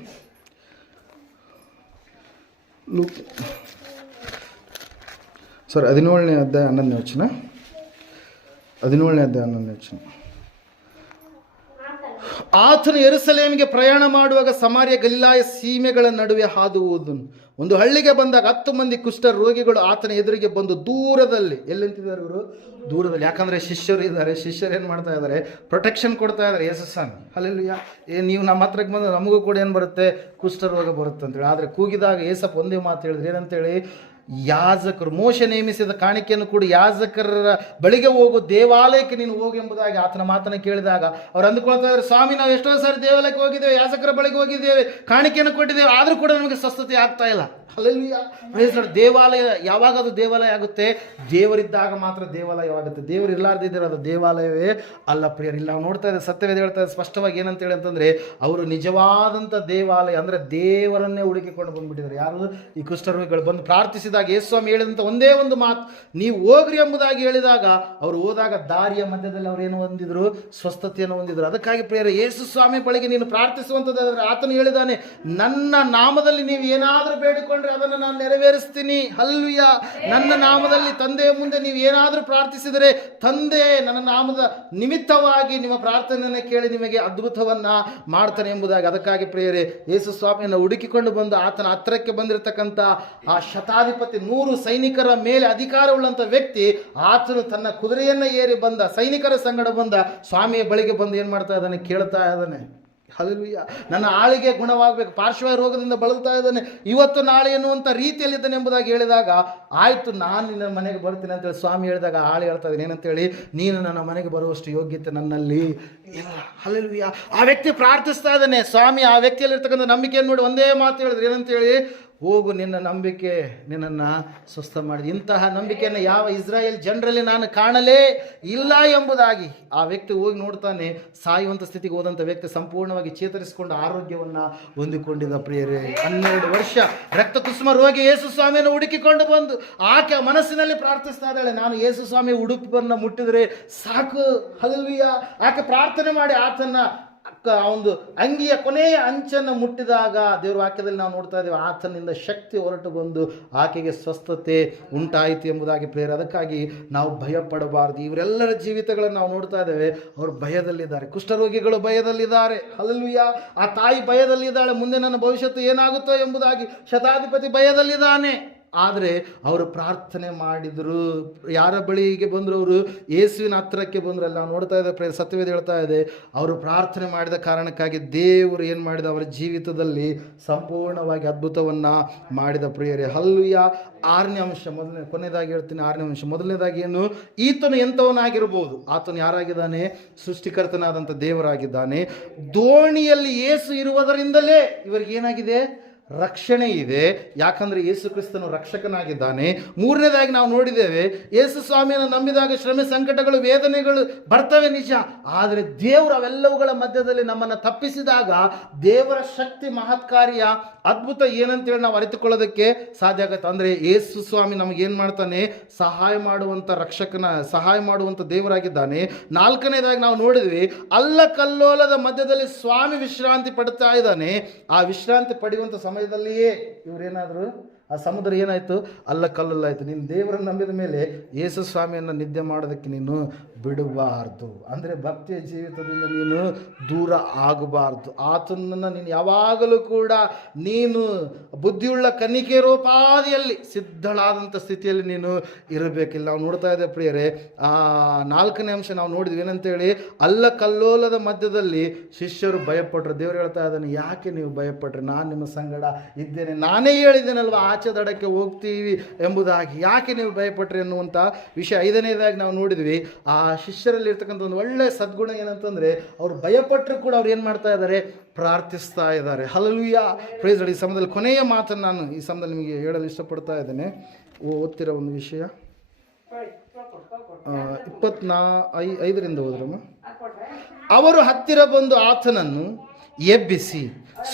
ಲೂಕ್ 17ನೇ ಅಧ್ಯಾಯ 11ನೇ ವಚನ. 17ನೇ ಅಧ್ಯಾಯ 11ನೇ ವಚನ. ಆತನು ಯೆರೂಸಲೇಮಿಗೆ ಪ್ರಯಾಣ ಮಾಡುವಾಗ ಸಮಾರ್ಯ ಗಲಿಲಾಯ ಸೀಮೆಗಳ ನಡುವೆ ಹಾದು ಹೋದನು. ಒಂದು ಹಳ್ಳಿಗೆ ಬಂದಾಗ 10 ಮಂದಿ ಕುಷ್ಠ ರೋಗಿಗಳು ಆತನ ಎದುರಿಗೆ ಬಂದು ದೂರದಲ್ಲಿ, ಎಲ್ಲಿ ನಿಂತಿದ್ದಾರೆ ಇವರು? ದೂರದಲ್ಲಿ. ಯಾಕಂದರೆ ಶಿಷ್ಯರು ಇದ್ದಾರೆ. ಶಿಷ್ಯರು ಏನು ಮಾಡ್ತಾ ಇದ್ದಾರೆ? ಪ್ರೊಟೆಕ್ಷನ್ ಕೊಡ್ತಾ ಇದ್ದಾರೆ ಯೇಸು ಸ್ವಾಮಿ. ಹಲ್ಲೆಲೂಯಾ. ನೀವು ನಮ್ಮ ಹತ್ರಕ್ಕೆ ಬಂದು ನಮಗೂ ಕೂಡ ಏನು ಬರುತ್ತೆ? ಕುಷ್ಠರೋಗ ಬರುತ್ತೆ ಅಂತೇಳಿ. ಆದರೆ ಕೂಗಿದಾಗ ಏಸಪ್ಪ ಒಂದೇ ಮಾತು ಹೇಳಿದ್ರು, ಏನಂತೇಳಿ? ಯಾಜಕರು ಮೋಶೆ ನೇಮಿಸಿದ ಕಾಣಿಕೆಯನ್ನು ಕೂಡ ಯಾಜಕರ ಬಳಿಗೆ ಹೋಗು, ದೇವಾಲಯಕ್ಕೆ ನೀನು ಹೋಗು ಎಂಬುದಾಗಿ ಆತನ ಮಾತನ್ನು ಕೇಳಿದಾಗ ಅವ್ರು ಅಂದುಕೊಳ್ತಾ ಇದ್ದಾರೆ, ಸ್ವಾಮಿ ನಾವು ಎಷ್ಟೋ ಸಾರಿ ದೇವಾಲಯಕ್ಕೆ ಹೋಗಿದ್ದೇವೆ, ಯಾಜಕರ ಬಳಿಗೆ ಹೋಗಿದ್ದೇವೆ, ಕಾಣಿಕೆಯನ್ನು ಕೊಟ್ಟಿದ್ದೇವೆ, ಆದರೂ ಕೂಡ ನಮಗೆ ಸ್ವಸ್ಥತೆ ಆಗ್ತಾ ಇಲ್ಲ. ಹಲ್ಲೆಲೂಯಾ. Praise the Lord. ದೇವಾಲಯ ಯಾವಾಗ ಅದು ದೇವಾಲಯ ಆಗುತ್ತೆ? ದೇವರಿದ್ದಾಗ ಮಾತ್ರ ದೇವಾಲಯವಾಗುತ್ತೆ. ದೇವರು ಇರಲಾರ್ದಿದ್ದರೆ ಅದು ದೇವಾಲಯವೇ ಅಲ್ಲ ಪ್ರಿಯರು. ಇಲ್ಲಿ ನಾವು ನೋಡ್ತಾ ಇದ್ದೇವೆ, ಸತ್ಯವೇದ ಹೇಳ್ತಾ ಇದೆ ಸ್ಪಷ್ಟವಾಗಿ. ಏನಂತೇಳಿ ಅಂತಂದರೆ, ಅವರು ನಿಜವಾದಂಥ ದೇವಾಲಯ ಅಂದರೆ ದೇವರನ್ನೇ ಹುಡುಕಿಕೊಂಡು ಬಂದುಬಿಟ್ಟಿದ್ದಾರೆ. ಯಾರು? ಈ ಕುಷ್ಠರೋಗಿಗಳು ಬಂದು ಪ್ರಾರ್ಥಿಸಿದ ಪ್ರಾರ್ಥಿಸಿದಾಗ ಯೇಸು ಸ್ವಾಮಿ ಹೇಳಿದಂಥ ಒಂದೇ ಒಂದು ಮಾತು, ನೀವು ಹೋಗ್ರಿ ಎಂಬುದಾಗಿ ಹೇಳಿದಾಗ ಅವರು ಹೋದಾಗ ದಾರಿಯ ಮಧ್ಯದಲ್ಲಿ ಅವರೇನು ಹೊಂದಿದ್ರು, ಸ್ವಸ್ಥತೆಯನ್ನು ಹೊಂದಿದ್ರು. ಅದಕ್ಕಾಗಿ ಪ್ರಿಯರೇ, ಯೇಸು ಸ್ವಾಮಿ ಬಳಿಗೆ ನೀನು ಪ್ರಾರ್ಥಿಸುವಂಥದ್ದಾದರೆ ಆತನು ಹೇಳಿದಾನೆ, ನನ್ನ ನಾಮದಲ್ಲಿ ನೀವು ಏನಾದರೂ ಬೇಡಿಕೊಂಡ್ರೆ ಅದನ್ನು ನಾನು ನೆರವೇರಿಸ್ತೀನಿ. ಹಲ್ಲೆಲೂಯಾ. ನನ್ನ ನಾಮದಲ್ಲಿ ತಂದೆಯ ಮುಂದೆ ನೀವು ಏನಾದರೂ ಪ್ರಾರ್ಥಿಸಿದರೆ ತಂದೆ ನನ್ನ ನಾಮದ ನಿಮಿತ್ತವಾಗಿ ನಿಮ್ಮ ಪ್ರಾರ್ಥನೆಯನ್ನು ಕೇಳಿ ನಿಮಗೆ ಅದ್ಭುತವನ್ನ ಮಾಡ್ತಾನೆ ಎಂಬುದಾಗಿ. ಅದಕ್ಕಾಗಿ ಪ್ರಿಯರೇ, ಯೇಸು ಸ್ವಾಮಿಯನ್ನು ಹುಡುಕಿಕೊಂಡು ಬಂದು ಆತನ ಹತ್ತಿರಕ್ಕೆ ಬಂದಿರತಕ್ಕಂಥ ಆ ಶತಾಧಿಪತಿ, 100 ಸೈನಿಕರ ಮೇಲೆ ಅಧಿಕಾರವುಳ್ಳಂಥ ವ್ಯಕ್ತಿ, ಆತನು ತನ್ನ ಕುದುರೆಯನ್ನು ಏರಿ ಬಂದ, ಸೈನಿಕರ ಸಂಗಡ ಬಂದ ಸ್ವಾಮಿಯ ಬಳಿಗೆ ಬಂದು ಏನು ಮಾಡ್ತಾ ಇದ್ದಾನೆ, ಕೇಳ್ತಾ ಇದ್ದಾನೆ. ಹಲ್ಲೆಲೂಯಾ. ನನ್ನ ಆಳಿಗೆ ಗುಣವಾಗಬೇಕು, ಪಾರ್ಶ್ವವಾಯು ರೋಗದಿಂದ ಬಳಲ್ತಾ ಇದ್ದಾನೆ, ಇವತ್ತು ನಾಳೆ ಎನ್ನುವಂಥ ರೀತಿಯಲ್ಲಿದ್ದಾನೆ ಎಂಬುದಾಗಿ ಹೇಳಿದಾಗ, ಆಯಿತು ನಾನು ನಿನ್ನ ಮನೆಗೆ ಬರ್ತೀನಿ ಅಂತೇಳಿ ಸ್ವಾಮಿ ಹೇಳಿದಾಗ ಆಳು ಹೇಳ್ತಾ ಇದ್ದೀನಿ ಏನಂತೇಳಿ, ನೀನು ನನ್ನ ಮನೆಗೆ ಬರುವಷ್ಟು ಯೋಗ್ಯತೆ ನನ್ನಲ್ಲಿ ಇಲ್ಲ. ಹಲ್ಲೆಲೂಯಾ. ಆ ವ್ಯಕ್ತಿ ಪ್ರಾರ್ಥಿಸ್ತಾ ಇದ್ದಾನೆ. ಸ್ವಾಮಿ ಆ ವ್ಯಕ್ತಿಯಲ್ಲಿರ್ತಕ್ಕಂಥ ನಂಬಿಕೆಯನ್ನು ನೋಡಿ ಒಂದೇ ಮಾತು ಹೇಳಿದ್ರು, ಏನಂತೇಳಿ, ಹೋಗು, ನಿನ್ನ ನಂಬಿಕೆ ನಿನ್ನನ್ನು ಸ್ವಸ್ಥ ಮಾಡಿದೆ. ಇಂತಹ ನಂಬಿಕೆಯನ್ನು ಯಾವ ಇಸ್ರಾಯೇಲ್ ಜನರಲ್ಲಿ ನಾನು ಕಾಣಲೇ ಇಲ್ಲ ಎಂಬುದಾಗಿ ಆ ವ್ಯಕ್ತಿ ಹೋಗಿ ನೋಡ್ತಾನೆ. ಸಾಯುವಂಥ ಸ್ಥಿತಿಗೆ ಹೋದಂಥ ವ್ಯಕ್ತಿ ಸಂಪೂರ್ಣವಾಗಿ ಚೇತರಿಸಿಕೊಂಡು ಆರೋಗ್ಯವನ್ನು ಹೊಂದಿಕೊಂಡಿದ್ದ. ಪ್ರಿಯರೇ, 12 ವರ್ಷ ರಕ್ತ ಕುಸುಮ ರೋಗಿ ಯೇಸು ಸ್ವಾಮಿಯನ್ನು ಹುಡುಕಿಕೊಂಡು ಬಂದು ಆಕೆ ಮನಸ್ಸಿನಲ್ಲಿ ಪ್ರಾರ್ಥಿಸ್ತಾ ಇದ್ದಾಳೆ, ನಾನು ಯೇಸು ಸ್ವಾಮಿ ಉಡುಪನ್ನು ಮುಟ್ಟಿದರೆ ಸಾಕು. ಹಲ್ಲೆಲೂಯಾ. ಆಕೆ ಪ್ರಾರ್ಥನೆ ಮಾಡಿ ಆತನ ಒಂದು ಅಂಗಿಯ ಕೊನೆಯ ಅಂಚನ್ನು ಮುಟ್ಟಿದಾಗ ದೇವರ ವಾಕ್ಯದಲ್ಲಿ ನಾವು ನೋಡ್ತಾ ಇದ್ದೇವೆ, ಆತನಿಂದ ಶಕ್ತಿ ಹೊರಟು ಬಂದು ಆಕೆಗೆ ಸ್ವಸ್ಥತೆ ಉಂಟಾಯಿತು ಎಂಬುದಾಗಿ ಪ್ರೇರ. ಅದಕ್ಕಾಗಿ ನಾವು ಭಯಪಡಬಾರದು. ಇವರೆಲ್ಲರ ಜೀವಿತಗಳನ್ನು ನಾವು ನೋಡ್ತಾ ಇದ್ದೇವೆ, ಅವರು ಭಯದಲ್ಲಿದ್ದಾರೆ. ಕುಷ್ಠರೋಗಿಗಳು ಭಯದಲ್ಲಿದ್ದಾರೆ. ಹಲ್ಲೆಲೂಯಾ. ಆ ತಾಯಿ ಭಯದಲ್ಲಿದ್ದಾಳೆ, ಮುಂದೆ ನನ್ನ ಭವಿಷ್ಯತ್ತು ಏನಾಗುತ್ತೋ ಎಂಬುದಾಗಿ. ಶತಾಧಿಪತಿ ಭಯದಲ್ಲಿದ್ದಾನೆ. ಆದರೆ ಅವರು ಪ್ರಾರ್ಥನೆ ಮಾಡಿದರು. ಯಾರ ಬಳಿಗೆ ಬಂದರು? ಅವರು ಯೇಸುವಿನ ಹತ್ತಿರಕ್ಕೆ ಬಂದರು. ಅಲ್ಲಿ ನಾವು ನೋಡ್ತಾ ಇದ್ದೇವೆ, ಸತ್ಯವೇದ ಹೇಳ್ತಾ ಇದೆ, ಅವರು ಪ್ರಾರ್ಥನೆ ಮಾಡಿದ ಕಾರಣಕ್ಕಾಗಿ ದೇವರು ಏನು ಮಾಡಿದ, ಅವರ ಜೀವಿತದಲ್ಲಿ ಸಂಪೂರ್ಣವಾಗಿ ಅದ್ಭುತವನ್ನು ಮಾಡಿದ. ಪ್ರಿಯರೇ, ಹಲ್ಲೆಲೂಯಾ. 6ನೇ ಅಂಶ, ಕೊನೆಯದಾಗಿ ಹೇಳ್ತೀನಿ. 6ನೇ ಅಂಶ, ಮೊದಲನೇದಾಗಿ ಏನು, ಈತನು ಎಂಥವನಾಗಿರ್ಬೋದು? ಆತನು ಯಾರಾಗಿದ್ದಾನೆ? ಸೃಷ್ಟಿಕರ್ತನಾದಂಥ ದೇವರಾಗಿದ್ದಾನೆ. ದೋಣಿಯಲ್ಲಿ ಯೇಸು ಇರುವುದರಿಂದಲೇ ಇವರಿಗೆ ಏನಾಗಿದೆ? ರಕ್ಷಣೆ ಇದೆ. ಯಾಕಂದರೆ ಯೇಸು ಕ್ರಿಸ್ತನು ರಕ್ಷಕನಾಗಿದ್ದಾನೆ. 3ನೇದಾಗಿ ನಾವು ನೋಡಿದ್ದೇವೆ, ಯೇಸು ಸ್ವಾಮಿಯನ್ನು ನಂಬಿದಾಗ ಶ್ರಮೆ, ಸಂಕಟಗಳು, ವೇದನೆಗಳು ಬರ್ತವೆ ನಿಜ. ಆದರೆ ದೇವರು ಅವೆಲ್ಲವುಗಳ ಮಧ್ಯದಲ್ಲಿ ನಮ್ಮನ್ನು ತಪ್ಪಿಸಿದಾಗ ದೇವರ ಶಕ್ತಿ, ಮಹತ್ಕಾರ್ಯ, ಅದ್ಭುತ ಏನಂತೇಳಿ ನಾವು ಅರಿತುಕೊಳ್ಳೋದಕ್ಕೆ ಸಾಧ್ಯ ಆಗುತ್ತೆ. ಅಂದರೆ ಯೇಸು ಸ್ವಾಮಿ ನಮಗೇನು ಮಾಡ್ತಾನೆ? ಸಹಾಯ ಮಾಡುವಂಥ ಸಹಾಯ ಮಾಡುವಂಥ ದೇವರಾಗಿದ್ದಾನೆ. 4ನೇದಾಗಿ ನಾವು ನೋಡಿದ್ವಿ, ಅಲ್ಲಕಲ್ಲೋಲದ ಮಧ್ಯದಲ್ಲಿ ಸ್ವಾಮಿ ವಿಶ್ರಾಂತಿ ಪಡ್ತಾ ಇದ್ದಾನೆ. ಆ ವಿಶ್ರಾಂತಿ ಪಡೆಯುವಂಥ ಸಮಯದಲ್ಲಿಯೇ ಇವರೇನಾದರೂ, ಆ ಸಮುದ್ರ ಏನಾಯಿತು? ಅಲ್ಲಕಲ್ಲೋಲಾಯಿತು. ನೀನು ದೇವರನ್ನು ನಂಬಿದ ಮೇಲೆ ಯೇಸು ಸ್ವಾಮಿಯನ್ನು ನಿದ್ದೆ ಮಾಡೋದಕ್ಕೆ ನೀನು ಬಿಡಬಾರ್ದು. ಅಂದರೆ ಭಕ್ತಿಯ ಜೀವಿತದಿಂದ ನೀನು ದೂರ ಆಗಬಾರ್ದು. ಆತನನ್ನು ನೀನು ಯಾವಾಗಲೂ ಕೂಡ ನೀನು ಬುದ್ಧಿಯುಳ್ಳ ಕನ್ನಿಕೆ ರೂಪಾದಿಯಲ್ಲಿ ಸಿದ್ಧಳಾದಂಥ ಸ್ಥಿತಿಯಲ್ಲಿ ನೀನು ಇರಬೇಕಿಲ್ಲ. ನಾವು ನೋಡ್ತಾ ಇದ್ದೇವೆ ಪ್ರಿಯರೇ, ಆ 4ನೇ ಅಂಶ ನಾವು ನೋಡಿದ್ವಿ, ಏನಂತೇಳಿ, ಅಲ್ಲಕಲ್ಲೋಲದ ಮಧ್ಯದಲ್ಲಿ ಶಿಷ್ಯರು ಭಯಪಟ್ಟರು. ದೇವರು ಹೇಳ್ತಾ ಇದ್ದಾನೆ, ಯಾಕೆ ನೀವು ಭಯಪಟ್ರಿ? ನಾನು ನಿಮ್ಮ ಸಂಗಡ ಇದ್ದೇನೆ. ನಾನೇ ಹೇಳಿದ್ದೇನಲ್ವ, ಆಚೆ ದಡಕ್ಕೆ ಹೋಗ್ತೀವಿ ಎಂಬುದಾಗಿ. ಯಾಕೆ ನೀವು ಭಯಪಟ್ರಿ ಎನ್ನುವಂಥ ವಿಷಯ 5ನೇದಾಗಿ ನಾವು ನೋಡಿದ್ವಿ. ಆ ಶಿಷ್ಯರಲ್ಲಿ ಇರ್ತಕ್ಕಂಥ ಒಂದು ಒಳ್ಳೆಯ ಸದ್ಗುಣ ಏನಂತಂದರೆ, ಅವರು ಭಯಪಟ್ಟರು ಕೂಡ ಅವ್ರು ಏನು ಮಾಡ್ತಾ ಇದ್ದಾರೆ? ಪ್ರಾರ್ಥಿಸ್ತಾ ಇದ್ದಾರೆ. ಹಲ್ಲೆಲೂಯಾ. Praise Lord. ಈ ಸಮಯದಲ್ಲಿ ಕೊನೆಯ ಮಾತನ್ನು ನಾನು ಈ ಸಮಯದಲ್ಲಿ ನಿಮಗೆ ಹೇಳಲು ಇಷ್ಟಪಡ್ತಾ ಇದ್ದೇನೆ. ಓದ್ತಿರೋ ಒಂದು ವಿಷಯ 25ರಿಂದ ಹೋದ್ರಮ್ಮ. ಅವರು ಹತ್ತಿರ ಬಂದು ಆತನನ್ನು ಎಬ್ಬಿಸಿ,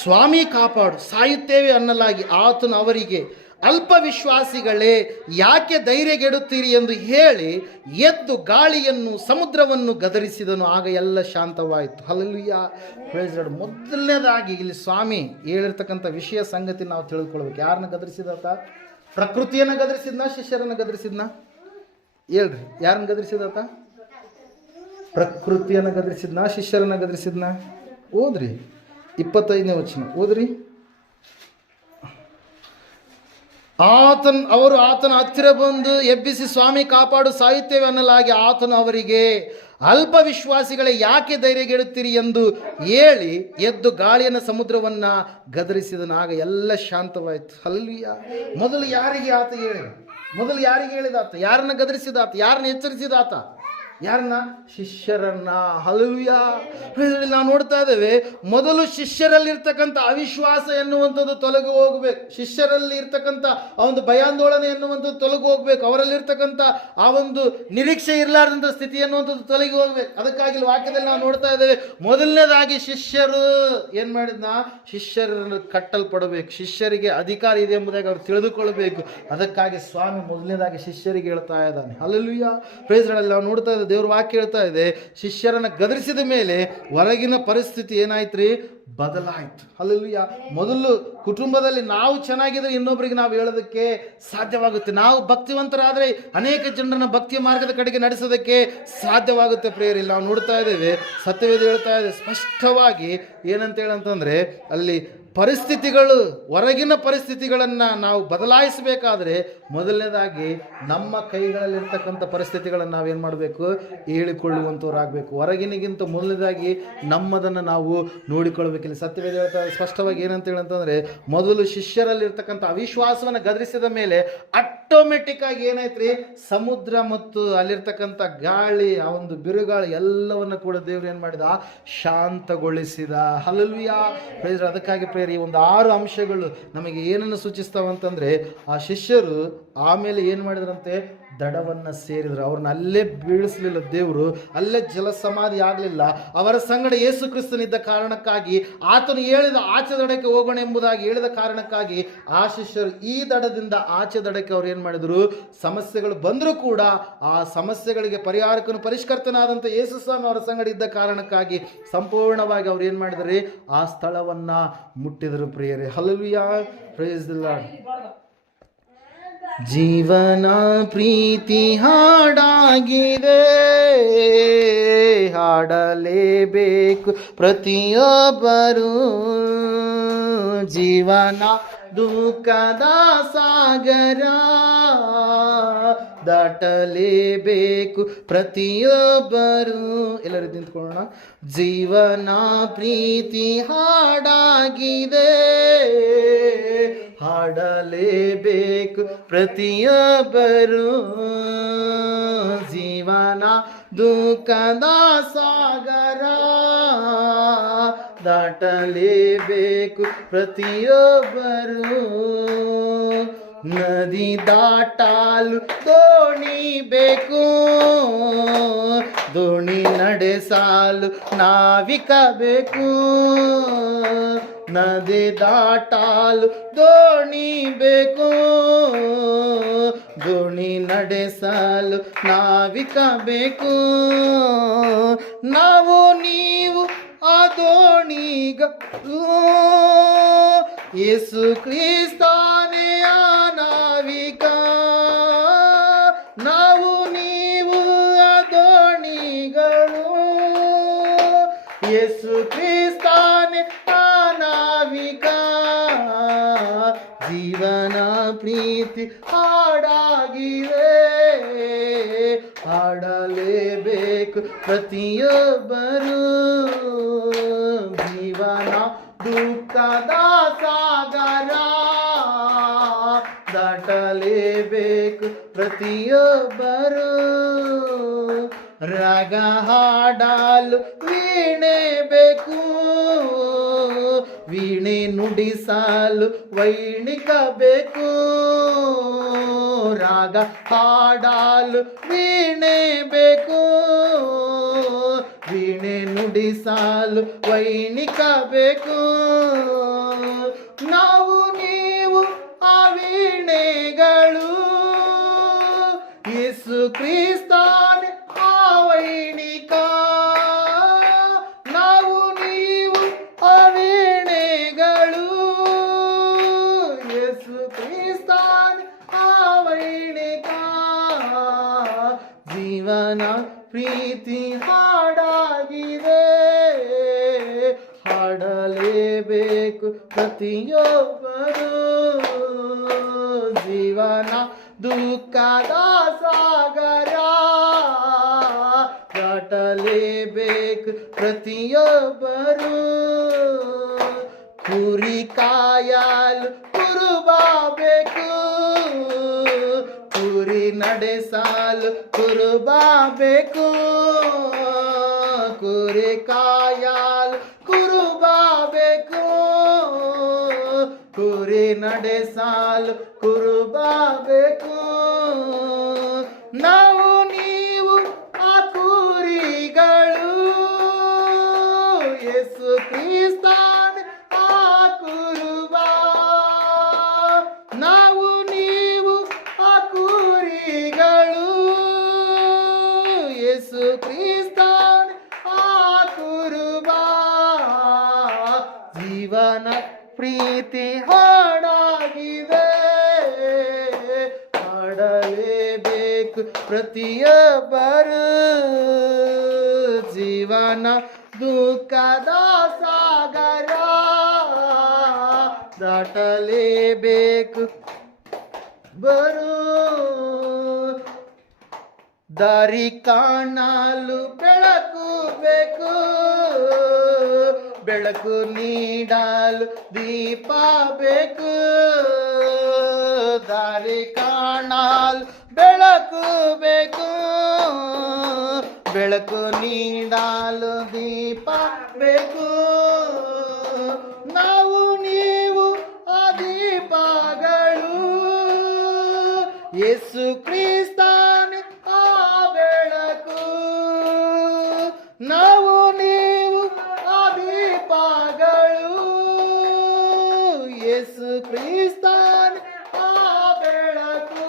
ಸ್ವಾಮಿ ಕಾಪಾಡು, ಸಾಯುತ್ತೇವೆ ಅನ್ನಲಾಗಿ ಆತನು ಅವರಿಗೆ, ಅಲ್ಪ ವಿಶ್ವಾಸಿಗಳೇ, ಯಾಕೆ ಧೈರ್ಯಗೆಡುತ್ತೀರಿ ಎಂದು ಹೇಳಿ ಎದ್ದು ಗಾಳಿಯನ್ನು, ಸಮುದ್ರವನ್ನು ಗದರಿಸಿದನು. ಆಗ ಎಲ್ಲ ಶಾಂತವಾಯಿತು. ಹಲ್ಲೆಲೂಯಾ. Praise lord. ಮೊದಲನೇದಾಗಿ ಇಲ್ಲಿ ಸ್ವಾಮಿ ಹೇಳಿರ್ತಕ್ಕಂಥ ವಿಷಯ ಸಂಗತಿ ನಾವು ತಿಳಿದುಕೊಳ್ಬೇಕು. ಯಾರನ್ನ ಗದರಿಸಿದಾತ? ಪ್ರಕೃತಿಯನ್ನು ಗದರಿಸಿದ್ನ? ಶಿಷ್ಯರನ್ನು ಗದರಿಸಿದ್ನ? ಹೇಳ್ರಿ, ಯಾರನ್ನ ಗದರಿಸಿದಾತ? ಪ್ರಕೃತಿಯನ್ನು ಗದರಿಸಿದ್ನ? ಶಿಷ್ಯರನ್ನು ಗದರಿಸಿದ್ನ? ಓದ್ರಿ 25ನೇ ವಚನ ಓದ್ರಿ. ಅವರು ಆತನ ಹತ್ತಿರ ಬಂದು ಎಬ್ಬಿಸಿ, ಸ್ವಾಮಿ ಕಾಪಾಡು, ಸಾಯುತ್ತೇವೆ ಅನ್ನಲಾಗಿ ಆತನು ಅವರಿಗೆ, ಅಲ್ಪ ವಿಶ್ವಾಸಿಗಳೇ, ಯಾಕೆ ಧೈರ್ಯಗೆಡುತ್ತೀರಿ ಎಂದು ಹೇಳಿ ಎದ್ದು ಗಾಳಿಯನ್ನು, ಸಮುದ್ರವನ್ನು ಗದರಿಸಿದನು. ಆಗ ಎಲ್ಲ ಶಾಂತವಾಯಿತು. ಹಲ್ಲೆಲೂಯಾ. ಮೊದಲು ಯಾರಿಗೆ ಆತ ಹೇಳಿ? ಮೊದಲು ಯಾರಿಗೆ ಹೇಳಿದಾತ? ಯಾರನ್ನ ಗದರಿಸಿದಾತ? ಯಾರನ್ನ ಎಚ್ಚರಿಸಿದಾತ? ಯಾರನ್ನ? ಶಿಷ್ಯರನ್ನ. ಹಲ್ಲೆಲೂಯಾ. ನಾವು ನೋಡ್ತಾ ಇದ್ದೇವೆ, ಮೊದಲು ಶಿಷ್ಯರಲ್ಲಿರ್ತಕ್ಕಂಥ ಅವಿಶ್ವಾಸ ಎನ್ನುವಂಥದ್ದು ತೊಲಗಿ ಹೋಗ್ಬೇಕು. ಶಿಷ್ಯರಲ್ಲಿ ಇರ್ತಕ್ಕಂಥ ಆ ಒಂದು ಭಯಾಂದೋಳನೆ ಎನ್ನುವಂಥದ್ದು ತೊಲಗಿ ಹೋಗ್ಬೇಕು. ಅವರಲ್ಲಿರ್ತಕ್ಕಂಥ ಆ ಒಂದು ನಿರೀಕ್ಷೆ ಇರಲಾರ್ದಂಥ ಸ್ಥಿತಿ ಎನ್ನುವಂಥದ್ದು ತೊಲಗಿ ಹೋಗ್ಬೇಕು. ಅದಕ್ಕಾಗಿ ವಾಕ್ಯದಲ್ಲಿ ನಾವು ನೋಡ್ತಾ ಇದ್ದೇವೆ, ಮೊದಲನೇದಾಗಿ ಶಿಷ್ಯರು ಏನ್ ಮಾಡಿದ್ನ? ಶಿಷ್ಯರನ್ನು ಕಟ್ಟಲ್ಪಡಬೇಕು, ಶಿಷ್ಯರಿಗೆ ಅಧಿಕಾರ ಇದೆ ಎಂಬುದಾಗಿ ಅವ್ರು ತಿಳಿದುಕೊಳ್ಳಬೇಕು. ಅದಕ್ಕಾಗಿ ಸ್ವಾಮಿ ಮೊದಲನೇದಾಗಿ ಶಿಷ್ಯರಿಗೆ ಹೇಳ್ತಾ ಇದ್ದಾನೆ. ಹಲ್ಲೆಲೂಯಾ. ಪ್ರೈಸ್ಗಳಲ್ಲಿ ನಾವು ನೋಡ್ತಾ ಇದ್ದೇವೆ, ದೇವ್ರ ವಾಕ್ಯ ಹೇಳ್ತಾ ಇದೆ, ಶಿಷ್ಯರನ್ನ ಗದರಿಸಿದ ಮೇಲೆ ಹೊರಗಿನ ಪರಿಸ್ಥಿತಿ ಏನಾಯ್ತ್ರಿ? ಬದಲಾಯಿತು. ಹಲ್ಲೆಲೂಯಾ. ಮೊದಲು ಕುಟುಂಬದಲ್ಲಿ ನಾವು ಚೆನ್ನಾಗಿದ್ರೆ ಇನ್ನೊಬ್ಬರಿಗೆ ನಾವು ಹೇಳೋದಕ್ಕೆ ಸಾಧ್ಯವಾಗುತ್ತೆ. ನಾವು ಭಕ್ತಿವಂತರಾದರೆ ಅನೇಕ ಜನರನ್ನ ಭಕ್ತಿಯ ಮಾರ್ಗದ ಕಡೆಗೆ ನಡೆಸೋದಕ್ಕೆ ಸಾಧ್ಯವಾಗುತ್ತೆ. ಪ್ರೇಯರಲ್ಲಿ ನಾವು ನೋಡ್ತಾ ಇದ್ದೇವೆ, ಸತ್ಯವೇದ ಹೇಳ್ತಾ ಇದೆ ಸ್ಪಷ್ಟವಾಗಿ ಏನಂತ ಹೇಳಂತಂದ್ರೆ, ಅಲ್ಲಿ ಪರಿಸ್ಥಿತಿಗಳು, ಹೊರಗಿನ ಪರಿಸ್ಥಿತಿಗಳನ್ನು ನಾವು ಬದಲಾಯಿಸಬೇಕಾದ್ರೆ ಮೊದಲನೇದಾಗಿ ನಮ್ಮ ಕೈಗಳಲ್ಲಿರ್ತಕ್ಕಂಥ ಪರಿಸ್ಥಿತಿಗಳನ್ನು ನಾವೇನು ಮಾಡಬೇಕು? ಹೇಳಿಕೊಳ್ಳುವಂಥವ್ರಾಗಬೇಕು. ಹೊರಗಿನಿಗಿಂತ ಮೊದಲನೇದಾಗಿ ನಮ್ಮದನ್ನು ನಾವು ನೋಡಿಕೊಳ್ಬೇಕಿಲ್ಲ. ಸತ್ಯವೇದ ಹೇಳ್ತಾ ಸ್ಪಷ್ಟವಾಗಿ ಏನಂತ ಹೇಳಂತಂದರೆ, ಮೊದಲು ಶಿಷ್ಯರಲ್ಲಿರ್ತಕ್ಕಂಥ ಅವಿಶ್ವಾಸವನ್ನು ಗದರಿಸಿದ ಮೇಲೆ ಆಟೋಮೆಟಿಕ್ ಆಗಿ ಏನಾಯ್ತು? ಸಮುದ್ರ ಮತ್ತು ಅಲ್ಲಿರ್ತಕ್ಕಂಥ ಗಾಳಿ, ಆ ಒಂದು ಬಿರುಗಾಳಿ ಎಲ್ಲವನ್ನು ಕೂಡ ದೇವರು ಏನು ಮಾಡಿದ? ಶಾಂತಗೊಳಿಸಿದ. ಹಲ್ಲೆಲೂಯಾ. ಪ್ರೈಸ್. ಅದಕ್ಕಾಗಿ ಪ್ರೇಯರ್, ಈ ಒಂದು 6 ಅಂಶಗಳು ನಮಗೆ ಏನನ್ನು ಸೂಚಿಸ್ತಾವಂತಂದ್ರೆ, ಆ ಶಿಷ್ಯರು ಆಮೇಲೆ ಏನು ಮಾಡಿದ್ರಂತೆ? ದಡವನ್ನು ಸೇರಿದ್ರು. ಅವ್ರನ್ನ ಅಲ್ಲೇ ಬೀಳಿಸಲಿಲ್ಲ ದೇವರು, ಅಲ್ಲೇ ಜಲಸಮಾಧಿ ಆಗಲಿಲ್ಲ. ಅವರ ಸಂಗಡ ಯೇಸು ಕ್ರಿಸ್ತನಿದ್ದ ಕಾರಣಕ್ಕಾಗಿ, ಆತನು ಹೇಳಿದ ಆಚೆ ದಡಕ್ಕೆ ಹೋಗೋಣ ಎಂಬುದಾಗಿ ಹೇಳಿದ ಕಾರಣಕ್ಕಾಗಿ ಆ ಶಿಷ್ಯರು ಈ ದಡದಿಂದ ಆಚೆ ದಡಕ್ಕೆ ಅವ್ರು ಏನು ಮಾಡಿದ್ರು? ಸಮಸ್ಯೆಗಳು ಬಂದರೂ ಕೂಡ ಆ ಸಮಸ್ಯೆಗಳಿಗೆ ಪರಿಹಾರಕ್ಕನು ಪರಿಷ್ಕರ್ತನಾದಂಥ ಯೇಸು ಸ್ವಾಮಿ ಅವರ ಸಂಗಡ ಇದ್ದ ಕಾರಣಕ್ಕಾಗಿ ಸಂಪೂರ್ಣವಾಗಿ ಅವ್ರು ಏನು ಮಾಡಿದ್ರಿ? ಆ ಸ್ಥಳವನ್ನ ಮುಟ್ಟಿದರು. ಪ್ರಿಯರೇ, ಹಲ್ಲೆಲೂಯಾ. Praise the lord. ಜೀವನ ಪ್ರೀತಿ ಹಾಡಾಗಿದೆ, ಹಾಡಲೇಬೇಕು ಪ್ರತಿಯೊಬ್ಬರು. ಜೀವನ ದುಃಖದ ಸಾಗರ, ದಾಟಲೇಬೇಕು ಪ್ರತಿಯೊಬ್ಬರು. ಎಲ್ಲರೂ ನಿಂತ್ಕೊಳ್ಳೋಣ. ಜೀವನ ಪ್ರೀತಿ ಹಾಡಾಗಿದೆ, ಹಾಡಲೇಬೇಕು ಪ್ರತಿಯೊಬ್ಬರು. ಜೀವನ ದುಃಖದ ಸಾಗರ, ದಾಟಲೇಬೇಕು ಪ್ರತಿಯೊಬ್ಬರು. ನದಿ ದಾಟಲು ದೋಣಿ ಬೇಕು, ದೋಣಿ ನಡೆಸಲು ನಾವಿಕ ಬೇಕು. ನದಿ ದಾಟಲು ದೋಣಿ ಬೇಕು, ದೋಣಿ ನಡೆಸಲು ನಾವಿಕ ಬೇಕು. ನಾವು ನೀವು ಆ ದೋಣಿಗಳು, ಯೇಸು ಕ್ರಿಸ್ತನೇ ಆ ನಾವಿಕ. ನಾವು ನೀವು ಆ ದೋಣಿಗಳು, ಯೇಸು ಕ್ರಿಸ್ತನೇ ಆ ನಾವಿಕ. ಜೀವನ ಪ್ರೀತಿ ಹಾಡಾಗಿದೆ, ಹಾಡಲೇಬೇಕು ಪ್ರತಿಯೊಬ್ಬರು. ಜೀವನ ದುಃಖದ ಸಾಗರ, ದಾಟಲೇಬೇಕು ಪ್ರತಿಯೊಬ್ಬರು. ರಾಗ ಹಾಡಲು ವೀಣೆ ಬೇಕು, ವೀಣೆ ನುಡಿಸಲು ವೈಣಿಕ ಬೇಕು. ರಾಗ ಹಾಡಲು ವೀಣೆ ಬೇಕು, ವೀಣೆ ನುಡಿಸಲು ವೈಣಿಕ ಬೇಕು. ನಾವು ನೀವು ಆ ವೀಣೆಗಳು, ಯೇಸು ಕ್ರಿಸ್ತನೇ ಆ ವೈಣಿಕ. ನಾವು ನೀವು ಆ ವೀಣೆಗಳು, ಯೇಸು ಕ್ರಿಸ್ತನೇ ಆ ವೈಣಿಕ. ಜೀವನ ಪ್ರೀತಿ ಹಾಡಾಗಿದೆ, ಹಾಡಲೇಬೇಕು ಪ್ರತಿಯೊಬ್ಬರು. ಜೀವನ ದುಃಖದ ಸಾಗರ, ದಾಟಲೇಬೇಕು ಪ್ರತಿಯೊಬ್ಬರು. ಕುರಿ ಕಾಯಲು ಕುರುಬ ಬೇಕು, ಕುರಿ ನಡೆಸಲು ಕುರುಬ ಬೇಕು, ಕುರಿ ಕಾಯಲು ಕುರುಬ ಬೇಕು, ಕುರಿ ನಡೆಸಲು ಕುರುಬ ಬೇಕು. ನಾವು ನೀವು ಆ ಕುರಿಗಳು, ಯೇಸು ಕ್ರಿಸ್ತನೇ ಆ ಕುರುಬ. ನಾವು ನೀವು ಆ ಕುರಿಗಳು, ಯೇಸು ಕ್ರಿಸ್ತನೇ ಆ ಕುರುಬ. ಜೀವನ ಪ್ರೀತಿ ಹಾಡಾಗಿದೆ, ಹಾಡಲೇಬೇಕು ಪ್ರತಿಯೊಬ್ಬರು. ಜೀವನ ದುಃಖದ ಸಾಗರ ದಾಟಲೇಬೇಕು ಬರು. ದಾರಿ ಕಾಣಲು ಬೆಳಕು ಬೇಕು, ಬೆಳಕು ನೀಡಲು ದೀಪ ಬೇಕು. ದಾರಿ ಕಾಣಲು ಬೆಳಕು ಬೇಕು, ಬೆಳಕು ನೀಡಲು ದೀಪ ಬೇಕು. ನಾವು ನೀವು ಆ ದೀಪಗಳು, ಯೇಸು ಕ್ರಿಸ್ತನೇ ಆ ಬೆಳಕು. ನಾವು ನೀವು ಆ ದೀಪಗಳು, ಯೇಸು ಕ್ರಿಸ್ತನೇ ಆ ಬೆಳಕು.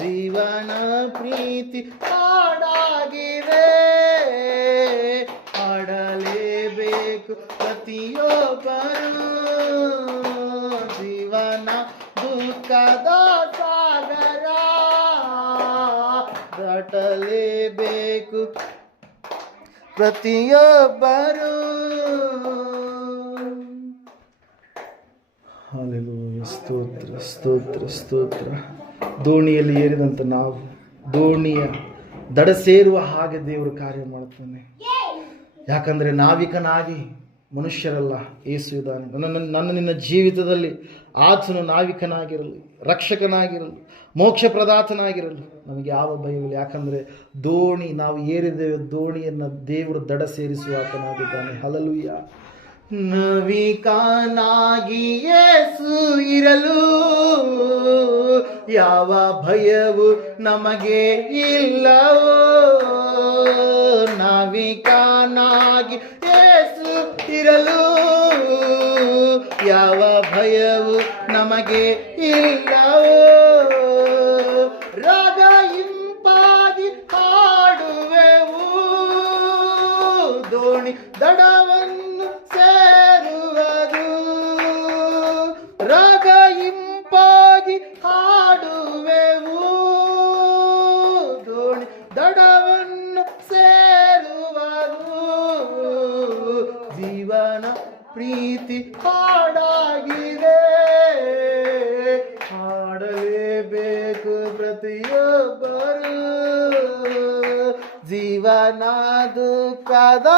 ಜೀವನ ಪ್ರೀತಿ ಹಾಡಾಗಿದೆ, ಹಾಡಲೇಬೇಕು ಪ್ರತಿಯೊಬ್ಬರು. ಜೀವನ ದುಃಖದ ಸಾಗರ ದಾಟಲೇಬೇಕು ಪ್ರತಿಯೊಬ್ಬರು. ಹಲ್ಲೆಲೂಯಾ, ಸ್ತೋತ್ರ ಸ್ತೋತ್ರ ಸ್ತೋತ್ರ. ದೋಣಿಯಲ್ಲಿ ಏರಿದಂಥ ನಾವು ದೋಣಿಯ ದಡ ಸೇರುವ ಹಾಗೆ ದೇವರು ಕಾರ್ಯ ಮಾಡುತ್ತಾನೆ. ಯಾಕಂದರೆ ನಾವಿಕನಾಗಿ ಮನುಷ್ಯರಲ್ಲ, ಯೇಸು ಇದ್ದಾನೆ. ನನ್ನ ನಿನ್ನ ಜೀವಿತದಲ್ಲಿ ಆತನು ನಾವಿಕನಾಗಿರಲು, ರಕ್ಷಕನಾಗಿರಲು, ಮೋಕ್ಷ ಪ್ರದಾತನಾಗಿರಲು ನಮಗೆ ಯಾವ ಭಯವಿಲ್ಲ. ಯಾಕಂದರೆ ನಾವು ಏರಿದ್ದೇವೆ, ದೋಣಿಯನ್ನು ದೇವರು ದಡ ಸೇರಿಸುವ ಆತನಾಗಿದ್ದಾನೆ. ಹಲ್ಲೆಲೂಯಾ. ನಾವಿಕನಾಗಿ ಯೇಸು ಇರಲು ಯಾವ ಭಯವು ನಮಗೆ ಇಲ್ಲವೋ. ನಾವಿಕನಾಗಿ ಯೇಸು ಇರಲು ಯಾವ ಭಯವು ನಮಗೆ ಇಲ್ಲವೋ. ರಾಗ ಇಂಪಾಗಿ ಹಾಡುವೆವು, ದೋಣಿ ದಡವನ್ನು ಸೇರುವುದು. ರಾಗ ಇಂಪಾಗಿ ಹಾಡುವೆವು, ದೋಣಿ ದಡವನ್ನು ಸೇರುವುದು. ಜೀವನ ಪ್ರೀತಿ ಹಾಡಾಗಿದೆ, ಹಾಡಲೇಬೇಕು ಪ್ರತಿಯೊಬ್ಬರು. ಜೀವನ ದುಃಖದ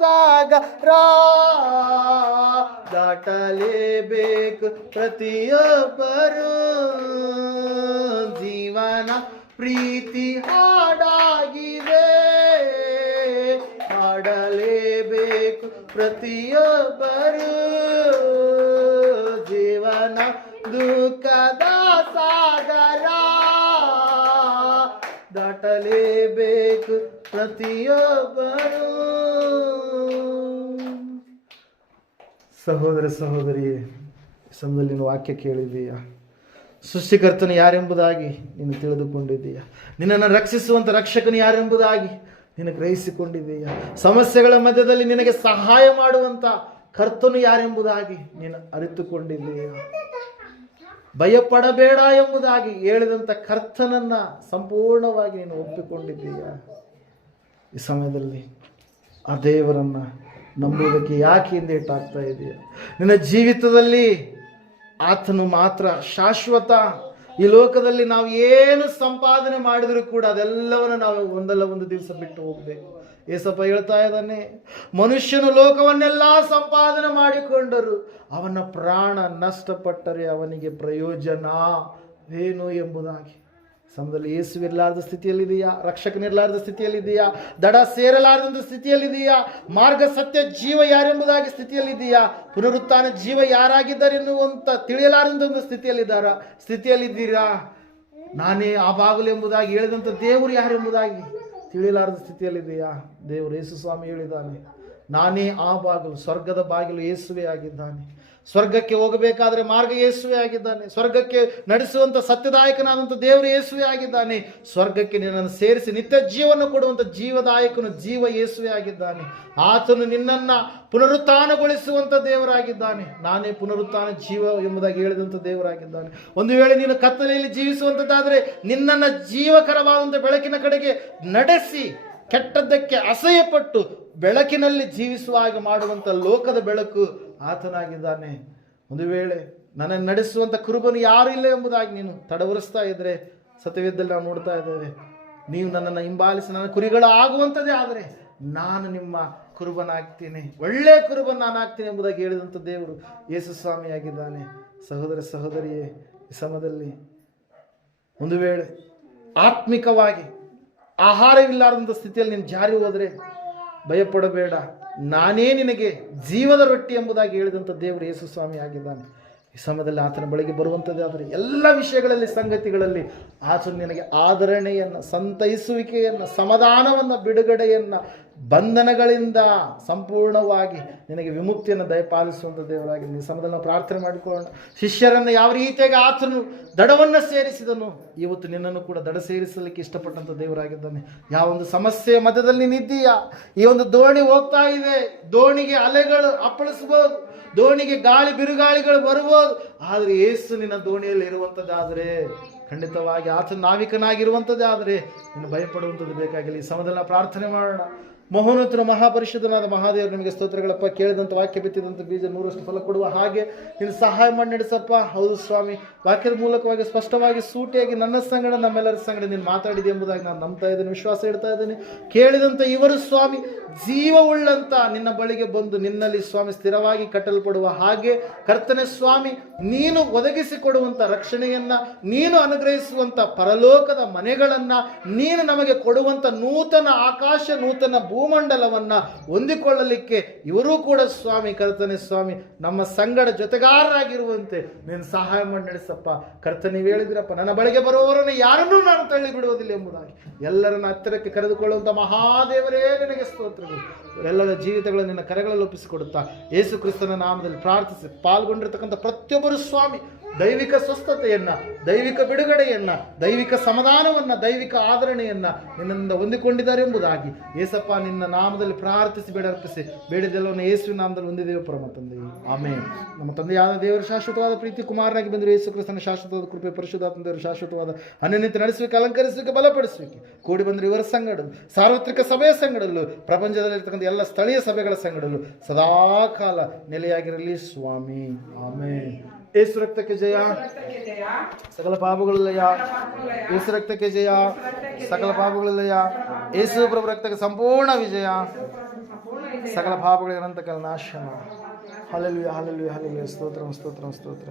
ಸಾಗರ ದಾಟಲೇಬೇಕು ಪ್ರತಿಯೊಬ್ಬರು. ಜೀವನ ಪ್ರೀತಿ ಹಾಡಾಗಿದೆ, ಹಾಡಲೇಬೇಕು ಪ್ರತಿಯೊಬ್ಬರು. ಜೀವನ ದುಃಖದ ಸಾಗರ ದಾಟಲೇಬೇಕು ಪ್ರತಿಯೊಬ್ಬರು. ಸಹೋದರ ಸಹೋದರಿ, ಸಮಯದಲ್ಲಿ ನೀನು ವಾಕ್ಯ ಕೇಳಿದ್ದೀಯಾ? ಸೃಷ್ಟಿಕರ್ತನು ಯಾರೆಂಬುದಾಗಿ ನೀನು ತಿಳಿದುಕೊಂಡಿದ್ದೀಯಾ? ನಿನ್ನನ್ನು ರಕ್ಷಿಸುವಂಥ ರಕ್ಷಕನು ಯಾರೆಂಬುದಾಗಿ ನೀನು ಗ್ರಹಿಸಿಕೊಂಡಿದ್ದೀಯಾ? ಸಮಸ್ಯೆಗಳ ಮಧ್ಯದಲ್ಲಿ ನಿನಗೆ ಸಹಾಯ ಮಾಡುವಂಥ ಕರ್ತನು ಯಾರೆಂಬುದಾಗಿ ನೀನು ಅರಿತುಕೊಂಡಿದ್ದೀಯಾ? ಭಯಪಡಬೇಡ ಎಂಬುದಾಗಿ ಹೇಳಿದಂಥ ಕರ್ತನನ್ನ ಸಂಪೂರ್ಣವಾಗಿ ನೀನು ಒಪ್ಪಿಕೊಂಡಿದ್ದೀಯಾ? ಈ ಸಮಯದಲ್ಲಿ ಆ ದೇವರನ್ನ ನಂಬುವುದಕ್ಕೆ ಯಾಕೆ ಹಿಂದೇಟಾಗ್ತಾ ಇದೆಯಾ? ನಿನ್ನ ಜೀವಿತದಲ್ಲಿ ಆತನು ಮಾತ್ರ ಶಾಶ್ವತ. ಈ ಲೋಕದಲ್ಲಿ ನಾವು ಏನು ಸಂಪಾದನೆ ಮಾಡಿದರೂ ಕೂಡ ಅದೆಲ್ಲವನ್ನು ನಾವು ಒಂದಲ್ಲ ಒಂದು ದಿವಸ ಬಿಟ್ಟು ಹೋಗ್ಬೇಕು. ಏಸಪ್ಪ ಹೇಳ್ತಾ ಇದ್ದಾನೆ, ಮನುಷ್ಯನು ಲೋಕವನ್ನೆಲ್ಲ ಸಂಪಾದನೆ ಮಾಡಿಕೊಂಡರು ಅವನ ಪ್ರಾಣ ನಷ್ಟಪಟ್ಟರೆ ಅವನಿಗೆ ಪ್ರಯೋಜನ ಏನು ಎಂಬುದಾಗಿ. ಸಮಯದಲ್ಲಿ ಯೇಸುವಿರಲಾರದ ಸ್ಥಿತಿಯಲ್ಲಿದೆಯಾ? ರಕ್ಷಕನಿರಲಾರದ ಸ್ಥಿತಿಯಲ್ಲಿದೆಯಾ? ದಡ ಸೇರಲಾರದಂಥ ಸ್ಥಿತಿಯಲ್ಲಿದೆಯಾ? ಮಾರ್ಗ, ಸತ್ಯ, ಜೀವ ಯಾರೆಂಬುದಾಗಿ ಸ್ಥಿತಿಯಲ್ಲಿದೆಯಾ? ಪುನರುತ್ಥಾನ ಜೀವ ಯಾರಾಗಿದ್ದಾರೆ ಎನ್ನುವಂತ ತಿಳಿಯಲಾರದಂಥ ಒಂದು ಸ್ಥಿತಿಯಲ್ಲಿದ್ದೀರಾ? ನಾನೇ ಆ ಬಾಗಿಲು ಎಂಬುದಾಗಿ ಹೇಳಿದಂಥ ದೇವರು ಯಾರೆಂಬುದಾಗಿ ತಿಳಿಯಲಾರದ ಸ್ಥಿತಿಯಲ್ಲಿದೆಯಾ? ದೇವರು ಯೇಸು ಸ್ವಾಮಿ ಹೇಳಿದ್ದಾನೆ, ನಾನೇ ಆ ಬಾಗಿಲು, ಸ್ವರ್ಗದ ಬಾಗಿಲು ಯೇಸುವೇ ಆಗಿದ್ದಾನೆ. ಸ್ವರ್ಗಕ್ಕೆ ಹೋಗಬೇಕಾದ್ರೆ ಮಾರ್ಗ ಯೇಸುವೇ ಆಗಿದ್ದಾನೆ. ಸ್ವರ್ಗಕ್ಕೆ ನಡೆಸುವಂಥ ಸತ್ಯದಾಯಕನಾದಂಥ ದೇವರು ಯೇಸುವೇ ಆಗಿದ್ದಾನೆ. ಸ್ವರ್ಗಕ್ಕೆ ನಿನ್ನನ್ನು ಸೇರಿಸಿ ನಿತ್ಯ ಜೀವನ ಕೊಡುವಂಥ ಜೀವದಾಯಕನು ಜೀವ ಯೇಸುವೇ ಆಗಿದ್ದಾನೆ. ಆತನು ನಿನ್ನನ್ನು ಪುನರುತ್ಥಾನಗೊಳಿಸುವಂಥ ದೇವರಾಗಿದ್ದಾನೆ. ನಾನೇ ಪುನರುತ್ಥಾನ ಜೀವ ಎಂಬುದಾಗಿ ಹೇಳಿದಂಥ ದೇವರಾಗಿದ್ದಾನೆ. ಒಂದು ವೇಳೆ ನೀನು ಕತ್ತಲೆಯಲ್ಲಿ ಜೀವಿಸುವಂಥದ್ದಾದರೆ ನಿನ್ನನ್ನು ಜೀವಕರವಾದಂಥ ಬೆಳಕಿನ ಕಡೆಗೆ ನಡೆಸಿ ಕೆಟ್ಟದ್ದಕ್ಕೆ ಅಸಹ್ಯಪಟ್ಟು ಬೆಳಕಿನಲ್ಲಿ ಜೀವಿಸುವ ಹಾಗೆ ಮಾಡುವಂಥ ಲೋಕದ ಬೆಳಕು ಆತನಾಗಿದ್ದಾನೆ. ಒಂದು ವೇಳೆ ನನ್ನನ್ನು ನಡೆಸುವಂಥ ಕುರುಬನು ಯಾರು ಇಲ್ಲ ಎಂಬುದಾಗಿ ನೀನು ತಡವರಿಸ್ತಾ ಇದ್ರೆ, ಸತ್ಯವೇದದಲ್ಲಿ ನಾವು ನೋಡ್ತಾ ಇದ್ದೇವೆ, ನೀವು ನನ್ನನ್ನು ಹಿಂಬಾಲಿಸಿ ನನ್ನ ಕುರಿಗಳು ಆಗುವಂಥದ್ದೇ ಆದರೆ ನಾನು ನಿಮ್ಮ ಕುರುಬನಾಗ್ತೀನಿ, ಒಳ್ಳೆಯ ಕುರುಬನ್ ನಾನು ಆಗ್ತೀನಿ ಎಂಬುದಾಗಿ ಹೇಳಿದಂಥ ದೇವರು ಯೇಸು ಸ್ವಾಮಿಯಾಗಿದ್ದಾನೆ. ಸಹೋದರ ಸಹೋದರಿಯೇ, ಈ ಸಮಯದಲ್ಲಿ ಒಂದು ವೇಳೆ ಆತ್ಮಿಕವಾಗಿ ಆಹಾರವಿಲ್ಲಾರದಂಥ ಸ್ಥಿತಿಯಲ್ಲಿ ನೀನು ಜಾರಿ ಹೋದರೆ ಭಯಪಡಬೇಡ. ನಾನೇ ನಿನಗೆ ಜೀವದ ರೊಟ್ಟಿ ಎಂಬುದಾಗಿ ಹೇಳಿದಂಥ ದೇವರು ಯೇಸು ಸ್ವಾಮಿ ಆಗಿದ್ದಾನೆ. ಈ ಸಮಯದಲ್ಲಿ ಆತನ ಬಳಿಗೆ ಬರುವಂಥದ್ದೇ ಆದರೆ ಎಲ್ಲ ವಿಷಯಗಳಲ್ಲಿ, ಸಂಗತಿಗಳಲ್ಲಿ ಆತನು ನಿನಗೆ ಆದರಣೆಯನ್ನು, ಸಂತೈಸುವಿಕೆಯನ್ನು, ಸಮಾಧಾನವನ್ನು, ಬಿಡುಗಡೆಯನ್ನು, ಬಂಧನಗಳಿಂದ ಸಂಪೂರ್ಣವಾಗಿ ನಿನಗೆ ವಿಮುಕ್ತಿಯನ್ನು ದಯಪಾಲಿಸುವಂಥ ದೇವರಾಗಿ ಈ ಸಮಯದಲ್ಲಿ ನಾವು ಪ್ರಾರ್ಥನೆ ಮಾಡಿಕೊಳ್ಳೋಣ. ಶಿಷ್ಯರನ್ನು ಯಾವ ರೀತಿಯಾಗಿ ಆತನು ದಡವನ್ನು ಸೇರಿಸಿದನು, ಇವತ್ತು ನಿನ್ನನ್ನು ಕೂಡ ದಡ ಸೇರಿಸಲಿಕ್ಕೆ ಇಷ್ಟಪಟ್ಟಂಥ ದೇವರಾಗಿದ್ದಾನೆ. ಯಾವ ಒಂದು ಸಮಸ್ಯೆಯ ಮಧ್ಯದಲ್ಲಿ ನೀನಿದ್ದೀಯಾ? ಈ ಒಂದು ದೋಣಿ ಹೋಗ್ತಾ ಇದೆ, ದೋಣಿಗೆ ಅಲೆಗಳು ಅಪ್ಪಳಿಸಬಹುದು, ದೋಣಿಗೆ ಗಾಳಿ ಬಿರುಗಾಳಿಗಳು ಬರ್ಬೋದು, ಆದರೆ ಯೇಸು ನಿನ್ನ ದೋಣಿಯಲ್ಲಿ ಇರುವಂಥದ್ದಾದರೆ, ಖಂಡಿತವಾಗಿ ಆತನ ನಾವಿಕನಾಗಿರುವಂಥದ್ದೇ ಆದರೆ ನೀನು ಭಯಪಡುವಂಥದ್ದು ಬೇಕಾಗಿಲ್ಲ. ಈ ಸಮಯದಲ್ಲಿ ನಾವು ಪ್ರಾರ್ಥನೆ ಮಾಡೋಣ. ಮಹೋನ್ನತನ ಮಹಾಪರಿಶುದ್ಧನಾದ ಮಹಾದೇವರು ನಿಮಗೆ ಸ್ತೋತ್ರಗಳಪ್ಪ. ಕೇಳಿದಂಥ ವಾಕ್ಯ ಬಿತ್ತಿದಂಥ ಬೀಜ 100ರಷ್ಟು ಫಲ ಕೊಡುವ ಹಾಗೆ ನೀನು ಸಹಾಯ ಮಾಡಿ ನಡೆಸಪ್ಪ. ಹೌದು ಸ್ವಾಮಿ, ವಾಕ್ಯದ ಮೂಲಕವಾಗಿ ಸ್ಪಷ್ಟವಾಗಿ ಸೂಟಿಯಾಗಿ ನನ್ನ ಸಂಗಡ, ನಮ್ಮೆಲ್ಲರ ಸಂಗಡ ನೀನು ಮಾತಾಡಿದೆ ಎಂಬುದಾಗಿ ನಾನು ನಂಬ್ತಾ ಇದ್ದೇನೆ, ವಿಶ್ವಾಸ ಇಡ್ತಾ ಇದ್ದೇನೆ. ಕೇಳಿದಂಥ ಇವರು ಸ್ವಾಮಿ ಜೀವವುಳ್ಳಂತ ನಿನ್ನ ಬಳಿಗೆ ಬಂದು ನಿನ್ನಲ್ಲಿ ಸ್ವಾಮಿ ಸ್ಥಿರವಾಗಿ ಕಟ್ಟಲ್ಪಡುವ ಹಾಗೆ ಕರ್ತನೆ ಸ್ವಾಮಿ, ನೀನು ಒದಗಿಸಿಕೊಡುವಂಥ ರಕ್ಷಣೆಯನ್ನ, ನೀನು ಅನುಗ್ರಹಿಸುವಂಥ ಪರಲೋಕದ ಮನೆಗಳನ್ನ, ನೀನು ನಮಗೆ ಕೊಡುವಂಥ ನೂತನ ಆಕಾಶ, ನೂತನ ಭೂಮಂಡಲವನ್ನ ಹೊಂದಿಕೊಳ್ಳಲಿಕ್ಕೆ ಇವರೂ ಕೂಡ ಸ್ವಾಮಿ ಕರ್ತನೆ ಸ್ವಾಮಿ ನಮ್ಮ ಸಂಗಡ ಜೊತೆಗಾರರಾಗಿರುವಂತೆ ನೀನು ಸಹಾಯ ಮಾಡಿ ನಡೆಸಪ್ಪ. ಕರ್ತನೆ ನೀವು ಹೇಳಿದ್ರಪ್ಪ, ನನ್ನ ಬಳಿಗೆ ಬರುವವರನ್ನು ಯಾರನ್ನೂ ನಾನು ತಳ್ಳಿ ಬಿಡುವುದಿಲ್ಲ ಎಂಬುದಾಗಿ. ಎಲ್ಲರನ್ನ ಹತ್ತಿರಕ್ಕೆ ಕರೆದುಕೊಳ್ಳುವಂಥ ಮಹಾದೇವರೇ ನಿನಗೆ ಸ್ತೋತ್ರಗಳು. ಎಲ್ಲರ ಜೀವಿತಗಳನ್ನು ನಿನ್ನ ಕರೆಗಳಲ್ಲಿ ಒಪ್ಪಿಸಿಕೊಡುತ್ತಾ ಯೇಸು ಕ್ರಿಸ್ತನ ನಾಮದಲ್ಲಿ ಪ್ರಾರ್ಥಿಸಿ ಪಾಲ್ಗೊಂಡಿರ್ತಕ್ಕಂಥ ಪ್ರತಿಯೊಬ್ಬರು ಸ್ವಾಮಿ ದೈವಿಕ ಸ್ವಸ್ಥತೆಯನ್ನ, ದೈವಿಕ ಬಿಡುಗಡೆಯನ್ನ, ದೈವಿಕ ಸಮಾಧಾನವನ್ನ, ದೈವಿಕ ಆದರಣೆಯನ್ನ ನಿನ್ನಿಂದ ಹೊಂದಿಕೊಂಡಿದ್ದಾರೆ ಎಂಬುದಾಗಿ ಯೇಸಪ್ಪ ನಿನ್ನ ನಾಮದಲ್ಲಿ ಪ್ರಾರ್ಥಿಸಿ ಬೇಡರ್ಪಿಸಿ ಬೇಡಿದೆಲ್ಲವನ್ನು ಯೇಸುವಿನ ನಾಮದಲ್ಲಿ ಹೊಂದಿದ್ದೇವೆ ಪರಮ ತಂದೆ. ಆಮೇಲೆ ನಮ್ಮ ತಂದೆಯಾದ ದೇವರ ಶಾಶ್ವತವಾದ ಪ್ರೀತಿ, ಕುಮಾರನಾಗಿ ಬಂದರು ಯೇಸು ಕ್ರಿಸ್ತನ ಶಾಶ್ವತವಾದ ಕೃಪೆ, ಪರಿಶುದ್ಧಾತ್ಮ ದೇವರ ಶಾಶ್ವತವಾದ ಅನ್ಯನಿತ್ಯ ನಡೆಸುವಿಕೆ, ಅಲಂಕರಿಸುವಿಕೆ, ಬಲಪಡಿಸುವಿಕೆ ಕೂಡಿ ಬಂದರು ಇವರ ಸಂಗಡಲು, ಸಾರ್ವತ್ರಿಕ ಸಭೆಯ ಸಂಗಡಲು, ಪ್ರಪಂಚದಲ್ಲಿರ್ತಕ್ಕಂಥ ಎಲ್ಲ ಸ್ಥಳೀಯ ಸಭೆಗಳ ಸಂಗಡಲು ಸದಾಕಾಲ ನೆಲೆಯಾಗಿರಲಿ ಸ್ವಾಮಿ. ಆಮೇಲೆ ಯೇಸು ರಕ್ತಕ್ಕೆ ಜಯ, ಸಕಲ ಪಾಪಗಳಲ್ಲಯ. ಯೇಸು ರಕ್ತಕ್ಕೆ ಜಯ, ಸಕಲ ಪಾಪಗಳಲ್ಲಯ. ಯೇಸು ಪ್ರಭು ರಕ್ತಕ್ಕೆ ಸಂಪೂರ್ಣ ವಿಜಯ, ಸಕಲ ಪಾಪಗಳಿಗೆ ಅನಂತ ಕಾಲ ನಾಶನ. Hallelujah, hallelujah, hallelujah. ಸ್ತೋತ್ರ, ಸ್ತೋತ್ರ, ಸ್ತೋತ್ರ.